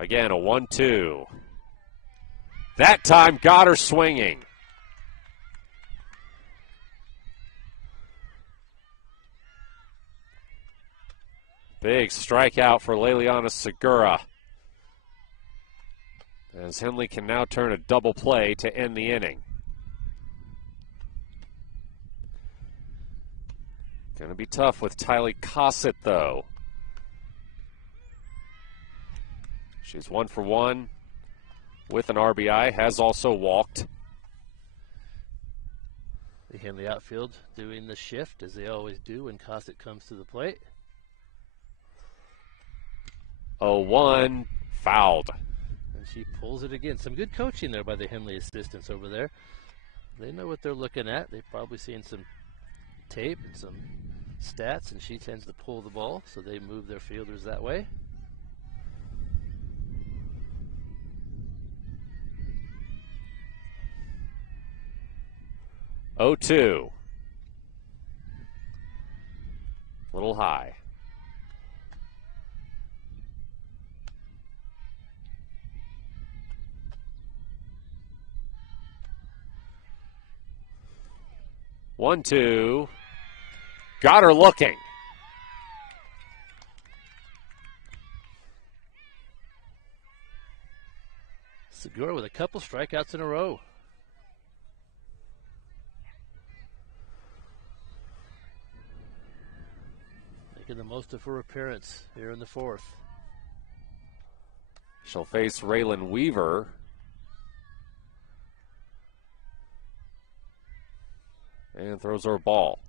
Again, a 1-2. That time got her swinging. Big strikeout for Leliana Segura, as Henley can now turn a double play to end the inning. Going to be tough with Tylee Cossett, though. She's 1 for 1 with an RBI, has also walked. The Henley outfield doing the shift, as they always do when Cossett comes to the plate. 0-1, fouled. And she pulls it again. Some good coaching there by the Henley assistants over there. They know what they're looking at. They've probably seen some tape and some stats, and she tends to pull the ball, so they move their fielders that way. 0-2. Little high. One, two. Got her looking. Segura with a couple strikeouts in a row. Making the most of her appearance here in the fourth. She'll face Raylan Weaver. And throws her a ball.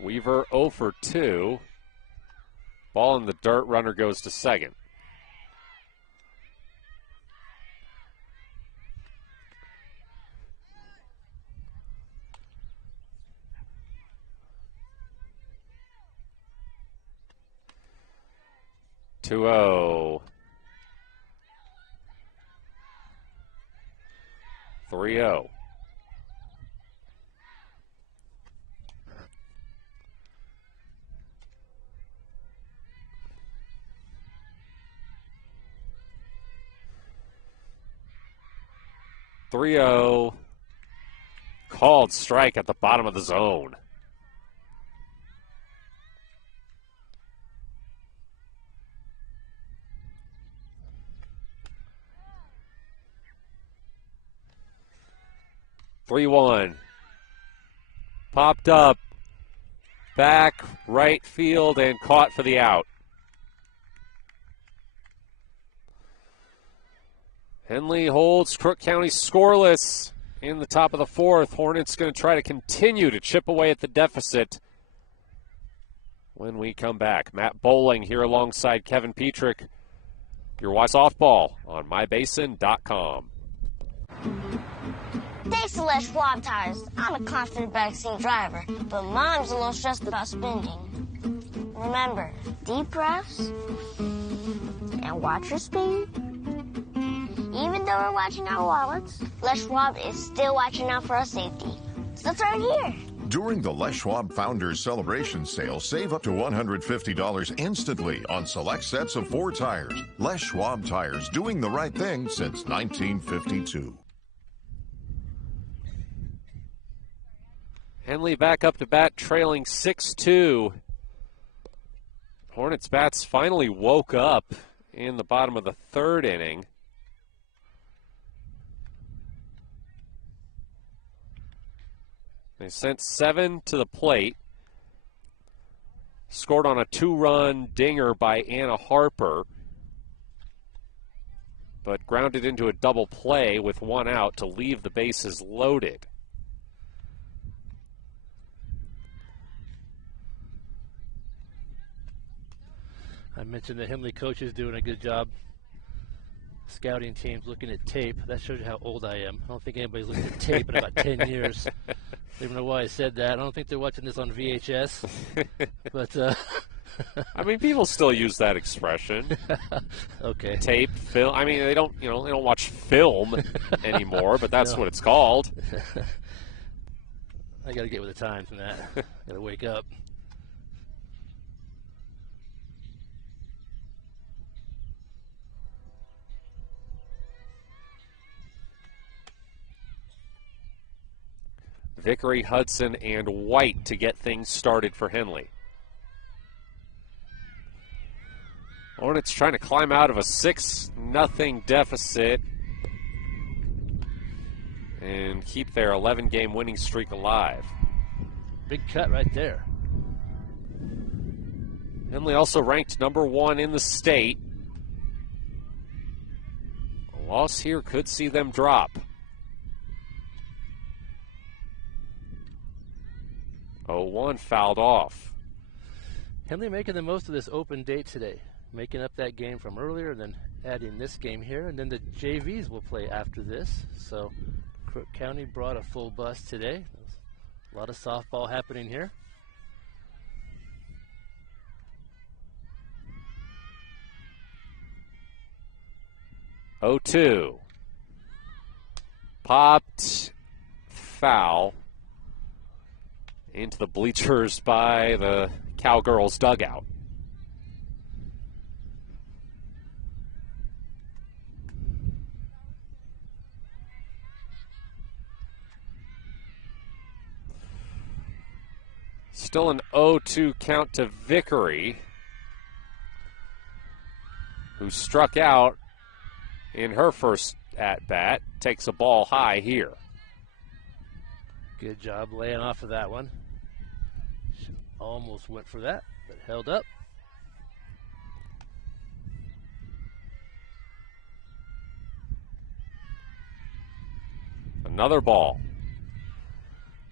Weaver 0 for 2. Ball in the dirt, runner goes to second. Two oh. 3-0. 3-0. Called strike at the bottom of the zone. Three-one. Popped up. Back, right field, and caught for the out. Henley holds Crook County scoreless in the top of the fourth. Hornets going to try to continue to chip away at the deficit when we come back. Matt Bowling here alongside Kevin Petrick. Your watch softball on mybasin.com. Thanks to Les Schwab Tires, I'm a confident backseat driver, but Mom's a little stressed about spending. Remember, deep breaths and watch your speed. Even though we're watching our wallets, Les Schwab is still watching out for our safety. So let's right here. During the Les Schwab Founders Celebration Sale, save up to $150 instantly on select sets of 4 tires. Les Schwab Tires, doing the right thing since 1952. Henley back up to bat, trailing 6-2. Hornets bats finally woke up in the bottom of the third inning. They sent 7 to the plate. Scored on a 2-run dinger by Anna Harper, but grounded into a double play with 1 out to leave the bases loaded. I mentioned the Henley coach is doing a good job scouting teams, looking at tape. That shows you how old I am. I don't think anybody's looked at tape in about 10 years. I don't even know why I said that. I don't think they're watching this on VHS. But I mean, people still use that expression. Okay. Tape, film. I mean, they don't watch film anymore, but that's what it's called. I got to get with the times, Matt. Got to wake up. Vickery, Hudson, and White to get things started for Henley. Hornets trying to climb out of a 6-0 deficit and keep their 11-game winning streak alive. Big cut right there. Henley also ranked number 1 in the state. A loss here could see them drop. 0-1 fouled off. Henley making the most of this open date today, making up that game from earlier and then adding this game here, and then the JVs will play after this. So Crook County brought a full bus today. A lot of softball happening here. 0-2. Popped, foul into the bleachers by the Cowgirls dugout. Still an 0-2 count to Vickery, who struck out in her first at-bat. Takes a ball high here. Good job laying off of that one. Almost went for that, but held up. Another ball.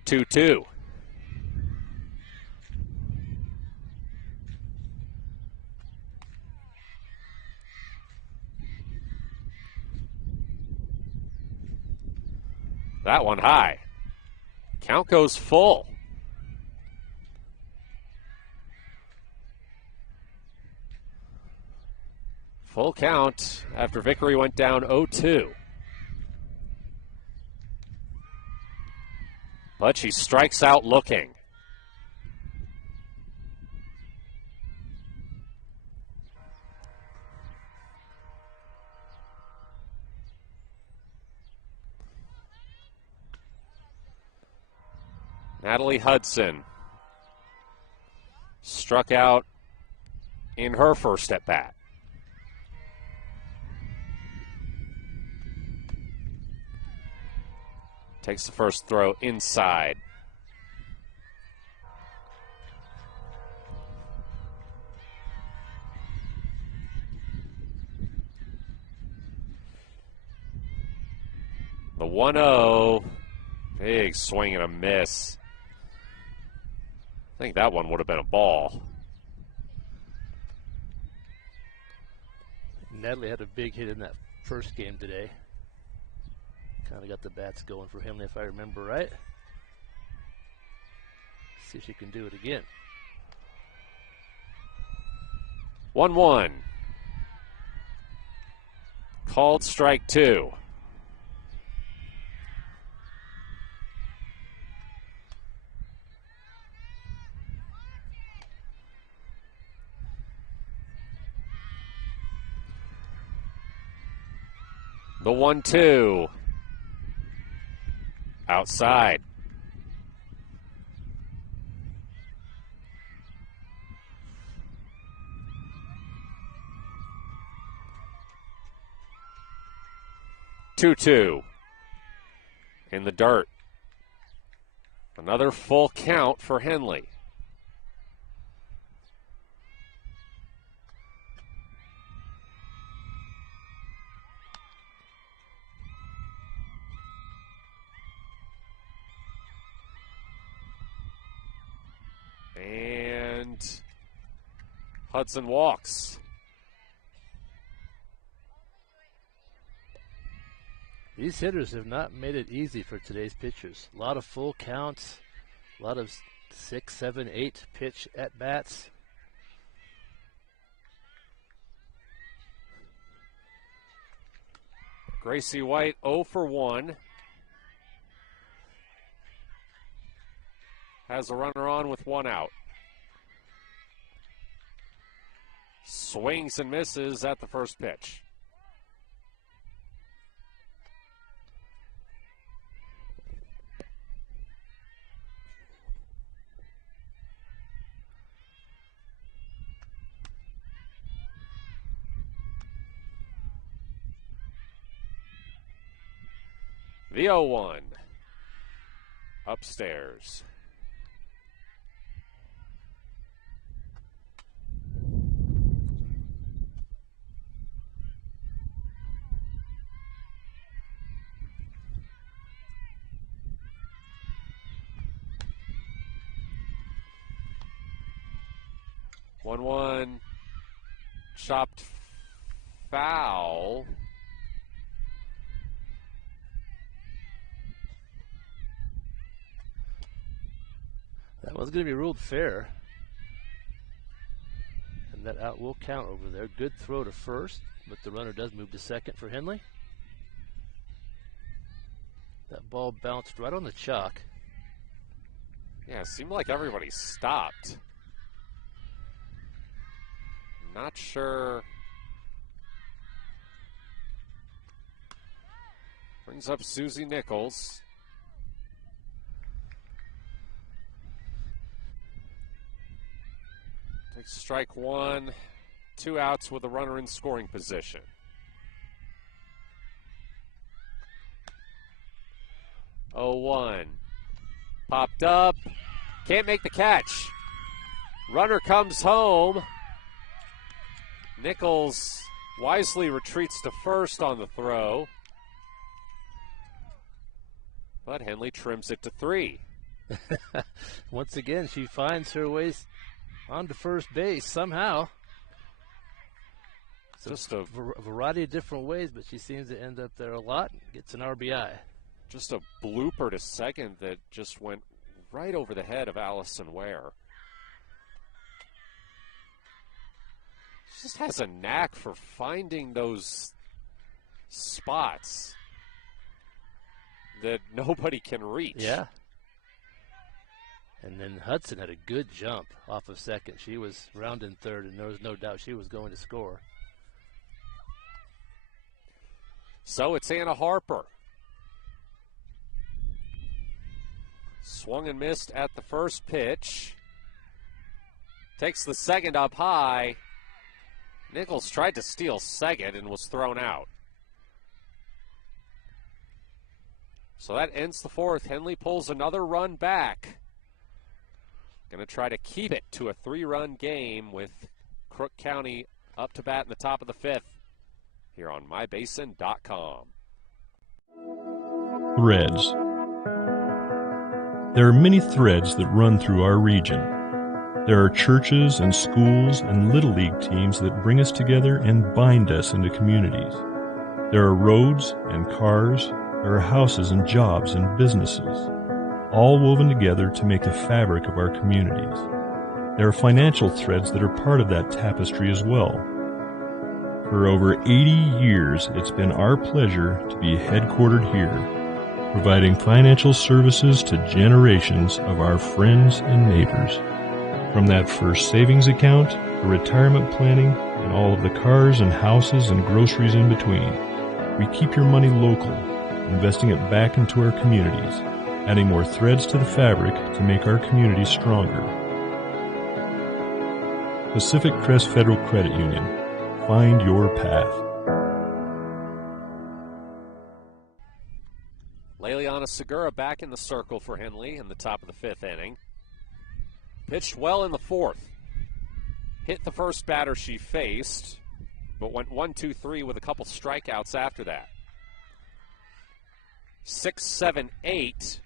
2-2. That one high. Count goes full. Full count after Vickery went down 0-2. But she strikes out looking. Natalie Hudson struck out in her first at bat. Takes the first throw inside. The 1-0. Big swing and a miss. I think that one would have been a ball. Natalie had a big hit in that first game today. Kind of got the bats going for Henley, if I remember right. See if she can do it again. 1-1. Called strike 2. The 1-2. Outside. Two in the dirt. Another full count for Henley. And Hudson walks. These hitters have not made it easy for today's pitchers. A lot of full counts, a lot of 6, 7, 8 pitch at bats. Gracie White 0 for 1. Has a runner on with 1 out. Swings and misses at the first pitch. The 0-1. Upstairs. One chopped foul. That was going to be ruled fair. And that out will count over there. Good throw to first, but the runner does move to second for Henley. That ball bounced right on the chalk. Yeah, it seemed like everybody stopped. Not sure. Brings up Susie Nichols. Takes strike 1, 2 outs with a runner in scoring position. Oh, 1. Popped up. Can't make the catch. Runner comes home. Nichols wisely retreats to first on the throw. But Henley trims it to 3. Once again, she finds her ways onto first base somehow. Just a variety of different ways, but she seems to end up there a lot and gets an RBI. Just a blooper to second that just went right over the head of Allison Ware. She just has a knack for finding those spots that nobody can reach. Yeah. And then Hudson had a good jump off of second. She was rounding third, and there was no doubt she was going to score. So it's Anna Harper. Swung and missed at the first pitch. Takes the second up high. Nichols tried to steal second and was thrown out. So that ends the fourth. Henley pulls another run back. Going to try to keep it to a 3-run game with Crook County up to bat in the top of the fifth here on mybasin.com. Threads. There are many threads that run through our region. There are churches and schools and Little League teams that bring us together and bind us into communities. There are roads and cars. There are houses and jobs and businesses, all woven together to make the fabric of our communities. There are financial threads that are part of that tapestry as well. For over 80 years, it's been our pleasure to be headquartered here, providing financial services to generations of our friends and neighbors. From that first savings account to retirement planning and all of the cars and houses and groceries in between, we keep your money local, investing it back into our communities, adding more threads to the fabric to make our communities stronger. Pacific Crest Federal Credit Union. Find your path. Leliana Segura back in the circle for Henley in the top of the fifth inning. Pitched well in the fourth. Hit the first batter she faced, but went 1-2-3 with a couple strikeouts after that. 6, 7, 8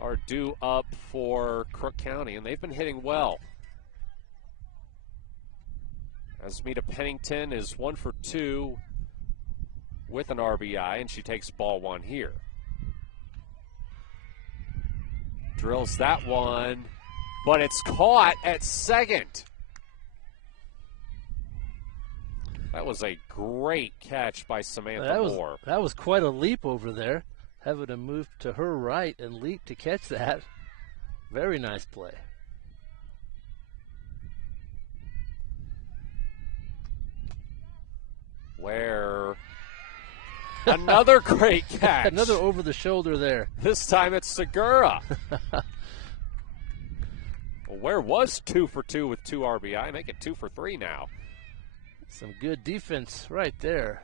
are due up for Crook County, and they've been hitting well. Asmita Pennington is 1 for 2 with an RBI, and she takes ball one here. Drills that one, but it's caught at second. That was a great catch by Samantha Moore. That was quite a leap over there, having to move to her right and leap to catch that. Very nice play. Where another great catch. Another over the shoulder there. This time it's Segura. Where was 2 for 2 with 2 RBI? Make it 2 for 3 now. Some good defense right there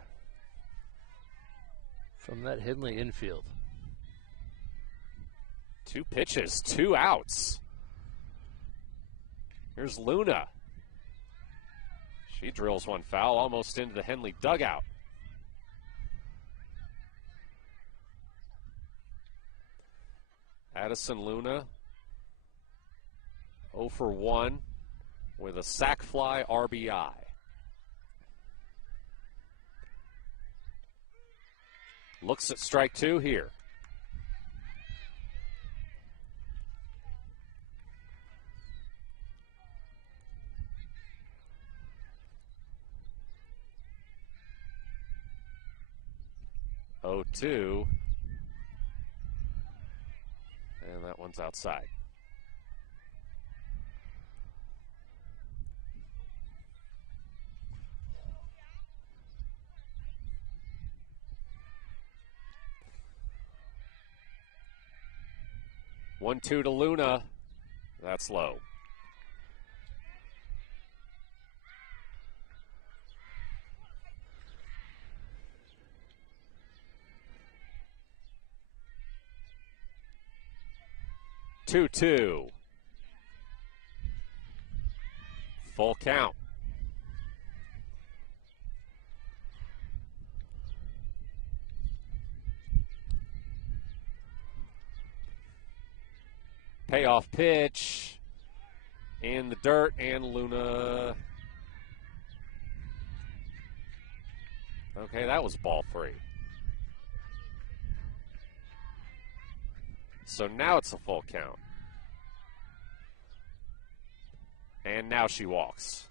from that Henley infield. 2 pitches, 2 outs. Here's Luna. She drills one foul almost into the Henley dugout. Addison Luna 0 for 1 with a sac fly RBI. Looks at strike 2 here. Oh, 2. And that one's outside. One, 2 to Luna. That's low. Two. Full count. Payoff pitch in the dirt, and Luna. Okay, that was ball 3. So now it's a full count. And now she walks.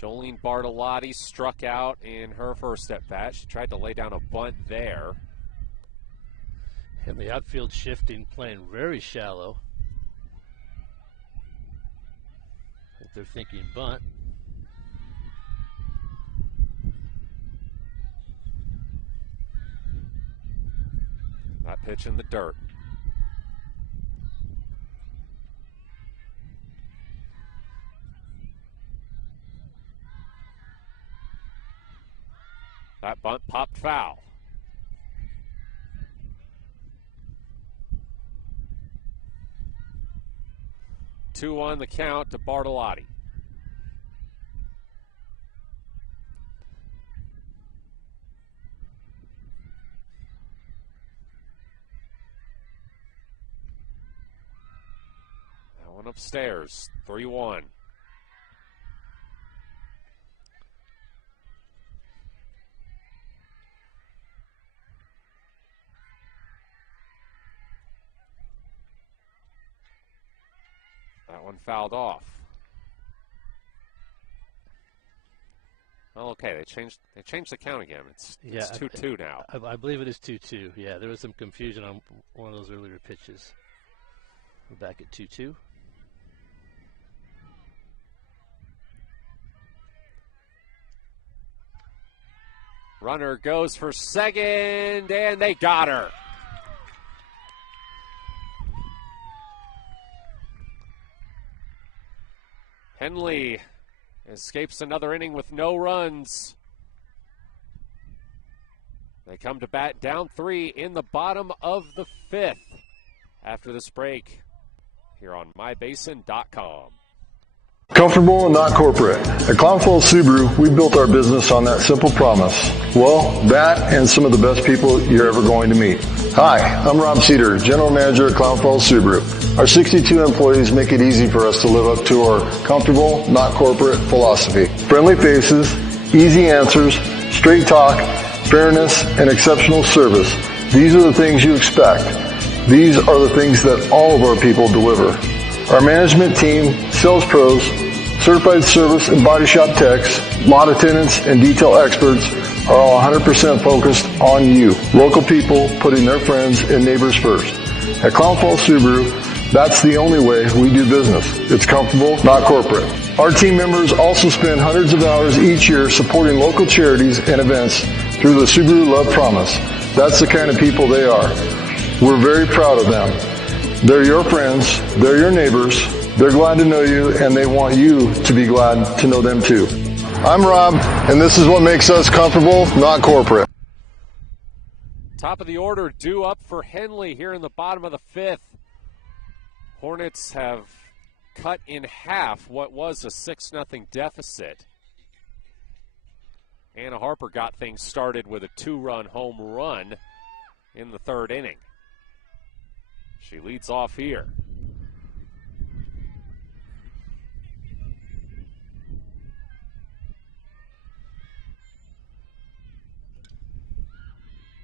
Jolene Bartolotti struck out in her first at-bat. She tried to lay down a bunt there. And the outfield shifting, playing very shallow. I think they're thinking bunt. That pitch in the dirt. That bunt popped foul. Two on the count to Bartolotti. That one upstairs, 3-1. That one fouled off. Well, okay, they changed the count again. It's 2-2 now. I believe it is 2-2. Yeah, there was some confusion on one of those earlier pitches. We're back at 2-2. Runner goes for second, and they got her. Henley escapes another inning with no runs. They come to bat down 3 in the bottom of the 5th after this break here on mybasin.com. Comfortable and not corporate. At Clown Falls Subaru, we built our business on that simple promise. Well, that and some of the best people you're ever going to meet. Hi, I'm Rob Cedar, General Manager at Clown Falls Subaru. Our 62 employees make it easy for us to live up to our comfortable, not corporate philosophy. Friendly faces, easy answers, straight talk, fairness, and exceptional service. These are the things you expect. These are the things that all of our people deliver. Our management team, sales pros, certified service and body shop techs, lot attendants, and detail experts are all 100% focused on you. Local people putting their friends and neighbors first. At Clown Falls Subaru, that's the only way we do business. It's comfortable, not corporate. Our team members also spend hundreds of hours each year supporting local charities and events through the Subaru Love Promise. That's the kind of people they are. We're very proud of them. They're your friends, they're your neighbors, they're glad to know you, and they want you to be glad to know them too. I'm Rob, and this is what makes us comfortable, not corporate. Top of the order due up for Henley here in the bottom of the 5th. Hornets have cut in half what was a 6-0 deficit. Anna Harper got things started with a 2-run home run in the 3rd inning. She leads off here.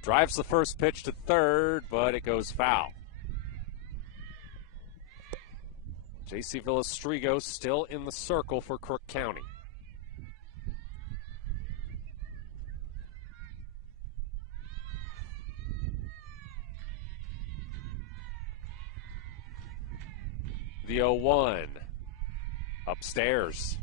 Drives the first pitch to 3rd, but it goes foul. J.C. Villastrigo still in the circle for Crook County. The 0-1 upstairs.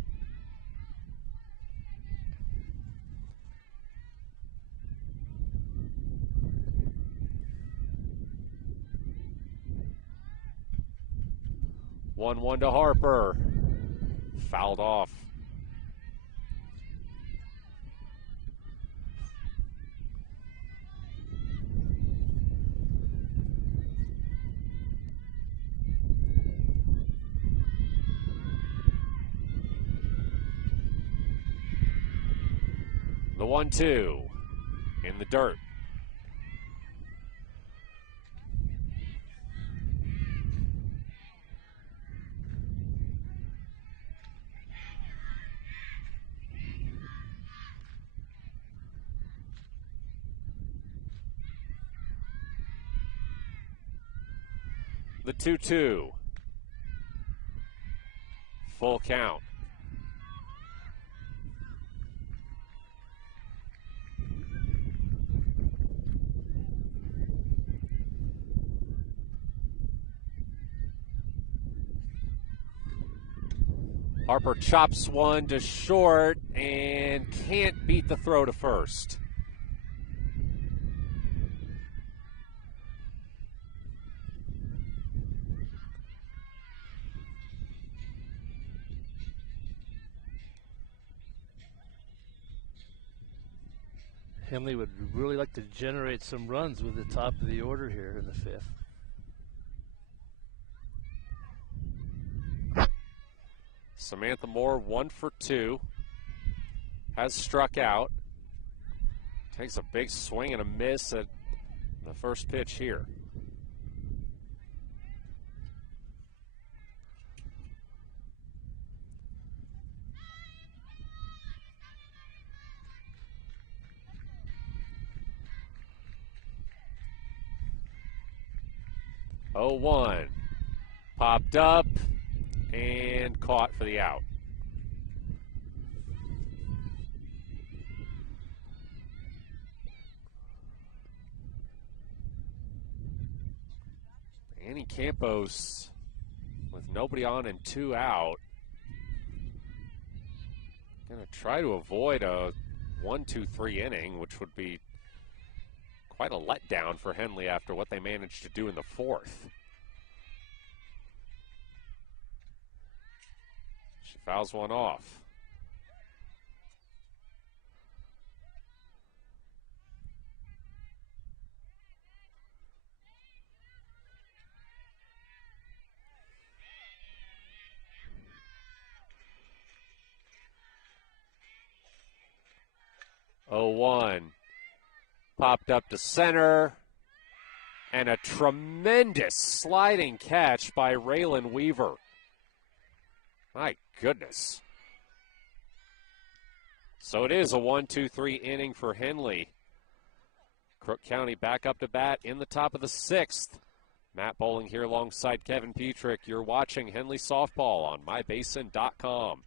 One to Harper. Fouled off. The 1-2 in the dirt. The 2-2. Full count. Harper chops one to short and can't beat the throw to first. Henley would really like to generate some runs with the top of the order here in the fifth. Samantha Moore 1 for 2. Has struck out. Takes a big swing and a miss at the first pitch here. Oh, 1. Popped up and caught for the out. Annie Campos with nobody on and 2 out. Going to try to avoid a 1-2-3 inning, which would be quite a letdown for Henley after what they managed to do in the fourth. She fouls one off. Oh, 1. Popped up to center. And a tremendous sliding catch by Raylan Weaver. My goodness. So it is a 1-2-3 inning for Henley. Crook County back up to bat in the top of the 6th. Matt Bowling here alongside Kevin Petrick. You're watching Henley Softball on mybasin.com.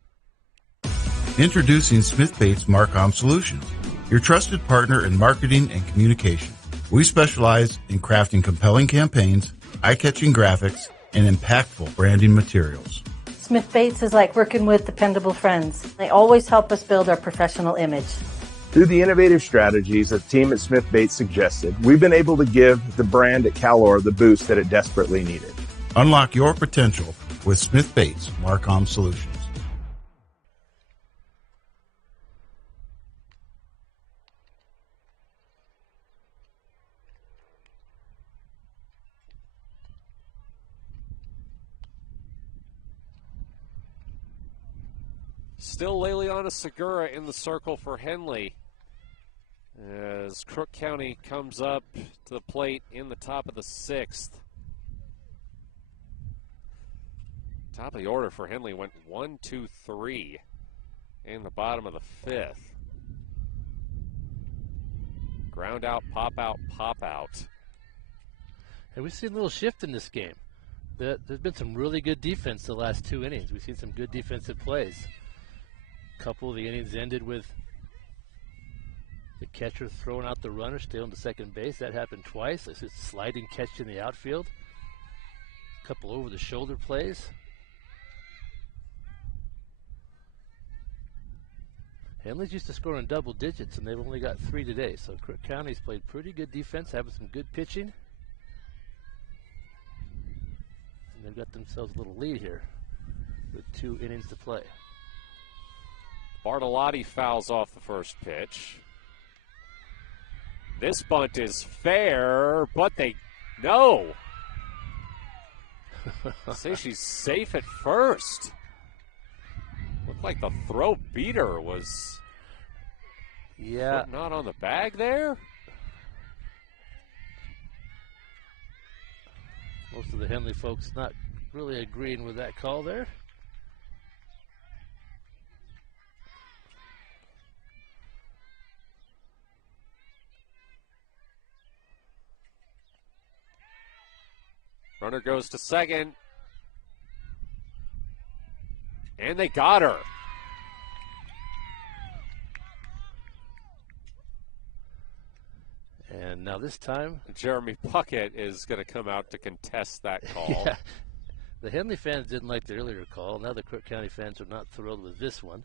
Introducing Smith Bates Marcom Solutions, your trusted partner in marketing and communication. We specialize in crafting compelling campaigns, eye-catching graphics, and impactful branding materials. Smith Bates is like working with dependable friends. They always help us build our professional image. Through the innovative strategies the team at Smith Bates suggested, we've been able to give the brand at Calor the boost that it desperately needed. Unlock your potential with Smith Bates Marcom Solutions. Still Leliana Segura in the circle for Henley as Crook County comes up to the plate in the top of the 6th. Top of the order for Henley went 1-2-3 in the bottom of the 5th. Ground out, pop out, pop out. And we've seen a little shift in this game. There's been some really good defense the last 2 innings. We've seen some good defensive plays. A couple of the innings ended with the catcher throwing out the runner, stealing to second base. That happened twice. It's a sliding catch in the outfield. A couple over-the-shoulder plays. Henley's used to score in double digits, and they've only got 3 today. So Crook County's played pretty good defense, having some good pitching. And they've got themselves a little lead here with 2 innings to play. Bartolotti fouls off the first pitch. This bunt is fair, but no. Say she's safe at first. Looked like the throw beater was not on the bag there. Most of the Henley folks not really agreeing with that call there. Runner goes to second. And they got her. And now this time, Jeremy Puckett is going to come out to contest that call. Yeah. The Henley fans didn't like the earlier call. Now the Crook County fans are not thrilled with this one.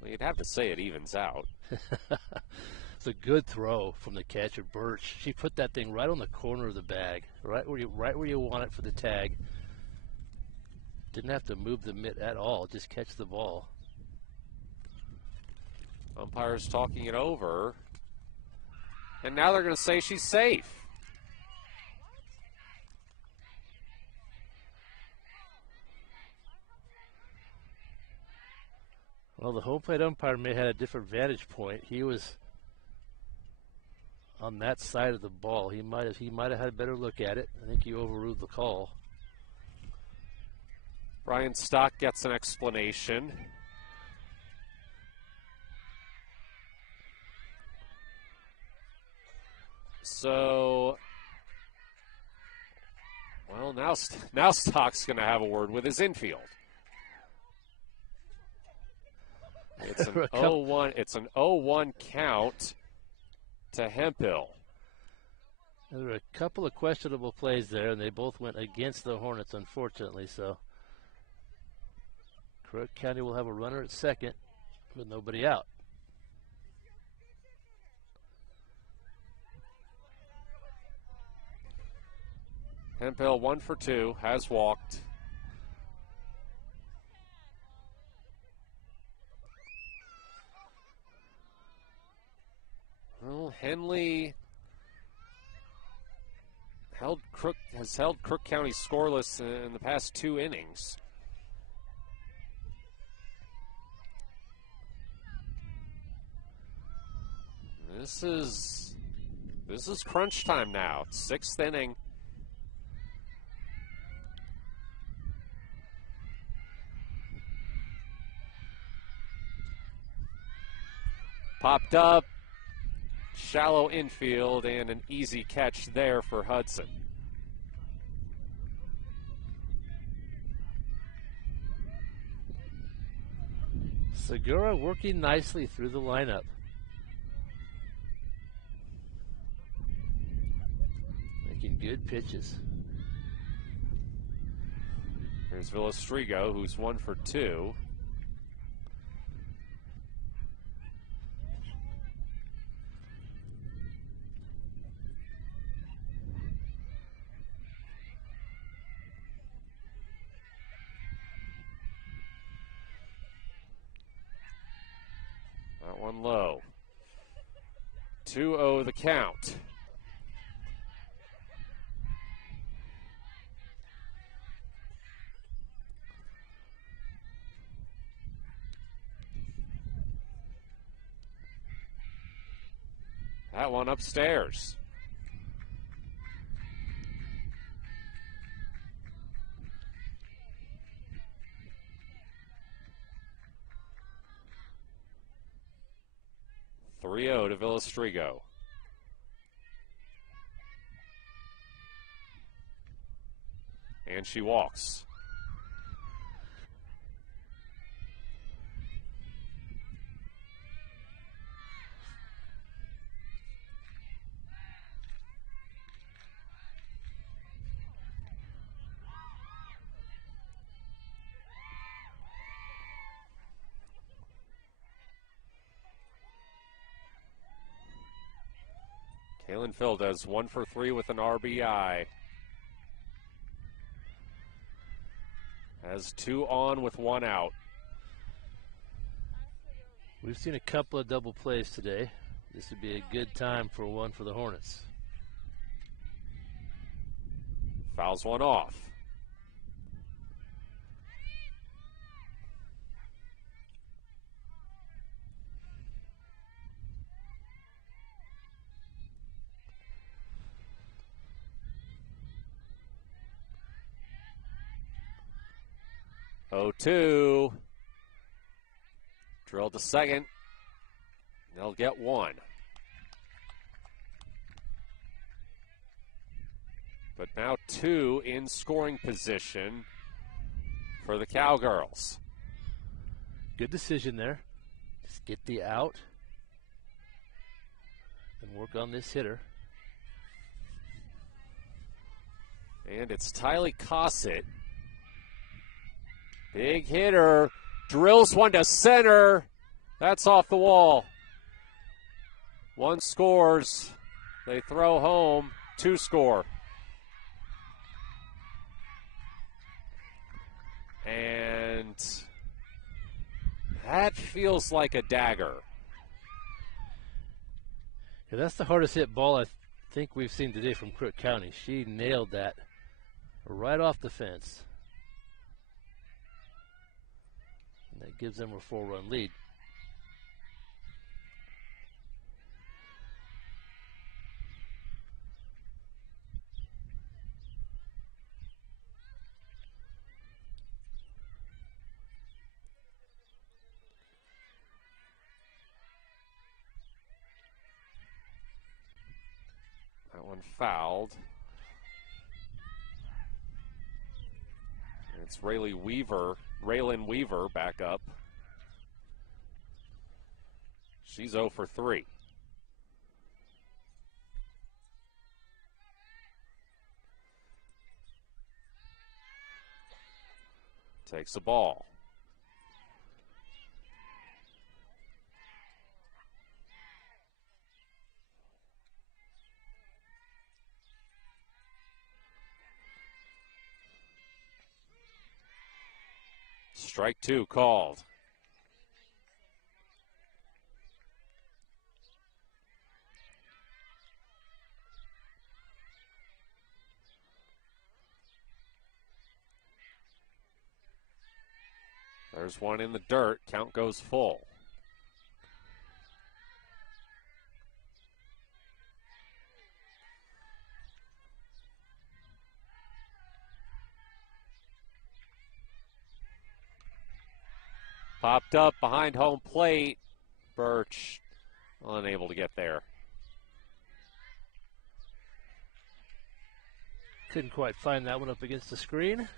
Well, you'd have to say it evens out. It's a good throw from the catcher, Birch. She put that thing right on the corner of the bag, right where you want it for the tag. Didn't have to move the mitt at all, just catch the ball. Umpires talking it over. And now they're going to say she's safe. Well, the home plate umpire may have had a different vantage point. He was on that side of the ball. He might have had a better look at it. I think he overruled the call. Brian Stock gets an explanation. So, well, now Stock's going to have a word with his infield. It's an 0-1. It's an 0-1 count to Hemphill. There were a couple of questionable plays there, and they both went against the Hornets, unfortunately. So, Crook County will have a runner at second with nobody out. Hemphill 1 for 2, has walked. Well, Henley has held Crook County scoreless in the past 2 innings. This is crunch time now. It's 6th inning. Popped up, shallow infield, and an easy catch there for Hudson. Segura working nicely through the lineup. Making good pitches. Here's Villastrigo, who's 1 for 2. That one low. 2-0 the count. That one upstairs. To Villastrigo. And she walks. Kaylin Phil does 1 for 3 with an RBI. Has 2 on with 1 out. We've seen a couple of double plays today. This would be a good time for one for the Hornets. Fouls one off. Oh, 2. Drilled to second. They'll get 1. But now 2 in scoring position for the Cowgirls. Good decision there. Just get the out and work on this hitter. And it's Tylee Cossett Big hitter. Drills one to center. That's off the wall. One scores. They throw home. Two score. And that feels like a dagger. Yeah, that's the hardest hit ball I think we've seen today from Crook County. She nailed that right off the fence. And that gives them a 4-run lead. That one fouled. And it's Raylan Weaver back up. She's 0 for 3. Takes the ball. Strike two called. There's one in the dirt. Count goes full. Popped up behind home plate. Birch unable to get there. Couldn't quite find that one up against the screen.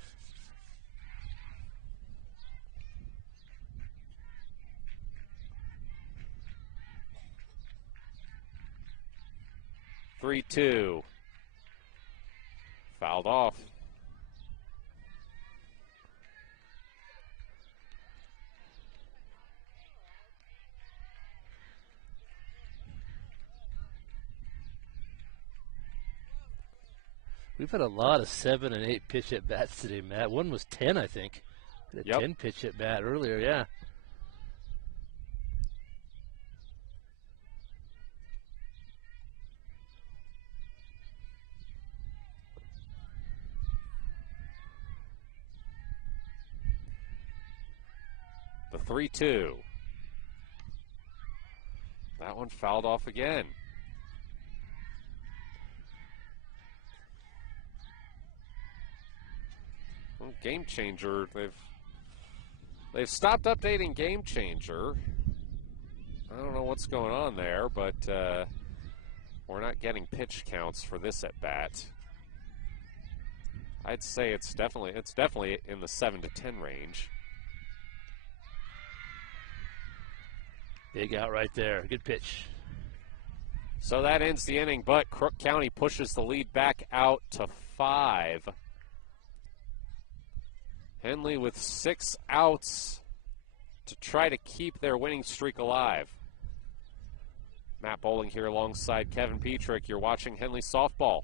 Three-two. Fouled off. We've had a lot of 7 and 8 pitch at bats today, Matt. One was 10, I think. Had a 10 pitch at bat earlier, yeah. The 3-2. That one fouled off again. Well, Game Changer, they've stopped updating Game Changer. I don't know what's going on there, but we're not getting pitch counts for this at bat. I'd say it's definitely in the 7 to 10 range. Big out right there. Good pitch. So that ends the inning, but Crook County pushes the lead back out to 5. Henley with 6 outs to try to keep their winning streak alive. Matt Bowling here alongside Kevin Petrick. You're watching Henley Softball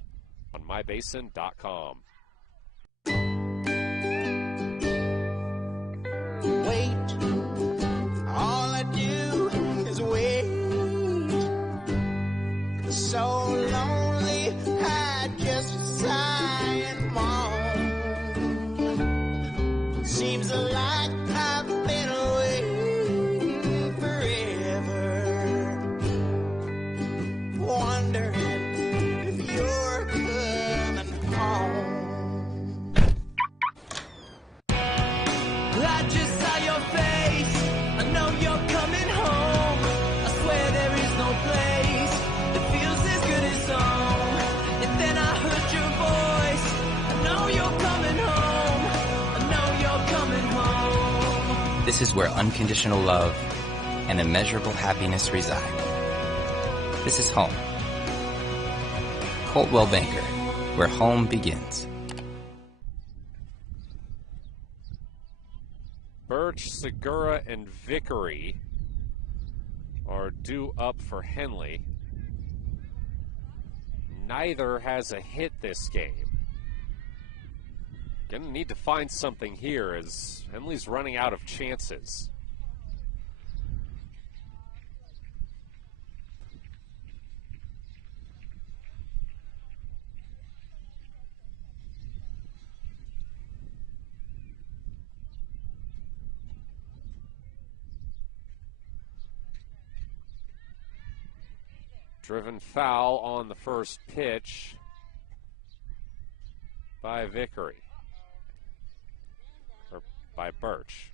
on mybasin.com. Wait, all I do is wait. So lonely, I just sigh and moan. Seems like I've been waiting forever, wondering if you're coming home. I just saw your face, I know you're coming home. I swear there is no place that feels as good as home. And then I heard your voice, I know you're coming home. I know you're coming home. This is where unconditional love and immeasurable happiness reside. This is home. Coltwell Banker, where home begins. Birch, Segura, and Vickery are due up for Henley. Neither has a hit this game. Gonna need to find something here as Henley's running out of chances. Driven foul on the first pitch by Vickery, or by Birch.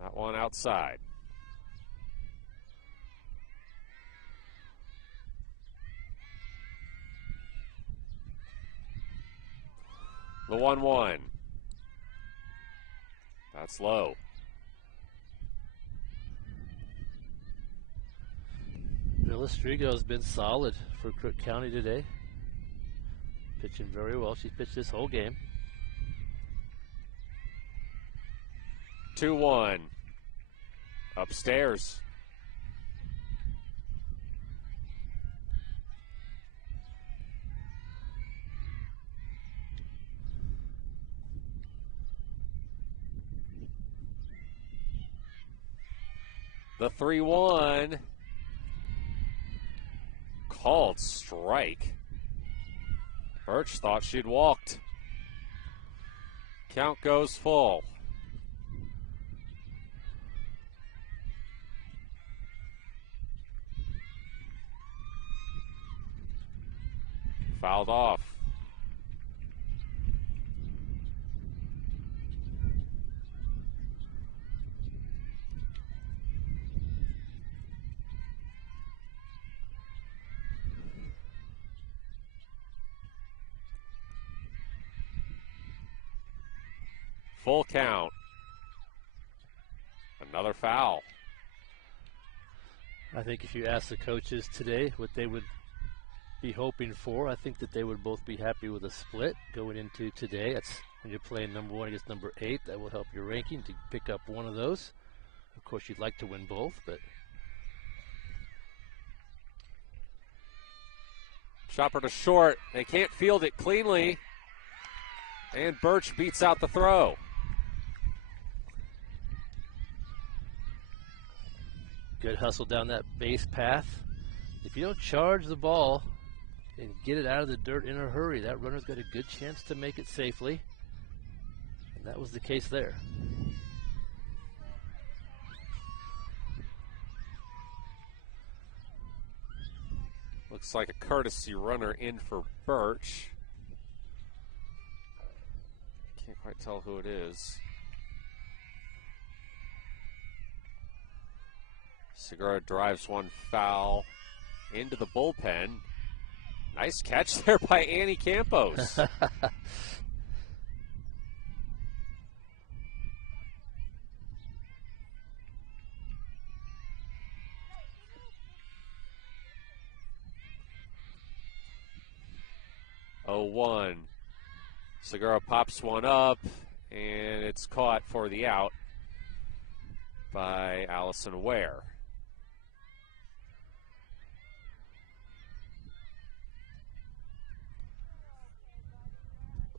That one outside. The 1-1. That's low. Villastrigo has been solid for Crook County today. Pitching very well. She's pitched this whole game. 2-1. Upstairs. The 3-1. Called strike. Birch thought she'd walked. Count goes full. Fouled off. Full count. Another foul. I think if you ask the coaches today what they would be hoping for, I think that they would both be happy with a split going into today. That's when you're playing number 1 against number 8. That will help your ranking to pick up one of those. Of course, you'd like to win both, but Chopper to short. They can't field it cleanly. And Birch beats out the throw. good hustle down that base path. If you don't charge the ball and get it out of the dirt in a hurry, that runner's got a good chance to make it safely. And that was the case there. Looks like a courtesy runner in for Birch. Can't quite tell who it is. Segura drives one foul into the bullpen. Nice catch there by Annie Campos. 0-1. Segura pops one up, and it's caught for the out by Allison Ware.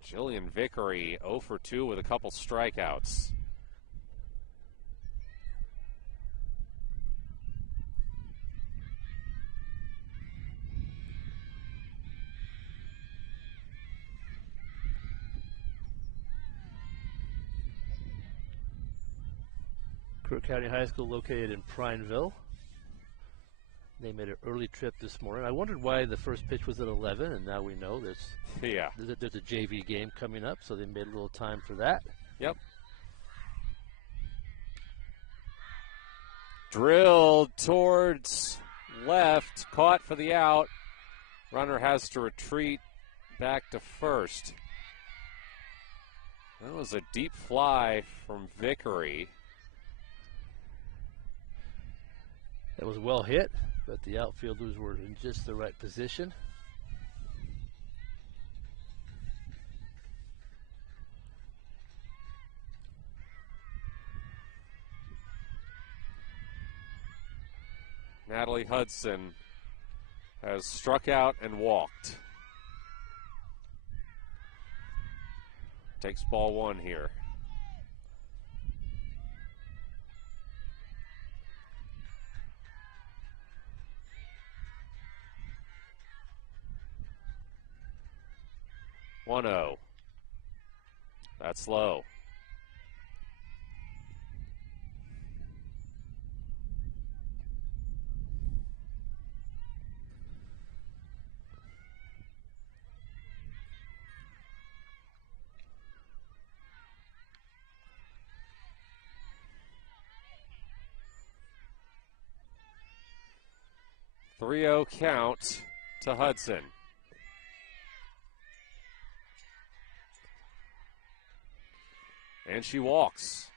Jillian Vickery 0 for 2 with a couple strikeouts. Crook County High School located in Prineville. They made an early trip this morning. I wondered why the first pitch was at 11, and now we know there's a JV game coming up, so they made a little time for that. Yep. Drilled towards left, caught for the out. Runner has to retreat back to first. That was a deep fly from Vickery. That was well hit, but the outfielders were in just the right position. Natalie Hudson has struck out and walked. Takes ball one here. One 0. That's low. Three-0 count to Hudson. And she walks.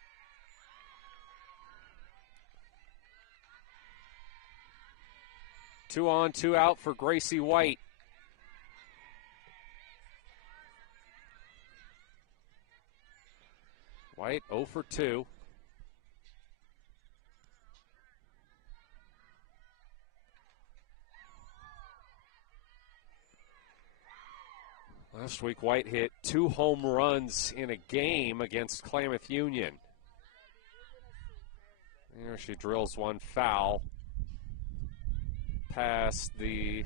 Two on, two out for Gracie White. White 0 for 2. Last week, White hit 2 home runs in a game against Klamath Union. There she drills one foul past the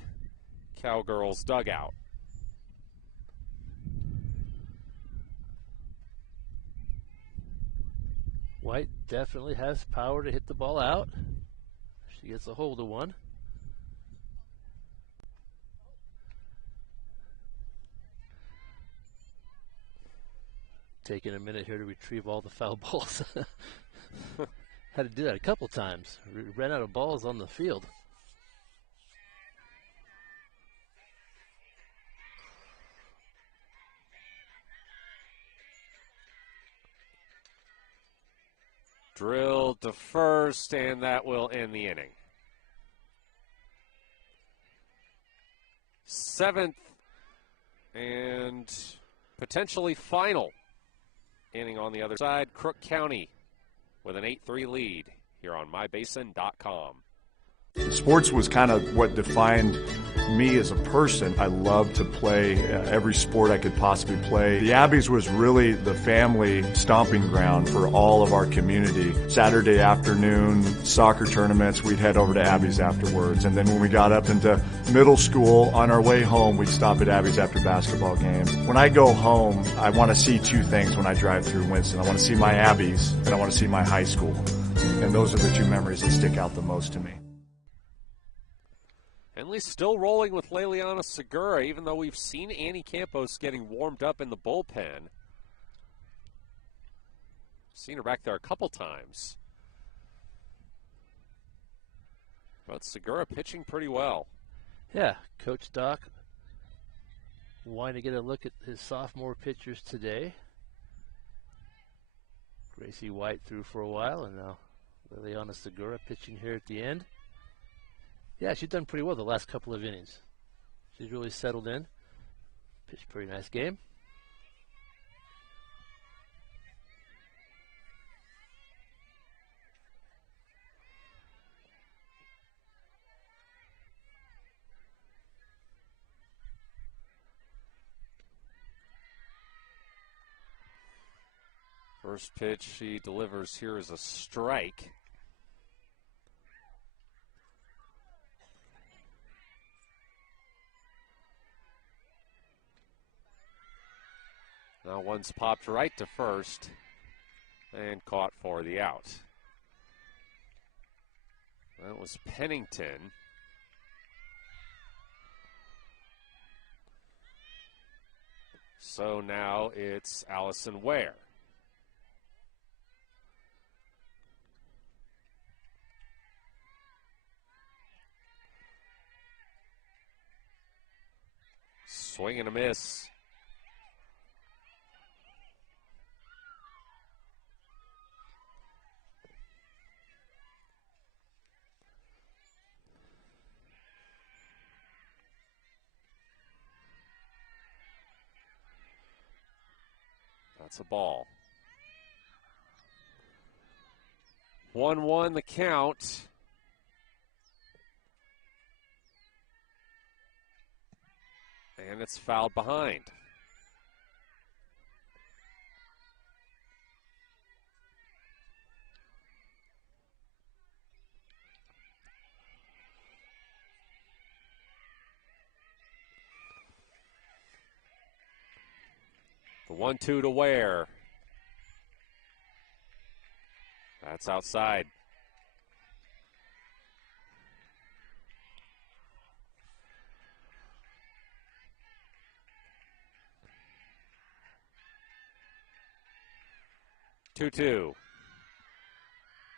Cowgirls' dugout. White definitely has power to hit the ball out. She gets a hold of one. Taking a minute here to retrieve all the foul balls. Had to do that a couple times. Ran out of balls on the field. Drilled to first, and that will end the inning. 7th and potentially final inning on the other side. Crook County with an 8-3 lead here on mybasin.com. Sports was kind of what defined me as a person. I loved to play every sport I could possibly play. The Abbeys was really the family stomping ground for all of our community. Saturday afternoon soccer tournaments, we'd head over to Abbeys afterwards. And then when we got up into middle school, on our way home, we'd stop at Abbeys after basketball games. When I go home, I want to see two things when I drive through Winston. I want to see my Abbeys, and I want to see my high school. And those are the two memories that stick out the most to me. Henley's still rolling with Leliana Segura, even though we've seen Annie Campos getting warmed up in the bullpen. Seen her back there a couple times. But Segura pitching pretty well. Yeah, Coach Doc wanting to get a look at his sophomore pitchers today. Gracie White threw for a while, and now Leliana Segura pitching here at the end. Yeah, she's done pretty well the last couple of innings. She's really settled in. Pitched a pretty nice game. First pitch she delivers here is a strike. Now one's popped right to first and caught for the out. That was Pennington. So now it's Allison Ware. Swing and a miss. That's a ball. 1-1 the count. And it's fouled behind. The 1-2 to Ware. That's outside. Two.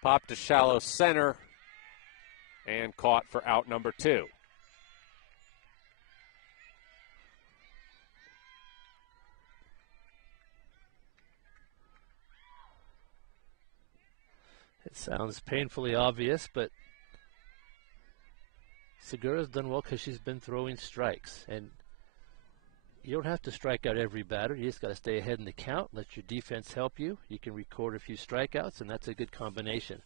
Popped to shallow center and caught for out number 2. It sounds painfully obvious, but Segura's done well because she's been throwing strikes. And you don't have to strike out every batter. You just got to stay ahead in the count, let your defense help you. You can record a few strikeouts, and that's a good combination.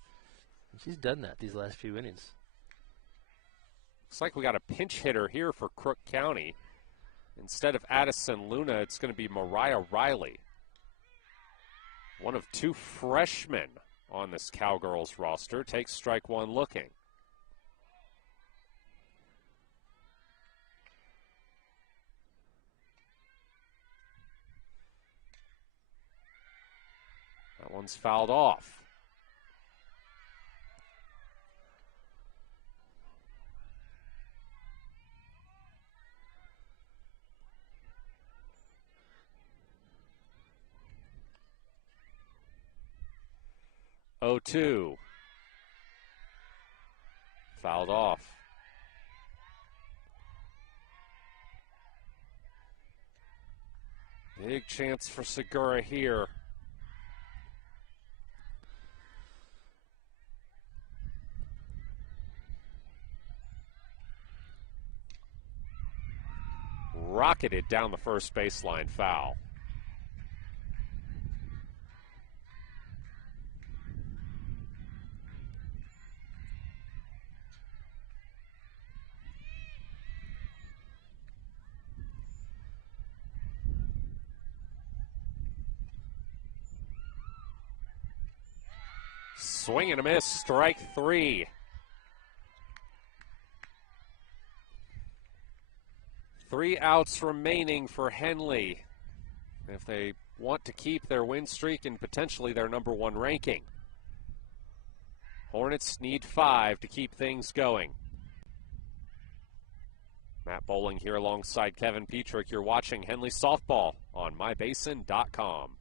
And she's done that these last few innings. Looks like we got a pinch hitter here for Crook County. Instead of Addison Luna, it's going to be Mariah Riley. One of 2 freshmen on this Cowgirls roster. Takes strike 1 looking. That one's fouled off. Oh, 2. Fouled off. Big chance for Segura here. Rocketed down the first baseline, foul. Swing and a miss, strike 3. Three outs remaining for Henley if they want to keep their win streak and potentially their number 1 ranking. Hornets need 5 to keep things going. Matt Bowling here alongside Kevin Petrick. You're watching Henley Softball on mybasin.com.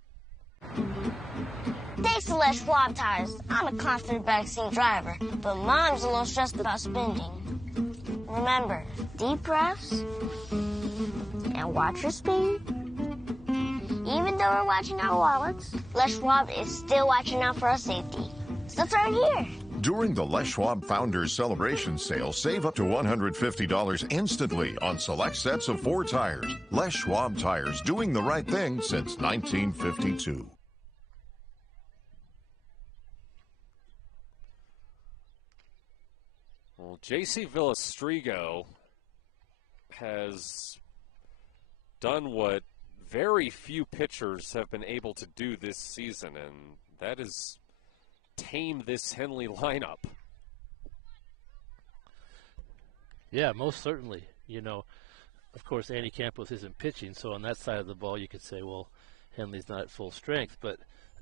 Thanks to Les Schwab Tires, I'm a confident backseat driver, but Mom's a little stressed about spending. Remember, deep breaths and watch your speed. Even though we're watching our wallets, Les Schwab is still watching out for our safety. So throw it here. During the Les Schwab Founders Celebration Sale, save up to $150 instantly on select sets of 4 tires. Les Schwab Tires, doing the right thing since 1952. Well, J.C. Villastrigo has done what very few pitchers have been able to do this season, and that is tame this Henley lineup. Yeah, most certainly. You know, of course, Annie Campos isn't pitching, so on that side of the ball you could say, well, Henley's not at full strength. But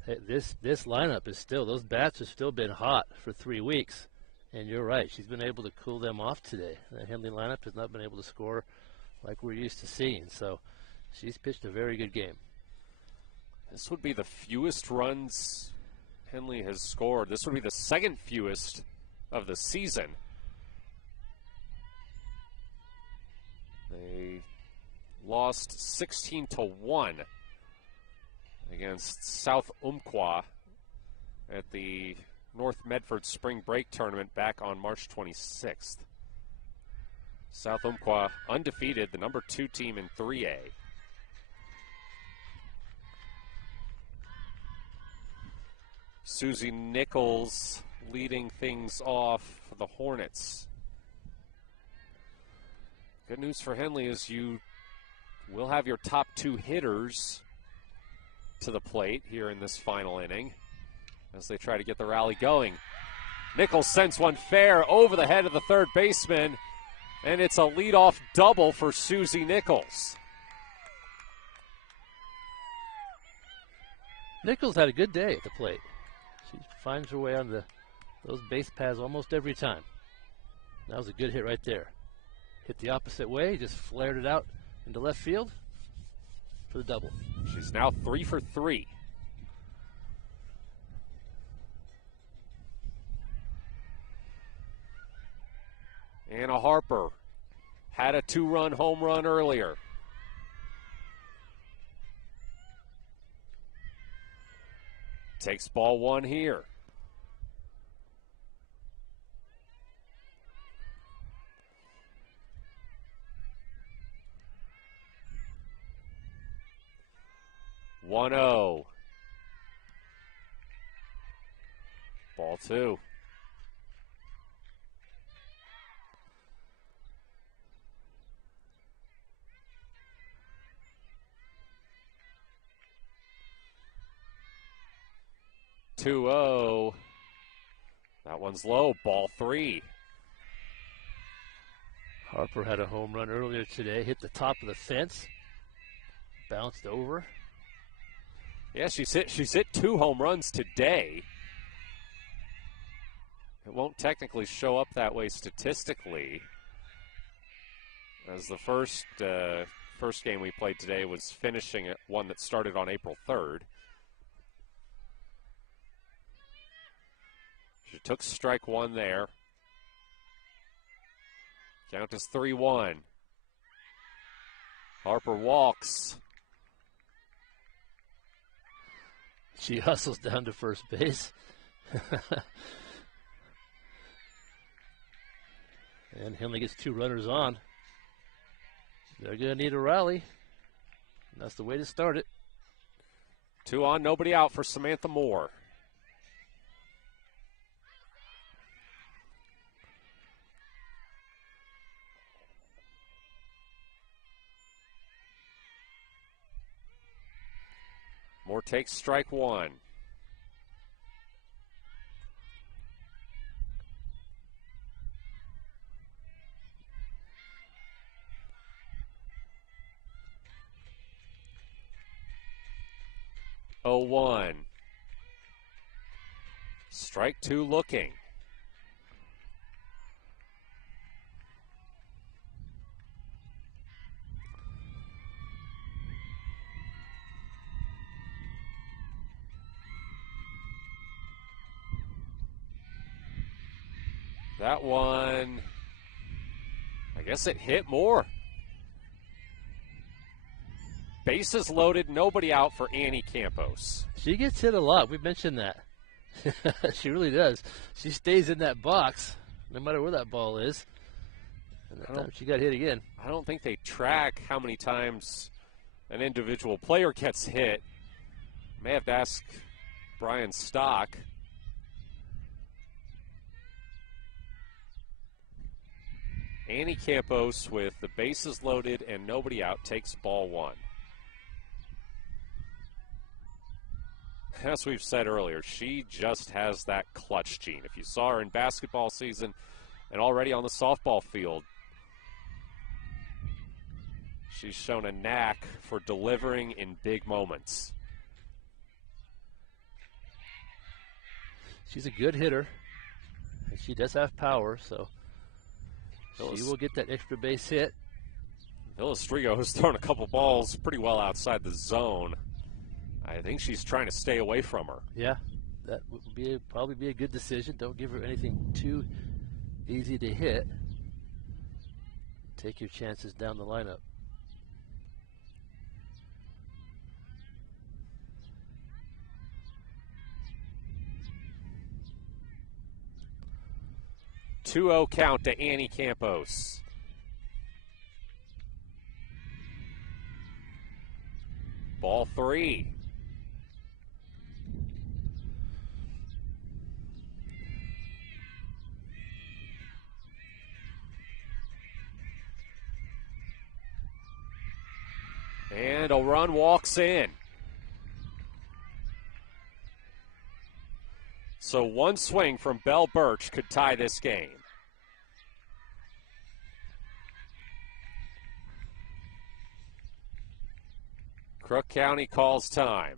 this lineup is still, those bats have still been hot for 3 weeks. And you're right, she's been able to cool them off today. The Henley lineup has not been able to score like we're used to seeing. So she's pitched a very good game. This would be the fewest runs Henley has scored. This would be the second fewest of the season. They lost 16-1 against South Umpqua at the North Medford Spring Break Tournament back on March 26th. South Umpqua undefeated, the number 2 team in 3A. Susie Nichols leading things off for the Hornets. Good news for Henley is you will have your top 2 hitters to the plate here in this final inning as they try to get the rally going. Nichols sends one fair over the head of the third baseman, and it's a leadoff double for Susie Nichols. Nichols had a good day at the plate. She finds her way on those base paths almost every time. That was a good hit right there. Hit the opposite way, just flared it out into left field for the double. She's now 3 for 3. Anna Harper had a 2-run home run earlier. Takes ball 1 here. One 0. Ball 2. That one's low. Ball 3. Harper had a home run earlier today. Hit the top of the fence. Bounced over. Yeah, she's hit 2 home runs today. It won't technically show up that way statistically, as the first game we played today was finishing at one that started on April 3rd. She took strike 1 there. Count is 3-1. Harper walks. She hustles down to first base. And Henley gets 2 runners on. They're going to need a rally. And that's the way to start it. 2 on, nobody out for Samantha Moore. Moore takes strike 1. Oh, 1. Strike 2 looking. That one, I guess it hit Moore. Bases loaded, nobody out for Annie Campos. She gets hit a lot. We mentioned that. She really does. She stays in that box no matter where that ball is. And that time she got hit again. I don't think they track how many times an individual player gets hit. May have to ask Brian Stock. Annie Campos, with the bases loaded and nobody out, takes ball 1. As we've said earlier, she just has that clutch gene. If you saw her in basketball season and already on the softball field, she's shown a knack for delivering in big moments. She's a good hitter, and she does have power, so she will get that extra base hit. Villastrigo has thrown a couple balls pretty well outside the zone. I think she's trying to stay away from her. Yeah, that would probably be a good decision. Don't give her anything too easy to hit. Take your chances down the lineup. Two-0 count to Annie Campos. Ball 3. And a run walks in. So one swing from Bell Birch could tie this game. Crook County calls time.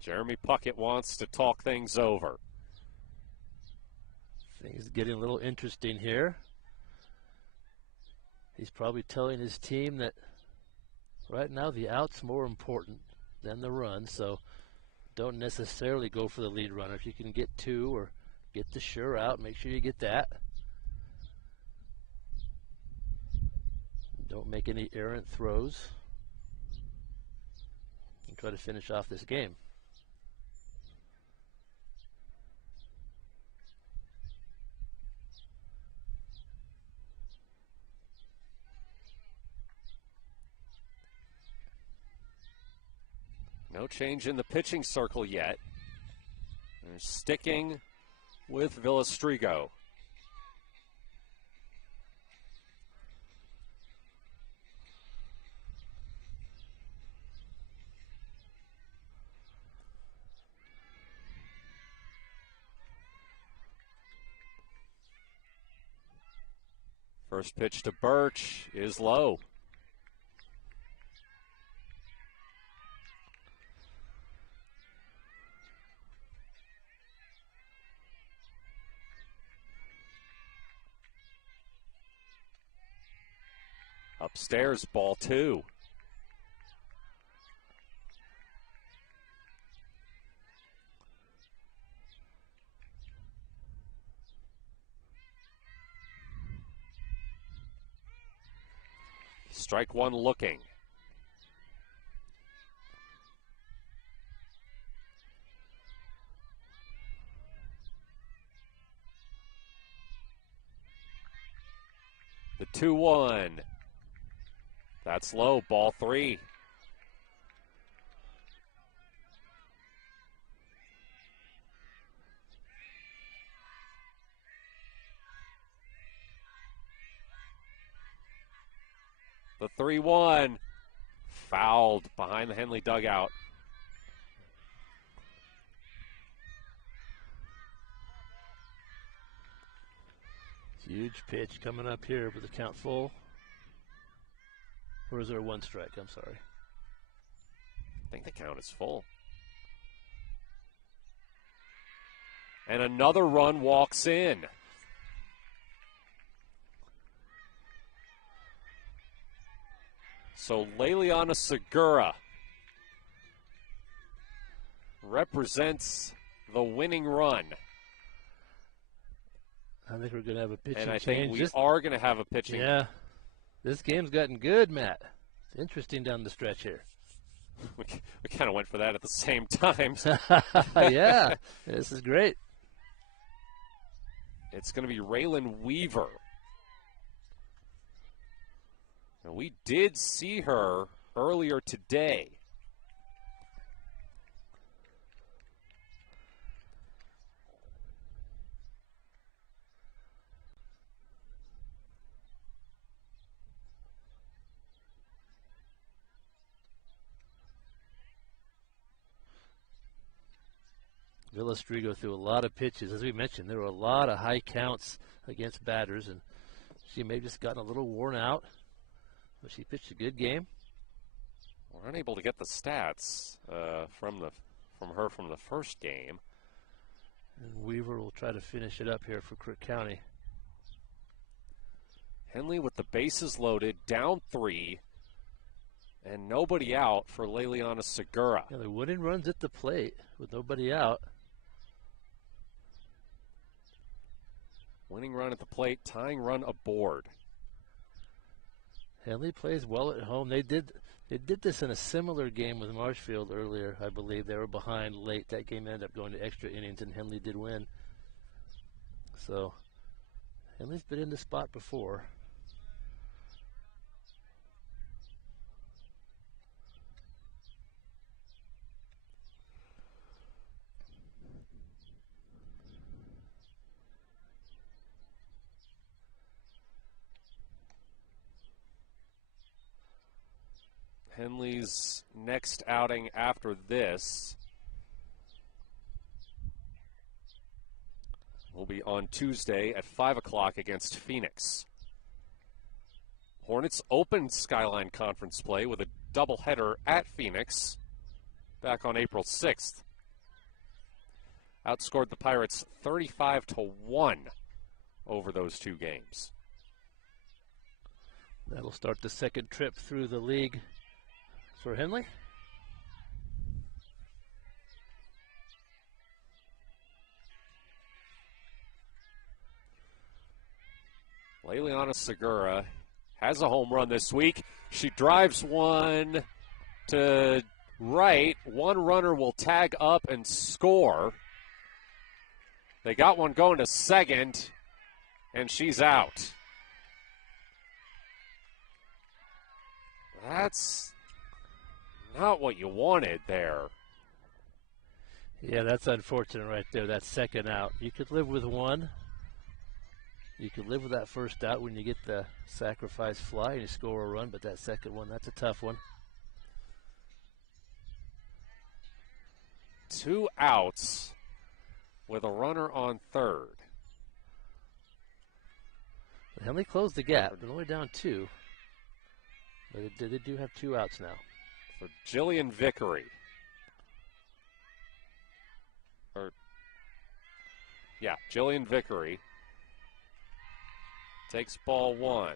Jeremy Puckett wants to talk things over. Things getting a little interesting here. He's probably telling his team that right now the out's more important than the run, so don't necessarily go for the lead runner. If you can get two or get the sure out, make sure you get that. Don't make any errant throws. And try to finish off this game. No change in the pitching circle yet. They're sticking with Villastrigo. First pitch to Birch is low. Upstairs, ball two. Strike one looking. The 2-1. That's low, ball three. The 3-1 fouled behind the Henley dugout. Huge pitch coming up here with the count full. Or is there one strike? I'm sorry. I think the count is full. And another run walks in. So Leliana Segura represents the winning run. I think we're going to have a pitching change. And I think we are going to have a pitching. Yeah. This game's gotten good, Matt. It's interesting down the stretch here. We kind of went for that at the same time. Yeah, this is great. It's going to be Raylan Weaver. Now, we did see her earlier today. Villastrigo threw a lot of pitches. As we mentioned, there were a lot of high counts against batters, and she may have just gotten a little worn out. But she pitched a good game. We're unable to get the stats from her from the first game. And Weaver will try to finish it up here for Crook County. Henley with the bases loaded, down 3, and nobody out for Leliana Segura. Yeah, they're winning runs at the plate with nobody out. Winning run at the plate, tying run aboard. Henley plays well at home. They did this in a similar game with Marshfield earlier, I believe. They were behind late. That game ended up going to extra innings, and Henley did win. So Henley's been in the spot before. Henley's next outing after this will be on Tuesday at 5 o'clock against Phoenix. Hornets opened Skyline Conference play with a doubleheader at Phoenix back on April 6th. Outscored the Pirates 35-1 over those two games. That'll start the second trip through the league for Henley. Leliana Segura has a home run this week. She drives one to right. One runner will tag up and score. They got one going to second, and she's out. That's not what you wanted there. Yeah, that's unfortunate right there, that second out. You could live with one. You could live with that first out when you get the sacrifice fly and you score a run, but that second one, that's a tough one. 2 outs with a runner on third. Henley closed the gap. They're only down 2. But they do have 2 outs now. For Jillian Vickery. Jillian Vickery takes ball 1.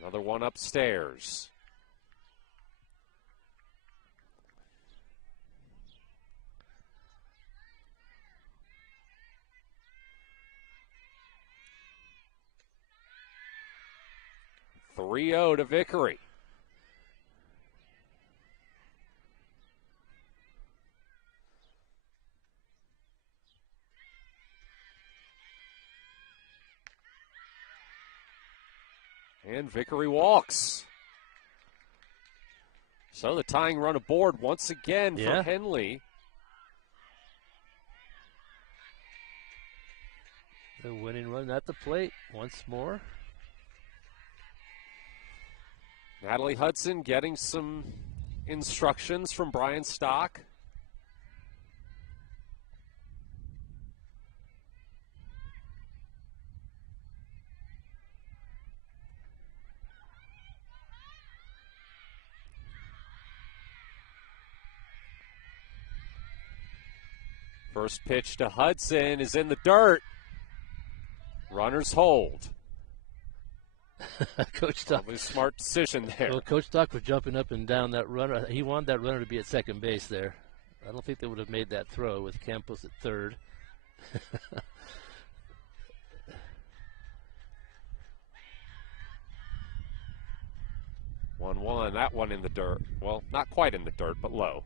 Another one upstairs. (3-0) to Vickery. And Vickery walks. So the tying run aboard once again for Henley. The winning run at the plate once more. Natalie Hudson getting some instructions from Brian Stock. First pitch to Hudson is in the dirt. Runners hold. Coach Stock. Probably a smart decision there. Well, Coach Stock was jumping up and down that runner. He wanted that runner to be at second base there. I don't think they would have made that throw with Campos at third. 1-1. That one in the dirt. Well, not quite in the dirt, but low.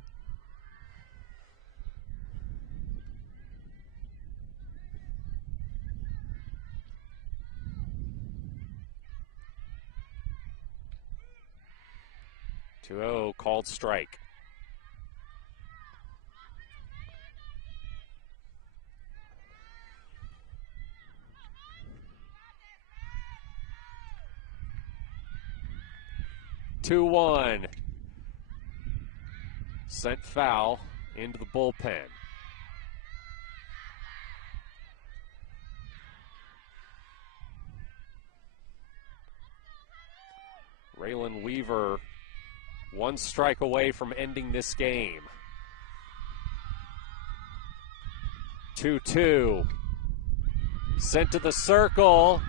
Called strike. Two one. Sent foul into the bullpen. Raylan Weaver, one strike away from ending this game. 2-2. Sent to the circle.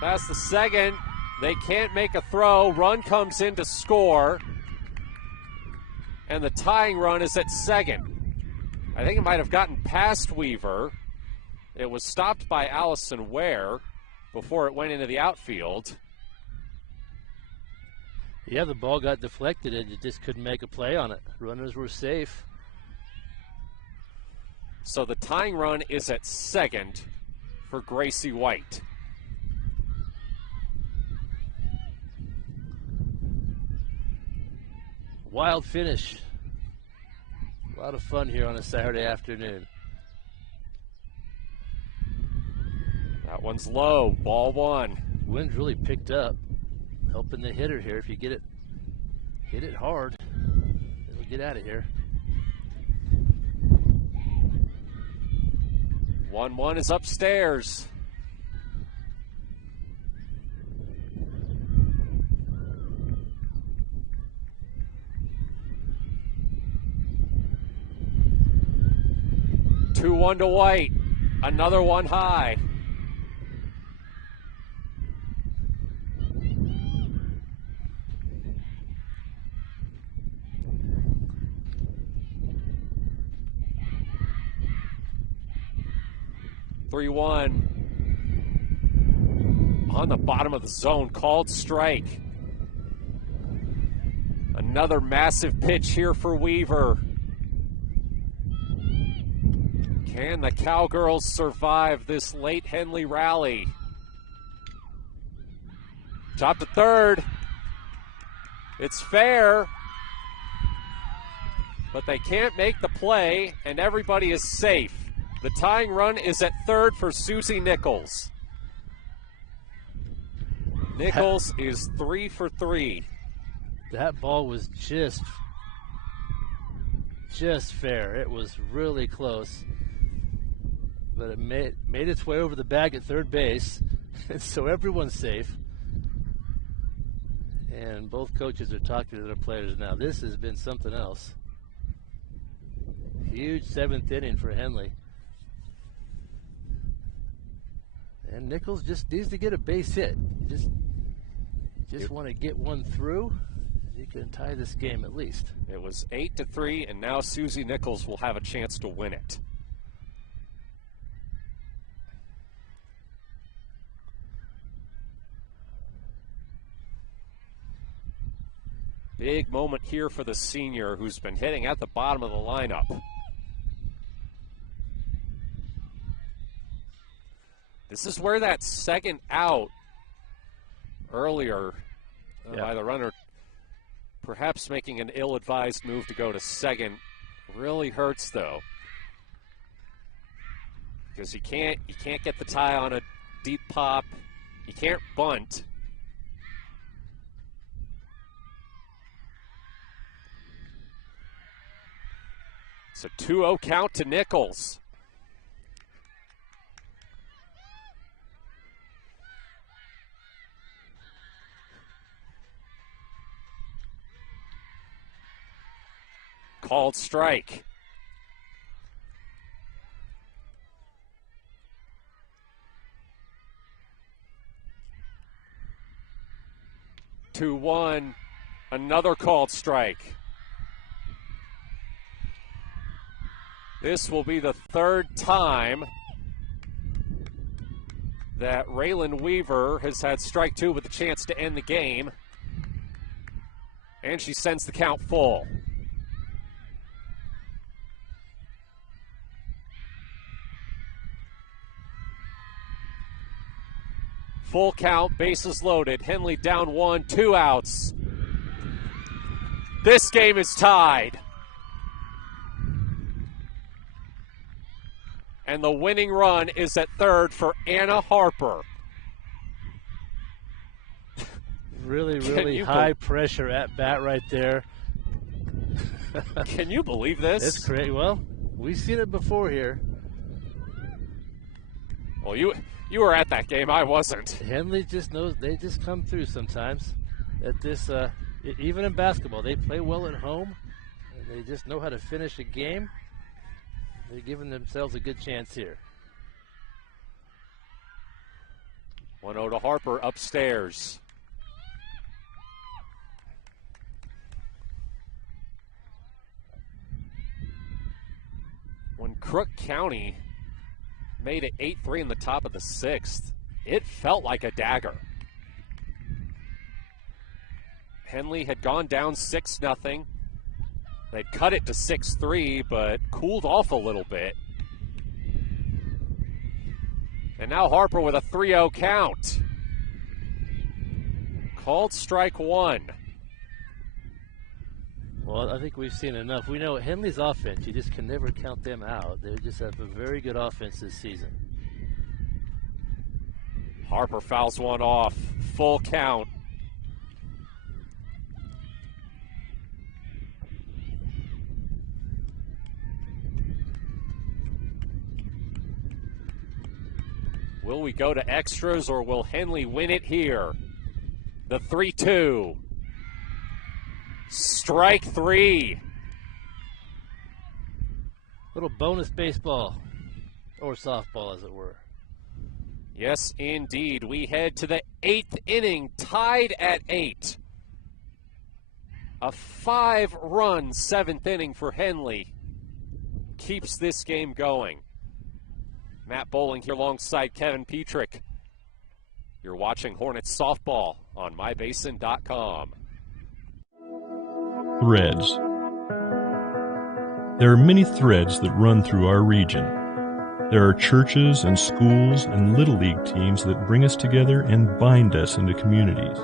Past the second. They can't make a throw. Run comes in to score. And the tying run is at second. I think it might have gotten past Weaver. It was stopped by Allison Ware before it went into the outfield. Yeah, the ball got deflected and you just couldn't make a play on it. Runners were safe. So the tying run is at second for Gracie White. Wild finish. A lot of fun here on a Saturday afternoon. That one's low, ball one. Wind's really picked up, helping the hitter here. If you hit it hard, it'll get out of here. 1-1 is upstairs. Two 1 to White. Another one high. Three 1 on the bottom of the zone, called strike. Another massive pitch here for Weaver. Can the Cowgirls survive this late Henley rally? Chop to third. It's fair, but they can't make the play, and everybody is safe. The tying run is at third for Susie Nichols. Nichols is 3 for 3. That ball was just fair. It was really close. But it made its way over the bag at third base, and so everyone's safe. And both coaches are talking to their players now. This has been something else. Huge 7th inning for Henley. And Nichols just needs to get a base hit. Just want to get one through. You can tie this game at least. It was 8-3, and now Susie Nichols will have a chance to win it. Big moment here for the senior, who's been hitting at the bottom of the lineup. This is where that second out earlier by the runner, perhaps making an ill-advised move to go to second, really hurts though, because you can't get the tie on a deep pop. You can't bunt. It's a 2-0 count to Nichols. Called strike. Two 1, another called strike. This will be the third time that Raylan Weaver has had strike two with a chance to end the game. And she sends the count full. Full count, bases loaded. Henley down 1, 2 outs. This game is tied. And the winning run is at third for Anna Harper. Really high pressure at bat right there. Can you believe this? It's great. Well, we've seen it before here. Well, you were at that game. I wasn't. Henley just knows. They just come through sometimes. At this, even in basketball, they play well at home, and they just know how to finish a game. They're giving themselves a good chance here. 1-0 to Harper upstairs. When Crook County made it 8-3 in the top of the 6th, it felt like a dagger. Henley had gone down 6-0. They'd cut it to 6-3, but cooled off a little bit. And now Harper with a 3-0 count. Called strike one. Well, I think we've seen enough. We know Henley's offense, you just can never count them out. They just have a very good offense this season. Harper fouls one off. Full count. Will we go to extras or will Henley win it here? The 3-2. Strike three. Little bonus baseball, or softball as it were. Yes, indeed. We head to the 8th inning, tied at 8. A 5-run 7th inning for Henley keeps this game going. Matt Bowling here alongside Kevin Petrick. You're watching Hornets softball on mybasin.com. Threads. There are many threads that run through our region. There are churches and schools and Little League teams that bring us together and bind us into communities.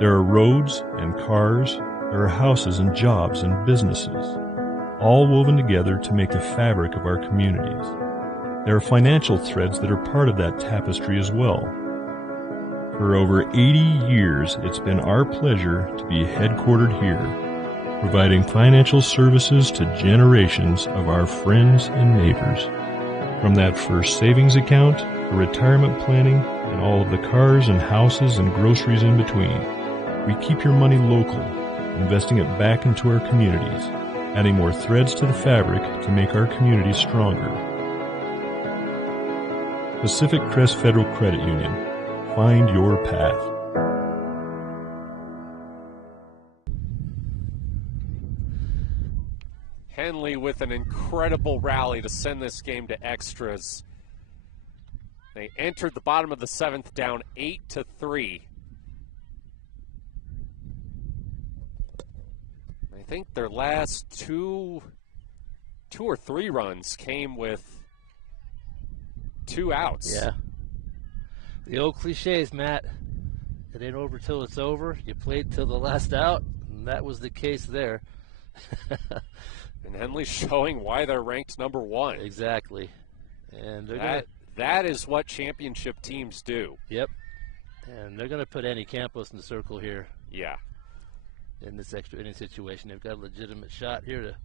There are roads and cars. There are houses and jobs and businesses, all woven together to make the fabric of our communities. There are financial threads that are part of that tapestry as well. For over 80 years, it's been our pleasure to be headquartered here, providing financial services to generations of our friends and neighbors. From that first savings account, to retirement planning, and all of the cars and houses and groceries in between, we keep your money local, investing it back into our communities, adding more threads to the fabric to make our communities stronger. Pacific Crest Federal Credit Union. Find your path. Henley with an incredible rally to send this game to extras. They entered the bottom of the 7th down 8-3. I think their last two or three runs came with 2 outs. Yeah. The old cliches, Matt. It ain't over till it's over. You played till the last out, and that was the case there. And Henley showing why they're ranked number 1. Exactly. And that is what championship teams do. Yep. And they're going to put Annie Campos in the circle here. Yeah. In this extra inning situation. They've got a legitimate shot here to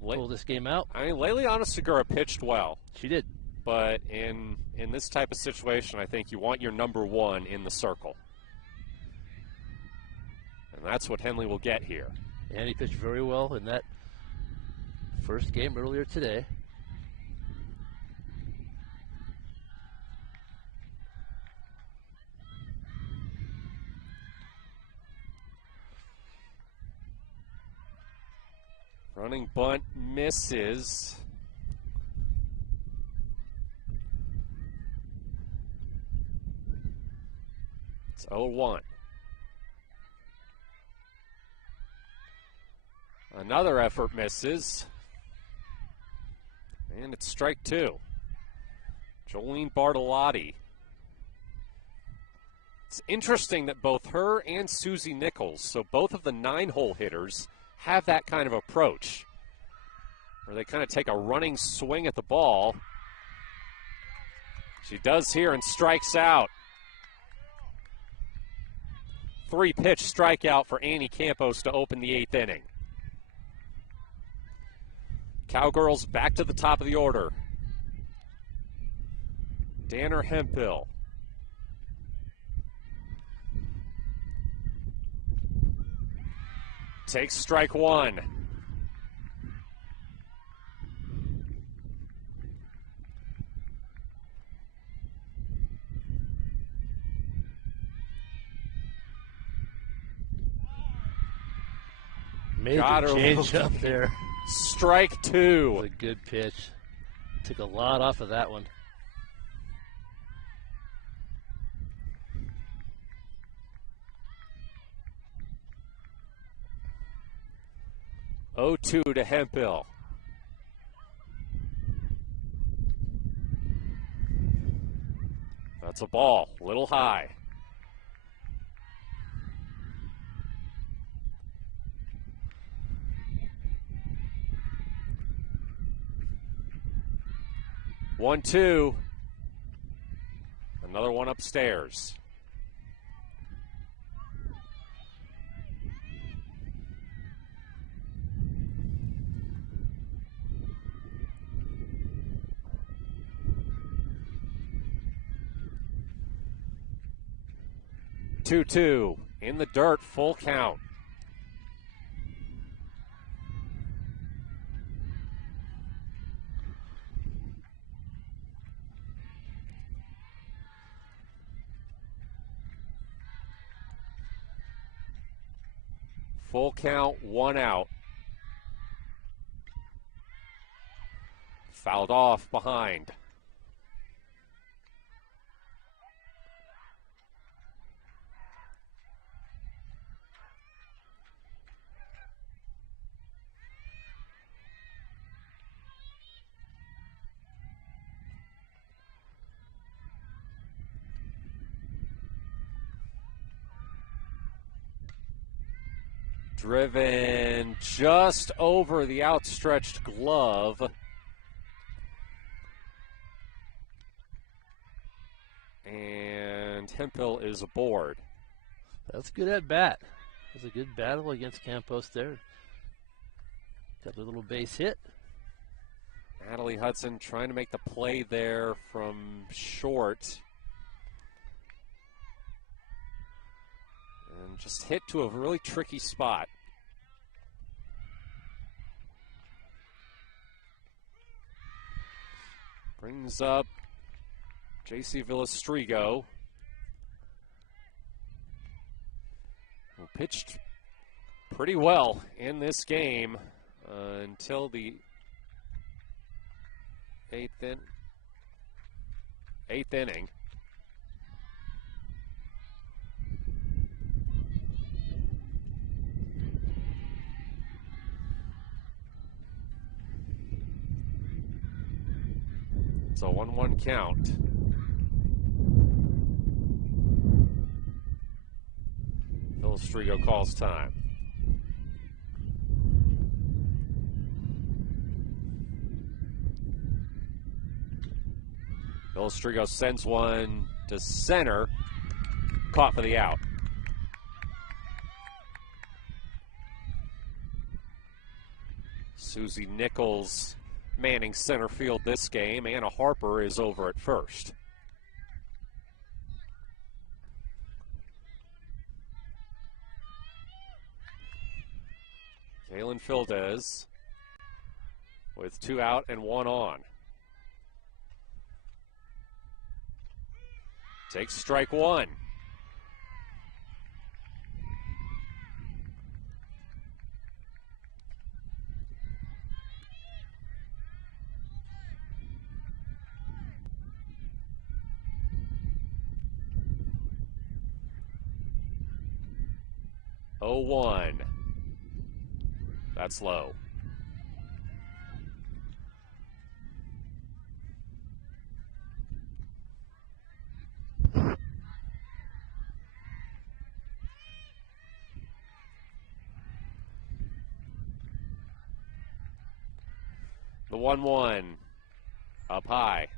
pull this game out. I mean, Leliana Segura pitched well. She did. But in this type of situation, I think you want your number 1 in the circle. And that's what Henley will get here. And he pitched very well in that first game earlier today. Running bunt misses. It's 0-1. Another effort misses. And it's strike 2. Jolene Bartolotti. It's interesting that both her and Susie Nichols, so both of the 9-hole hitters, have that kind of approach, where they kind of take a running swing at the ball. She does here and strikes out. 3-pitch strikeout for Annie Campos to open the 8th inning. Cowgirls back to the top of the order. Danner Hemphill. Takes strike 1. Major change up there. Strike 2. A good pitch. Took a lot off of that one. Oh-2 to Hemphill. That's a ball, a little high. One, two. Another one upstairs. Two in the dirt, full count. Full count, 1 out. Fouled off behind. Driven just over the outstretched glove. And Hemphill is aboard. That's good at bat. It was a good battle against Campos there. Got a little base hit. Natalie Hudson trying to make the play there from short. And just hit to a really tricky spot. Brings up J.C. Villastrigo, who pitched pretty well in this game until the eighth inning. It's a 1-1 count. Villastrigo calls time. Villastrigo sends one to center. Caught for the out. Susie Nichols manning center field this game. Anna Harper is over at first. Kaylin Fildes with 2 out and 1 on. Takes strike 1. Oh, 1. That's low. The 1-1 up high.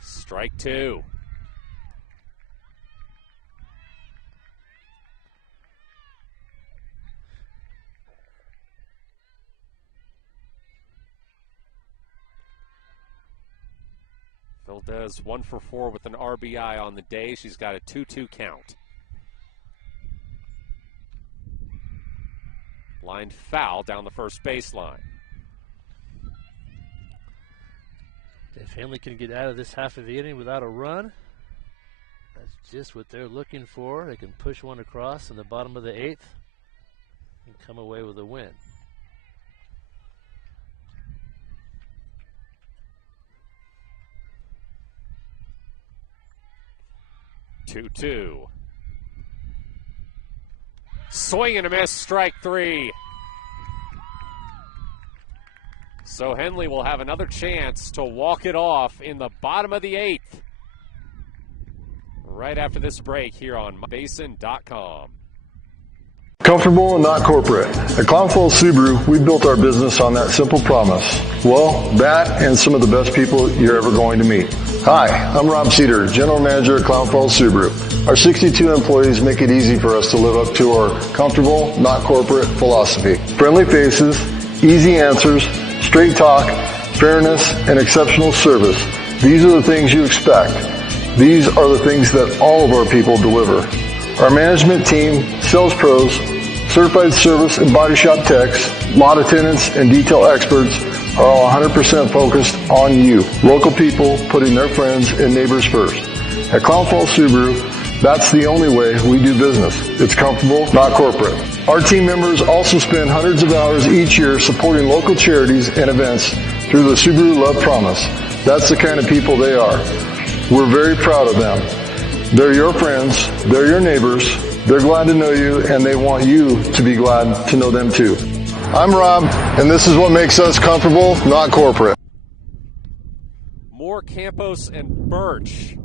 Strike 2. Fildes 1 for 4 with an RBI on the day. She's got a 2-2 count. Lined foul down the first baseline. If Henley can get out of this half of the inning without a run, that's just what they're looking for. They can push one across in the bottom of the 8th and come away with a win. Two. Swing and a miss, strike 3. So Henley will have another chance to walk it off in the bottom of the 8th. Right after this break here on mybasin.com. Comfortable and not corporate. At Clown Falls Subaru, we built our business on that simple promise. Well, that and some of the best people you're ever going to meet. Hi, I'm Rob Cedar, General Manager at Clown Falls Subaru. Our 62 employees make it easy for us to live up to our comfortable, not corporate philosophy. Friendly faces, easy answers, straight talk, fairness, and exceptional service. These are the things you expect. These are the things that all of our people deliver. Our management team, sales pros, certified service and body shop techs, lot attendants, and detail experts are all 100% focused on you. Local people putting their friends and neighbors first. At Clown Falls Subaru, that's the only way we do business. It's comfortable, not corporate. Our team members also spend hundreds of hours each year supporting local charities and events through the Subaru Love Promise. That's the kind of people they are. We're very proud of them. They're your friends, they're your neighbors, they're glad to know you, and they want you to be glad to know them too. I'm Rob, and this is what makes us comfortable, not corporate. More Campos and Birch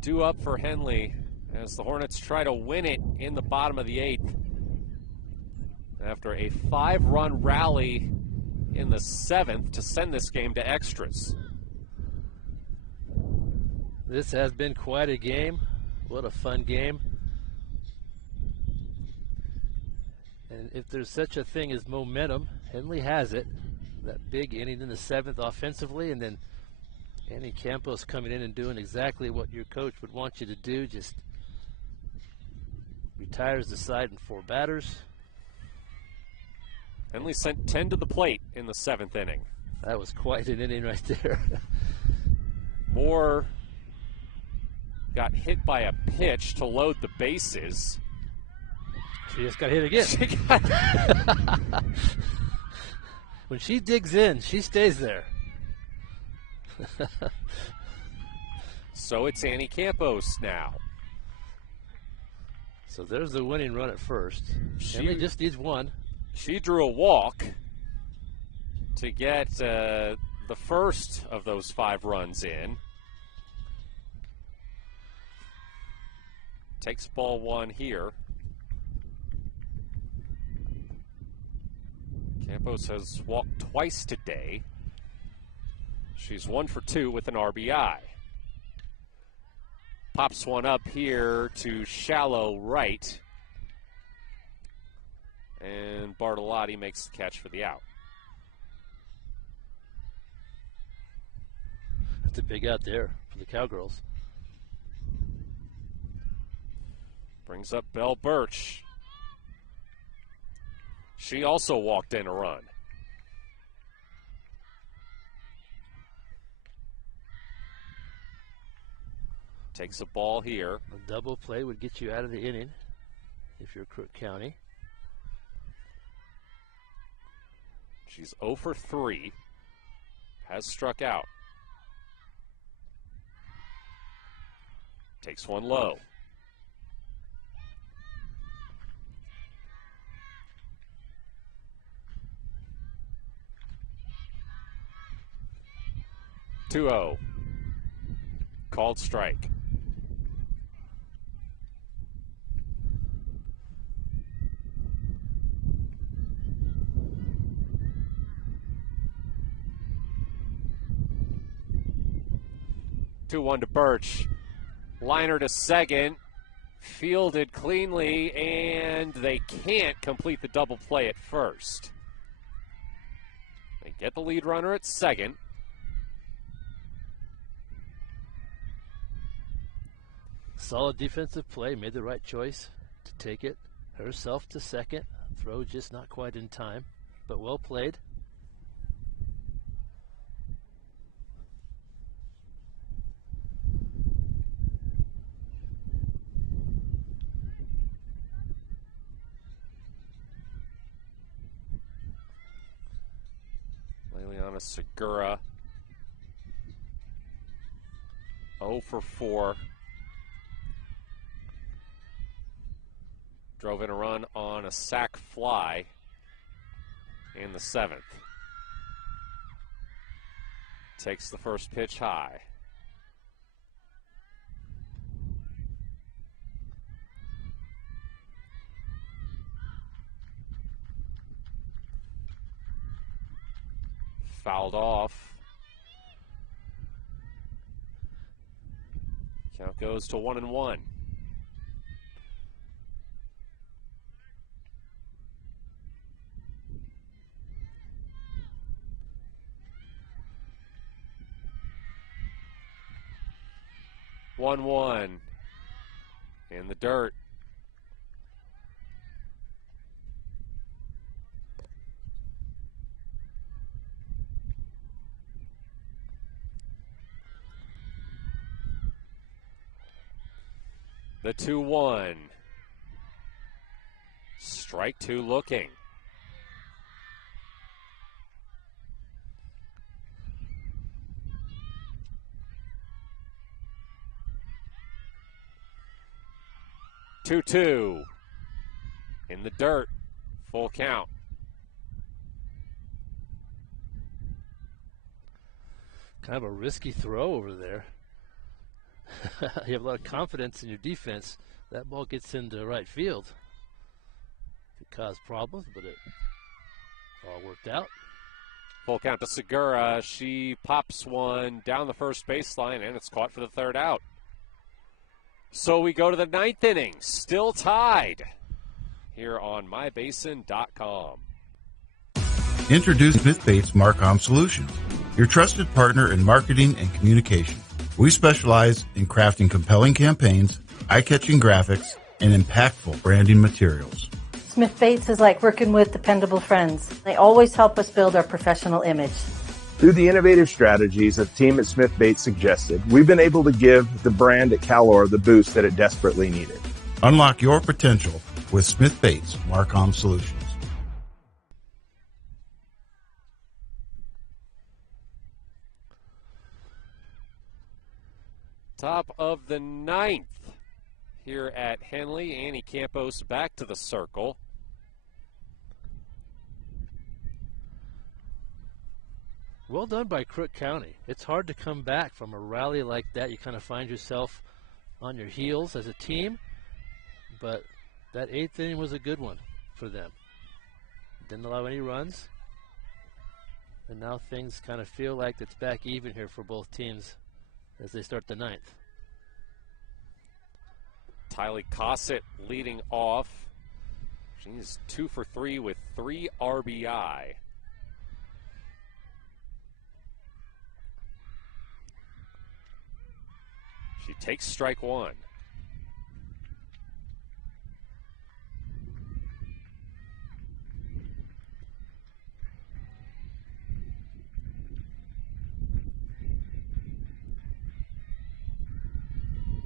due up for Henley as the Hornets try to win it in the bottom of the 8th. After a 5-run rally in the 7th to send this game to extras. This has been quite a game. What a fun game. And if there's such a thing as momentum, Henley has it. That big inning in the 7th offensively, and then Andy Campos coming in and doing exactly what your coach would want you to do. Just retires the side in 4 batters. Henley sent 10 to the plate in the 7th inning. That was quite an inning right there. Moore got hit by a pitch to load the bases. She just got hit again. When she digs in, she stays there. So it's Annie Campos now. So there's the winning run at first. Henley just needs one. She drew a walk to get the first of those 5 runs in. Takes ball 1 here. Campos has walked twice today. She's 1 for 2 with an RBI. Pops one up here to shallow right. And Bartolotti makes the catch for the out. That's a big out there for the Cowgirls. Brings up Belle Birch. She also walked in a run. Takes a ball here. A double play would get you out of the inning if you're Crook County. She's 0 for 3. Has struck out. Takes one low. (2-0). Called strike. (2-1) to Birch. Liner to second. Fielded cleanly, and they can't complete the double play at first. They get the lead runner at second. Solid defensive play, made the right choice to take it herself to second. Throw just not quite in time, but well played. Liliana Segura, 0 for 4. Drove in a run on a sac fly in the 7th. takes the first pitch high. Fouled off. Count goes to 1-1. One in the dirt. The 2-1. Strike two looking. Two in the dirt. Full count. Kind of a risky throw over there. You have a lot of confidence in your defense. That ball gets into right field. Could cause problems, but it all worked out. Full count to Segura. She pops one down the first baseline, and it's caught for the third out. So we go to the ninth inning, still tied here on mybasin.com. Introduce Smith Bates Marcom Solutions, your trusted partner in marketing and communication. We specialize in crafting compelling campaigns, eye-catching graphics, and impactful branding materials. Smith Bates is like working with dependable friends. They always help us build our professional image. Through the innovative strategies the team at Smith Bates suggested, we've been able to give the brand at Calor the boost that it desperately needed. Unlock your potential with Smith Bates Marcom Solutions. Top of the ninth here at Henley. Annie Campos back to the circle. Well done by Crook County. It's hard to come back from a rally like that. You kind of find yourself on your heels as a team, but that eighth inning was a good one for them. Didn't allow any runs, and now things kind of feel like it's back even here for both teams as they start the ninth. Tylee Cossett leading off. She's 2 for 3 with 3 RBI. She takes strike one.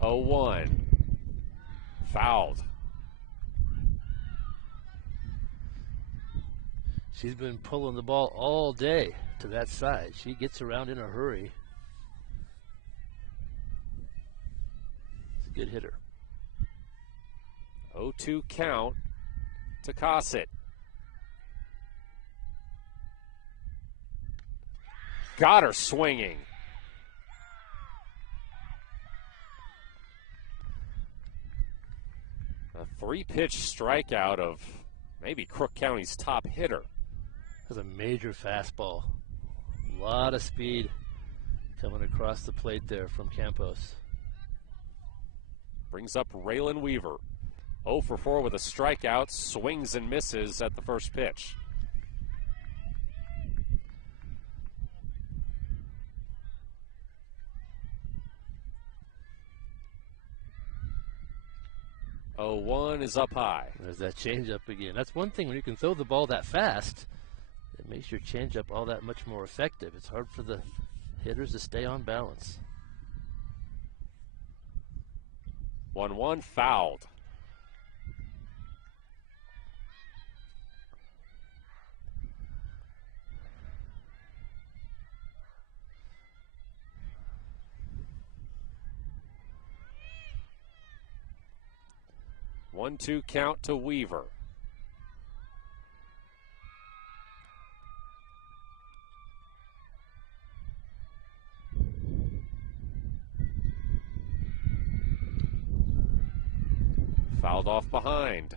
Oh, 1. Fouled. She's been pulling the ball all day to that side. She gets around in a hurry. It's a good hitter. 0-2 count to Cossett. Got her swinging. A 3-pitch strikeout of maybe Crook County's top hitter. That's a major fastball. A lot of speed coming across the plate there from Campos. Brings up Raylan Weaver. 0 for 4 with a strikeout. Swings and misses at the first pitch. Oh, 1 is up high. There's that changeup again. That's one thing when you can throw the ball that fast. It makes your changeup all that much more effective. It's hard for the hitters to stay on balance. 1-1 fouled. One, 2 count to Weaver. Fouled off behind.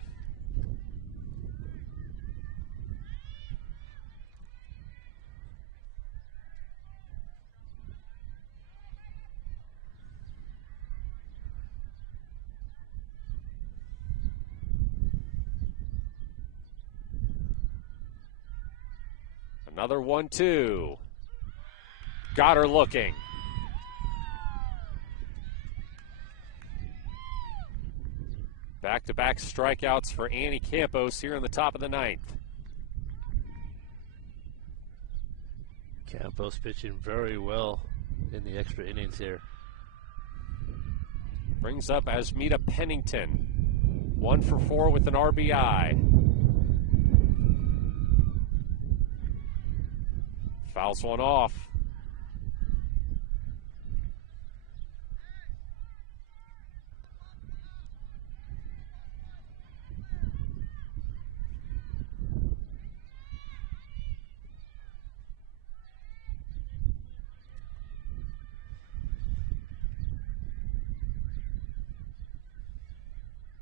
Another 1-2. Got her looking. Back-to-back strikeouts for Annie Campos here in the top of the ninth. Campos pitching very well in the extra innings here. Brings up Asmita Pennington. 1 for 4 with an RBI. Fouls one off.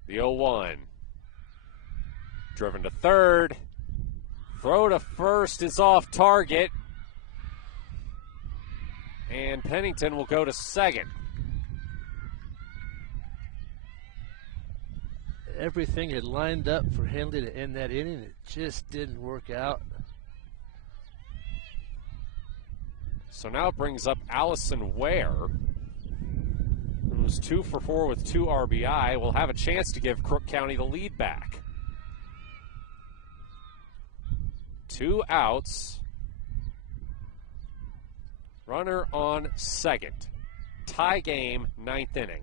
The 0-1. Driven to third. Throw to first is off target. And Pennington will go to second. Everything had lined up for Henley to end that inning. It just didn't work out. So now it brings up Allison Ware, who was 2 for 4 with 2 RBI. Will have a chance to give Crook County the lead back. 2 outs. Runner on second. Tie game, 9th inning.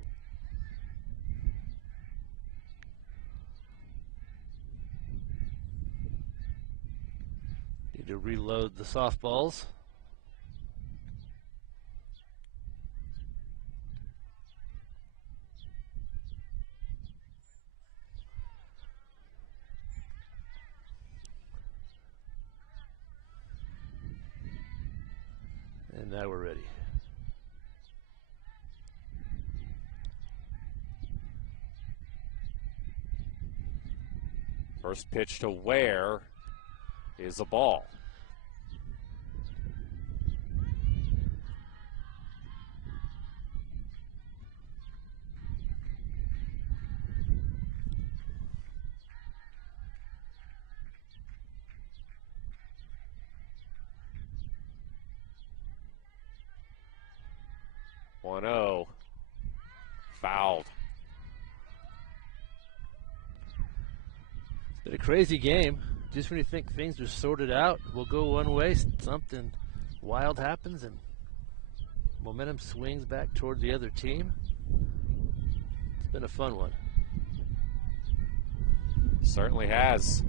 Need to reload the softballs. And now we're ready. First pitch to Ware is a ball. Fouled. It's been a crazy game. Just when you think things are sorted out, we'll go one way, something wild happens, and momentum swings back toward the other team. It's been a fun one. Certainly has.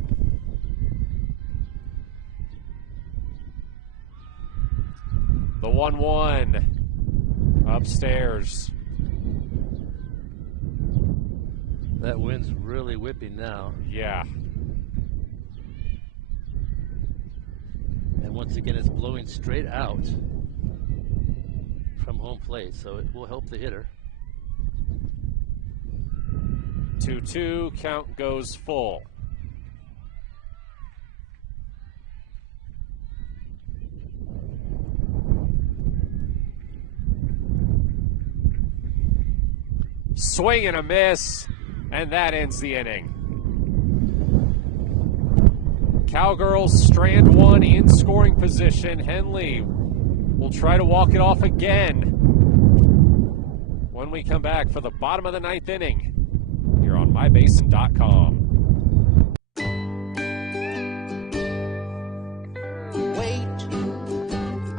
The 1-1 upstairs. That wind's really whipping now. Yeah. And once again, it's blowing straight out from home plate, so it will help the hitter. 2-2, count goes full. Swing and a miss, and that ends the inning. Cowgirls strand one in scoring position. Henley will try to walk it off again when we come back for the bottom of the 9th inning here on mybasin.com. Wait,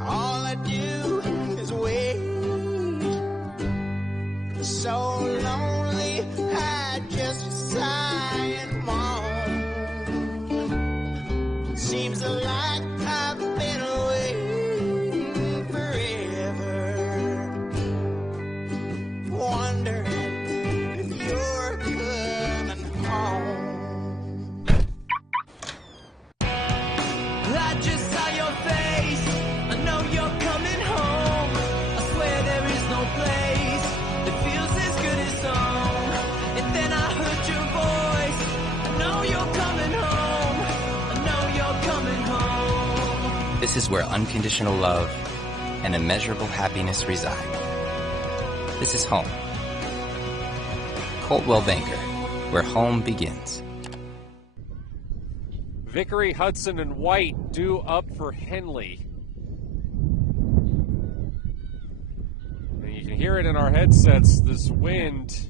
all I do is wait. So lonely, I just sigh and moan. Seems like I've been away forever, wondering if you're coming home. I just saw your face, I know you're coming home. I swear there is no place that feels as good as home. And then I heard your This is where unconditional love and immeasurable happiness reside. This is home. Coldwell Banker, where home begins. Vickery, Hudson, and White due up for Henley. And you can hear it in our headsets. This wind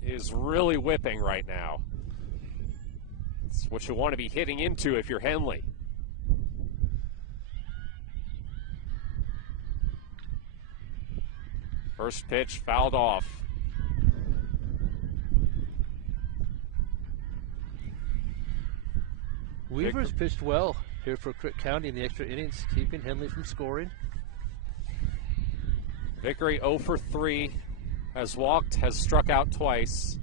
is really whipping right now. It's what you want to be hitting into if you're Henley. First pitch fouled off. Weaver's pitched well here for Crook County in the extra innings, keeping Henley from scoring. Vickery 0 for 3, has walked, has struck out twice.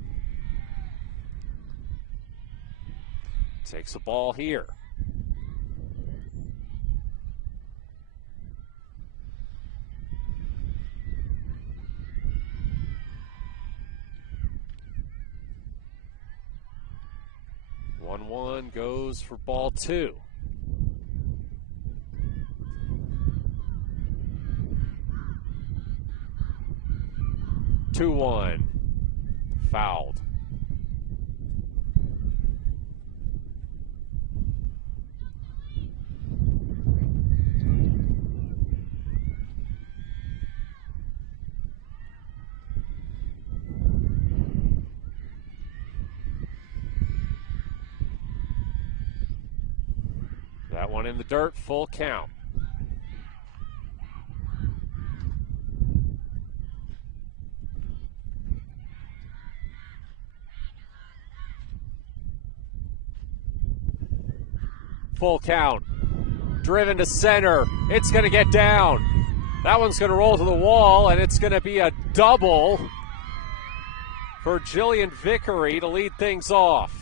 Takes a ball here. One goes for ball 2. Two one, fouled. That one in the dirt, full count. Full count. Driven to center. It's going to get down. That one's going to roll to the wall, and it's going to be a double for Jillian Vickery to lead things off.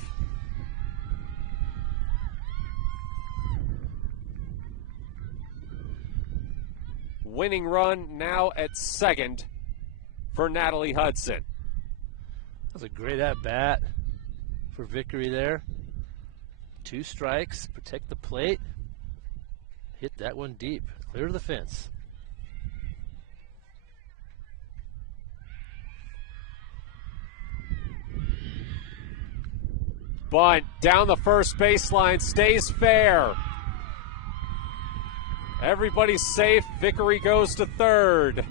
Winning run now at second for Natalie Hudson. That was a great at-bat for Vickery there. 2 strikes, protect the plate. Hit that one deep, clear the fence. Bunt down the first baseline, stays fair. Everybody's safe. Vickery goes to third.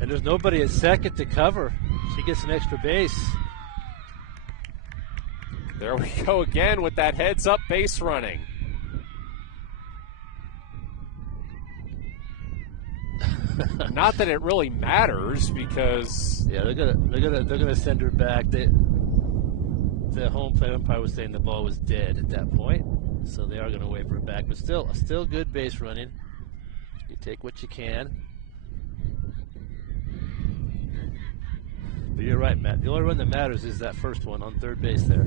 And there's nobody at second to cover. She gets an extra base. There we go again with that heads-up base running. Not that it really matters because they're gonna send her back. The home plate umpire was saying the ball was dead at that point. So they are going to wait for it back, but still good base running. You take what you can. But you're right, Matt. The only run that matters is that first one on third base there.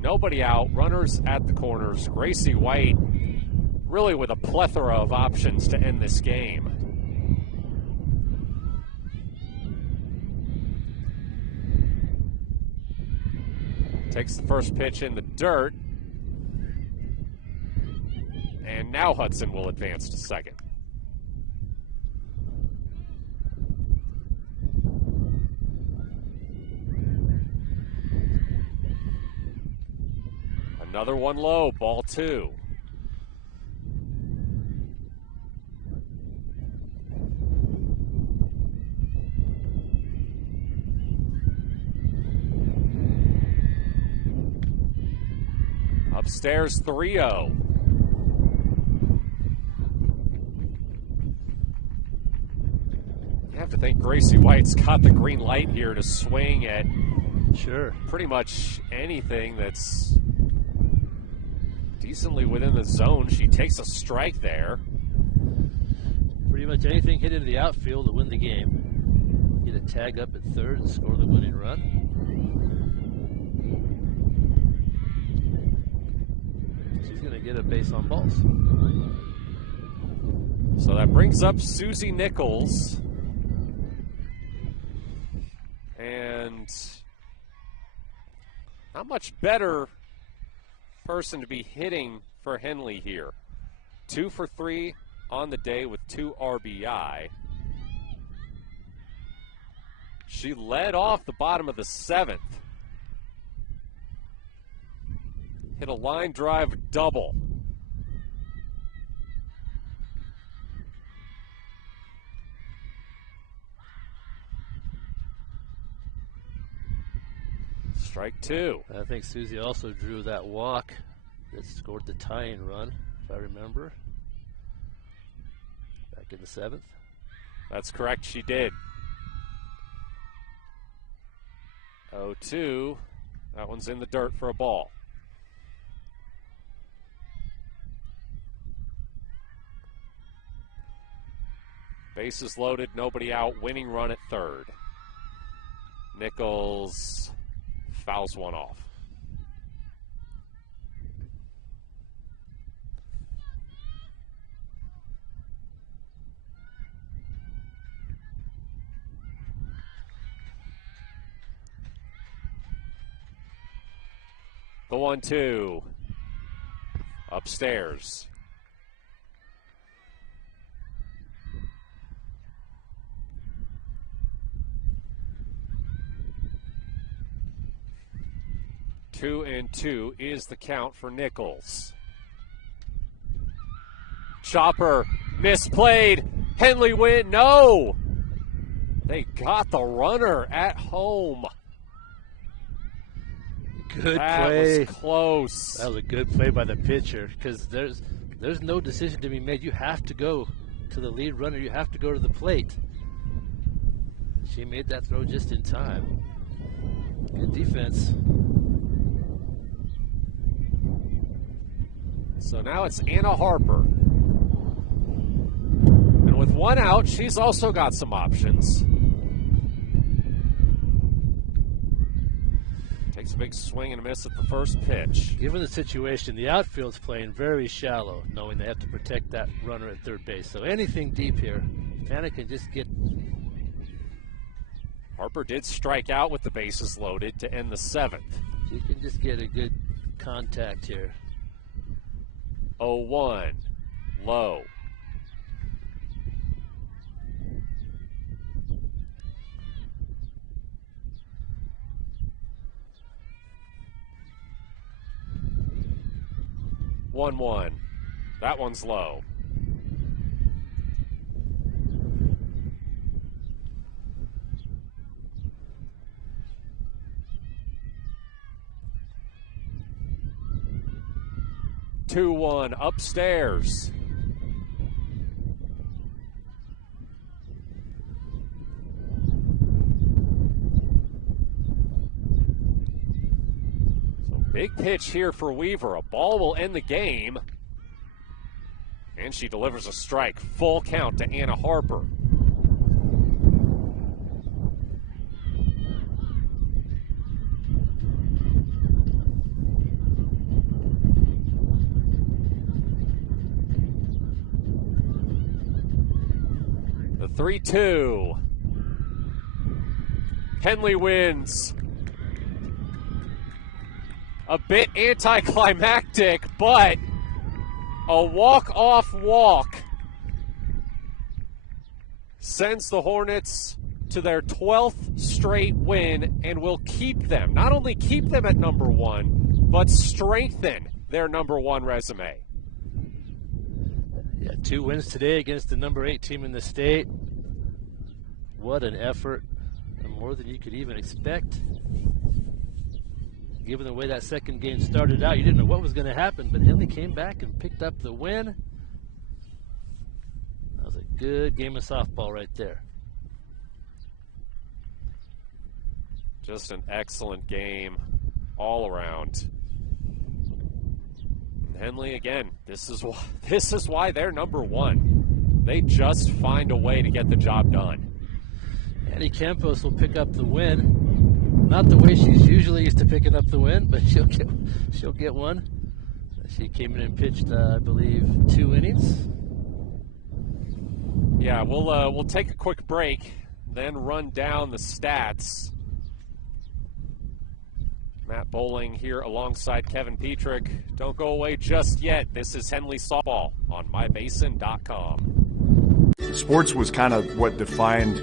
Nobody out. Runners at the corners. Gracie White really with a plethora of options to end this game. Takes the first pitch in the dirt. And now Hudson will advance to second. Another one low, ball 2. Upstairs 3-0. You have to think Gracie White's got the green light here to swing at pretty much anything that's decently within the zone. She takes a strike there. Pretty much anything hit into the outfield to win the game. Get a tag up at third and score the winning run. She's going to get a base on balls. So that brings up Susie Nichols. And not much better person to be hitting for Henley here. 2 for 3 on the day with 2 RBI. She led off the bottom of the 7th. Hit a line drive double. Strike 2. I think Susie also drew that walk that scored the tying run, if I remember, back in the 7th. That's correct, she did. 0-2. That one's in the dirt for a ball. Bases loaded, nobody out, winning run at third. Nichols fouls one off. The 1-2. Upstairs. Two and 2 is the count for Nichols. Chopper misplayed. Henley win. No! They got the runner at home. Good that play. Was close. That was a good play by the pitcher because there's no decision to be made. You have to go to the lead runner. You have to go to the plate. She made that throw just in time. Good defense. So now it's Anna Harper. And with one out, she's also got some options. Takes a big swing and a miss at the first pitch. Given the situation, the outfield's playing very shallow, knowing they have to protect that runner at third base. So anything deep here, Anna can just get. Harper did strike out with the bases loaded to end the 7th. She can just get a good contact here. 0-1, low. One. That one's low. Two, 1 upstairs. Big pitch here for Weaver. A ball will end the game. And she delivers a strike. Full count to Anna Harper. The 3-2. Henley wins. A bit anticlimactic, but a walk-off walk sends the Hornets to their 12th straight win and will keep them, not only keep them at number 1, but strengthen their number 1 resume. Yeah, 2 wins today against the number 8 team in the state. What an effort, and more than you could even expect. Given the way that second game started out, you didn't know what was going to happen, but Henley came back and picked up the win. That was a good game of softball right there. Just an excellent game all around. And Henley, again, this is why they're number 1. They just find a way to get the job done. Annie Campos will pick up the win. Not the way she's usually used to picking up the win, but she'll get one. She came in and pitched, I believe, 2 innings. Yeah, we'll take a quick break, then run down the stats Matt Bowling here alongside Kevin Petrick. Don't go away just yet. This is Henley Softball on mybasin.com. Sports was kind of what defined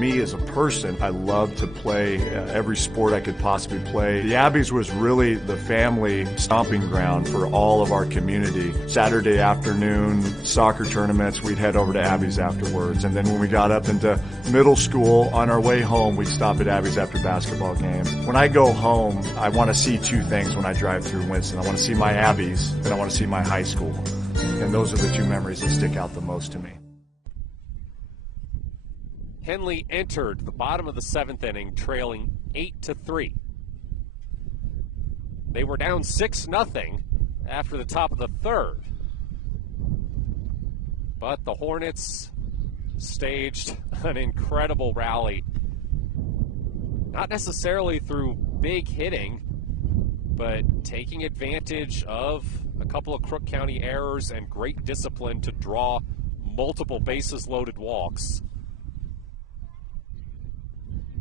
me as a person. I loved to play every sport I could possibly play. The Abbeys was really the family stomping ground for all of our community. Saturday afternoon soccer tournaments, we'd head over to Abbeys afterwards. And then when we got up into middle school, on our way home, we'd stop at Abbeys after basketball games. When I go home, I want to see two things when I drive through Winston. I want to see my Abbeys, and I want to see my high school. And those are the two memories that stick out the most to me. Henley entered the bottom of the 7th inning trailing 8-3. They were down 6-0 after the top of the 3rd. But the Hornets staged an incredible rally. Not necessarily through big hitting, but taking advantage of a couple of Crook County errors and great discipline to draw multiple bases loaded walks.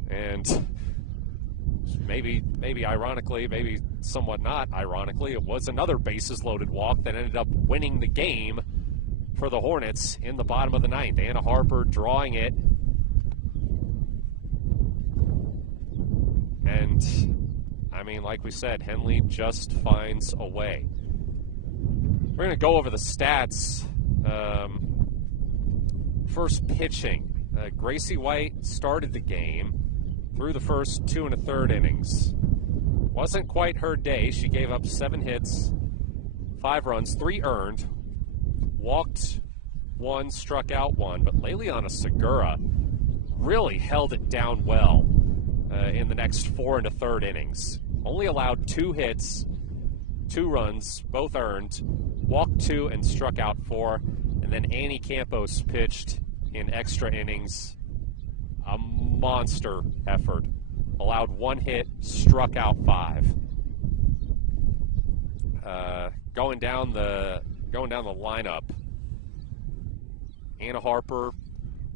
And maybe ironically, maybe somewhat not ironically, it was another bases-loaded walk that ended up winning the game for the Hornets in the bottom of the 9th. Anna Harper drawing it. And, I mean, like we said, Henley just finds a way. We're going to go over the stats. First pitching. Gracie White started the game through the first 2 1/3 innings. Wasn't quite her day. She gave up 7 hits, 5 runs, 3 earned, walked 1, struck out 1. But Leliana Segura really held it down well in the next 4 1/3 innings. Only allowed 2 hits, 2 runs, both earned, walked 2 and struck out 4. And then Annie Campos pitched in extra innings. A monster effort. Allowed 1 hit, struck out 5. Going down the lineup. Anna Harper,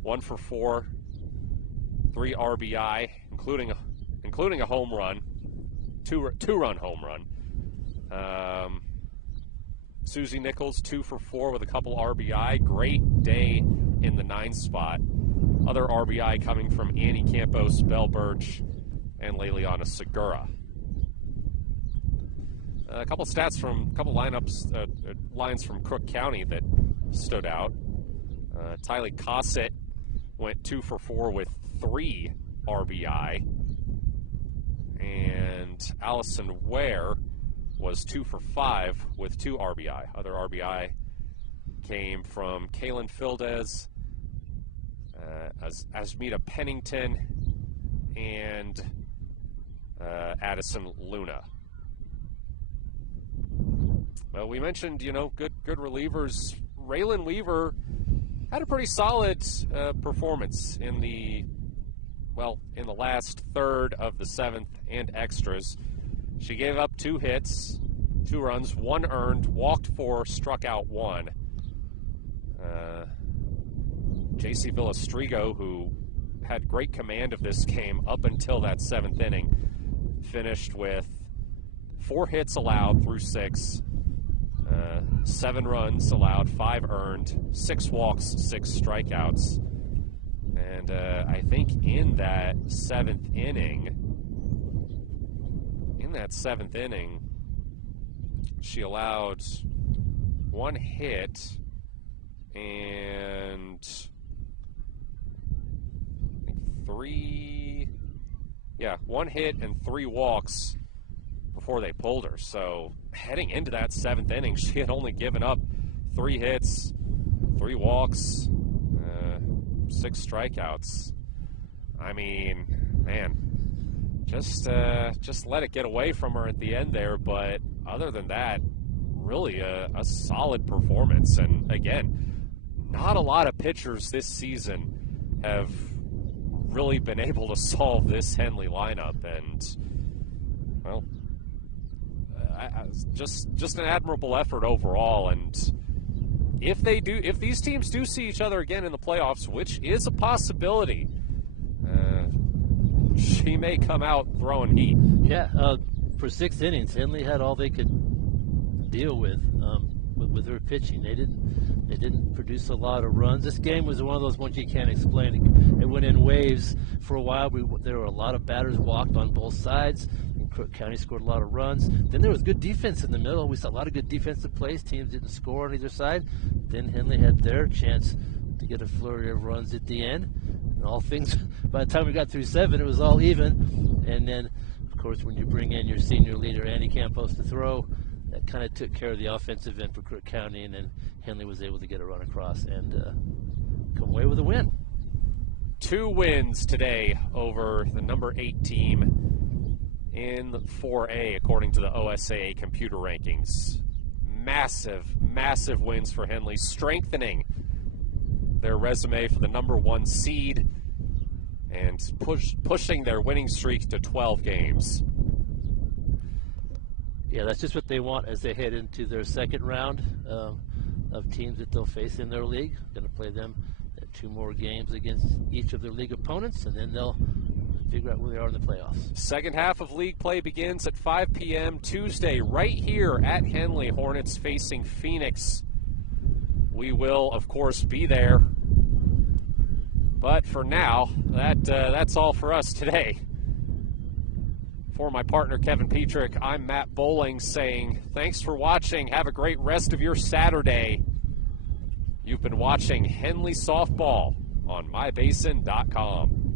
1 for 4, 3 RBI, including a home run, two-run home run. Susie Nichols, 2 for 4 with a couple RBI. Great day in the 9 spot. Other RBI coming from Annie Campos, Belle Birch, and Leliana Segura. A couple stats from a couple lines from Crook County that stood out. Tylee Cossett went 2 for 4 with 3 RBI, and Allison Ware was 2 for 5 with 2 RBI. Other RBI came from Kaylin Fildes, Asmita Pennington, and Addison Luna. Well, we mentioned, good relievers. Raylan Weaver had a pretty solid performance in the last third of the 7th and extras. She gave up 2 hits, 2 runs, 1 earned, walked 4, struck out 1. JC Villastrigo, who had great command of this game up until that 7th inning, finished with 4 hits allowed through 6, 7 runs allowed, 5 earned, 6 walks, 6 strikeouts. And I think in that 7th inning, she allowed 1 hit and I think 1 hit and 3 walks before they pulled her. So heading into that 7th inning, she had only given up 3 hits, 3 walks, 6 strikeouts. I mean, man, just let it get away from her at the end there. But other than that, really a solid performance. And again, not a lot of pitchers this season have really been able to solve this Henley lineup. And, well, just an admirable effort overall. And if these teams do see each other again in the playoffs, which is a possibility, she may come out throwing heat. Yeah, for 6 innings, Henley had all they could deal with their pitching. They didn't produce a lot of runs. This game was one of those ones you can't explain. It went in waves for a while. There were a lot of batters walked on both sides. Crook County scored a lot of runs. Then there was good defense in the middle. We saw a lot of good defensive plays. Teams didn't score on either side. Then Henley had their chance to get a flurry of runs at the end. And all things, by the time we got through 7, it was all even. And then, of course, when you bring in your senior leader, Andy Campos, to throw, that kind of took care of the offensive end for Crook County. And then Henley was able to get a run across and come away with a win. 2 wins today over the number 8 team in 4A, according to the OSAA computer rankings. Massive, massive wins for Henley, strengthening their resume for the number 1 seed and pushing their winning streak to 12 games. Yeah, that's just what they want as they head into their second round of teams that they'll face in their league. Going to play them 2 more games against each of their league opponents, and then they'll figure out where they are in the playoffs. Second half of league play begins at 5 p.m. Tuesday right here at Henley. Hornets facing Phoenix. We will, of course, be there. But for now, that's all for us today. For my partner, Kevin Petrick, I'm Matt Bowling saying thanks for watching. Have a great rest of your Saturday. You've been watching Henley Softball on mybasin.com.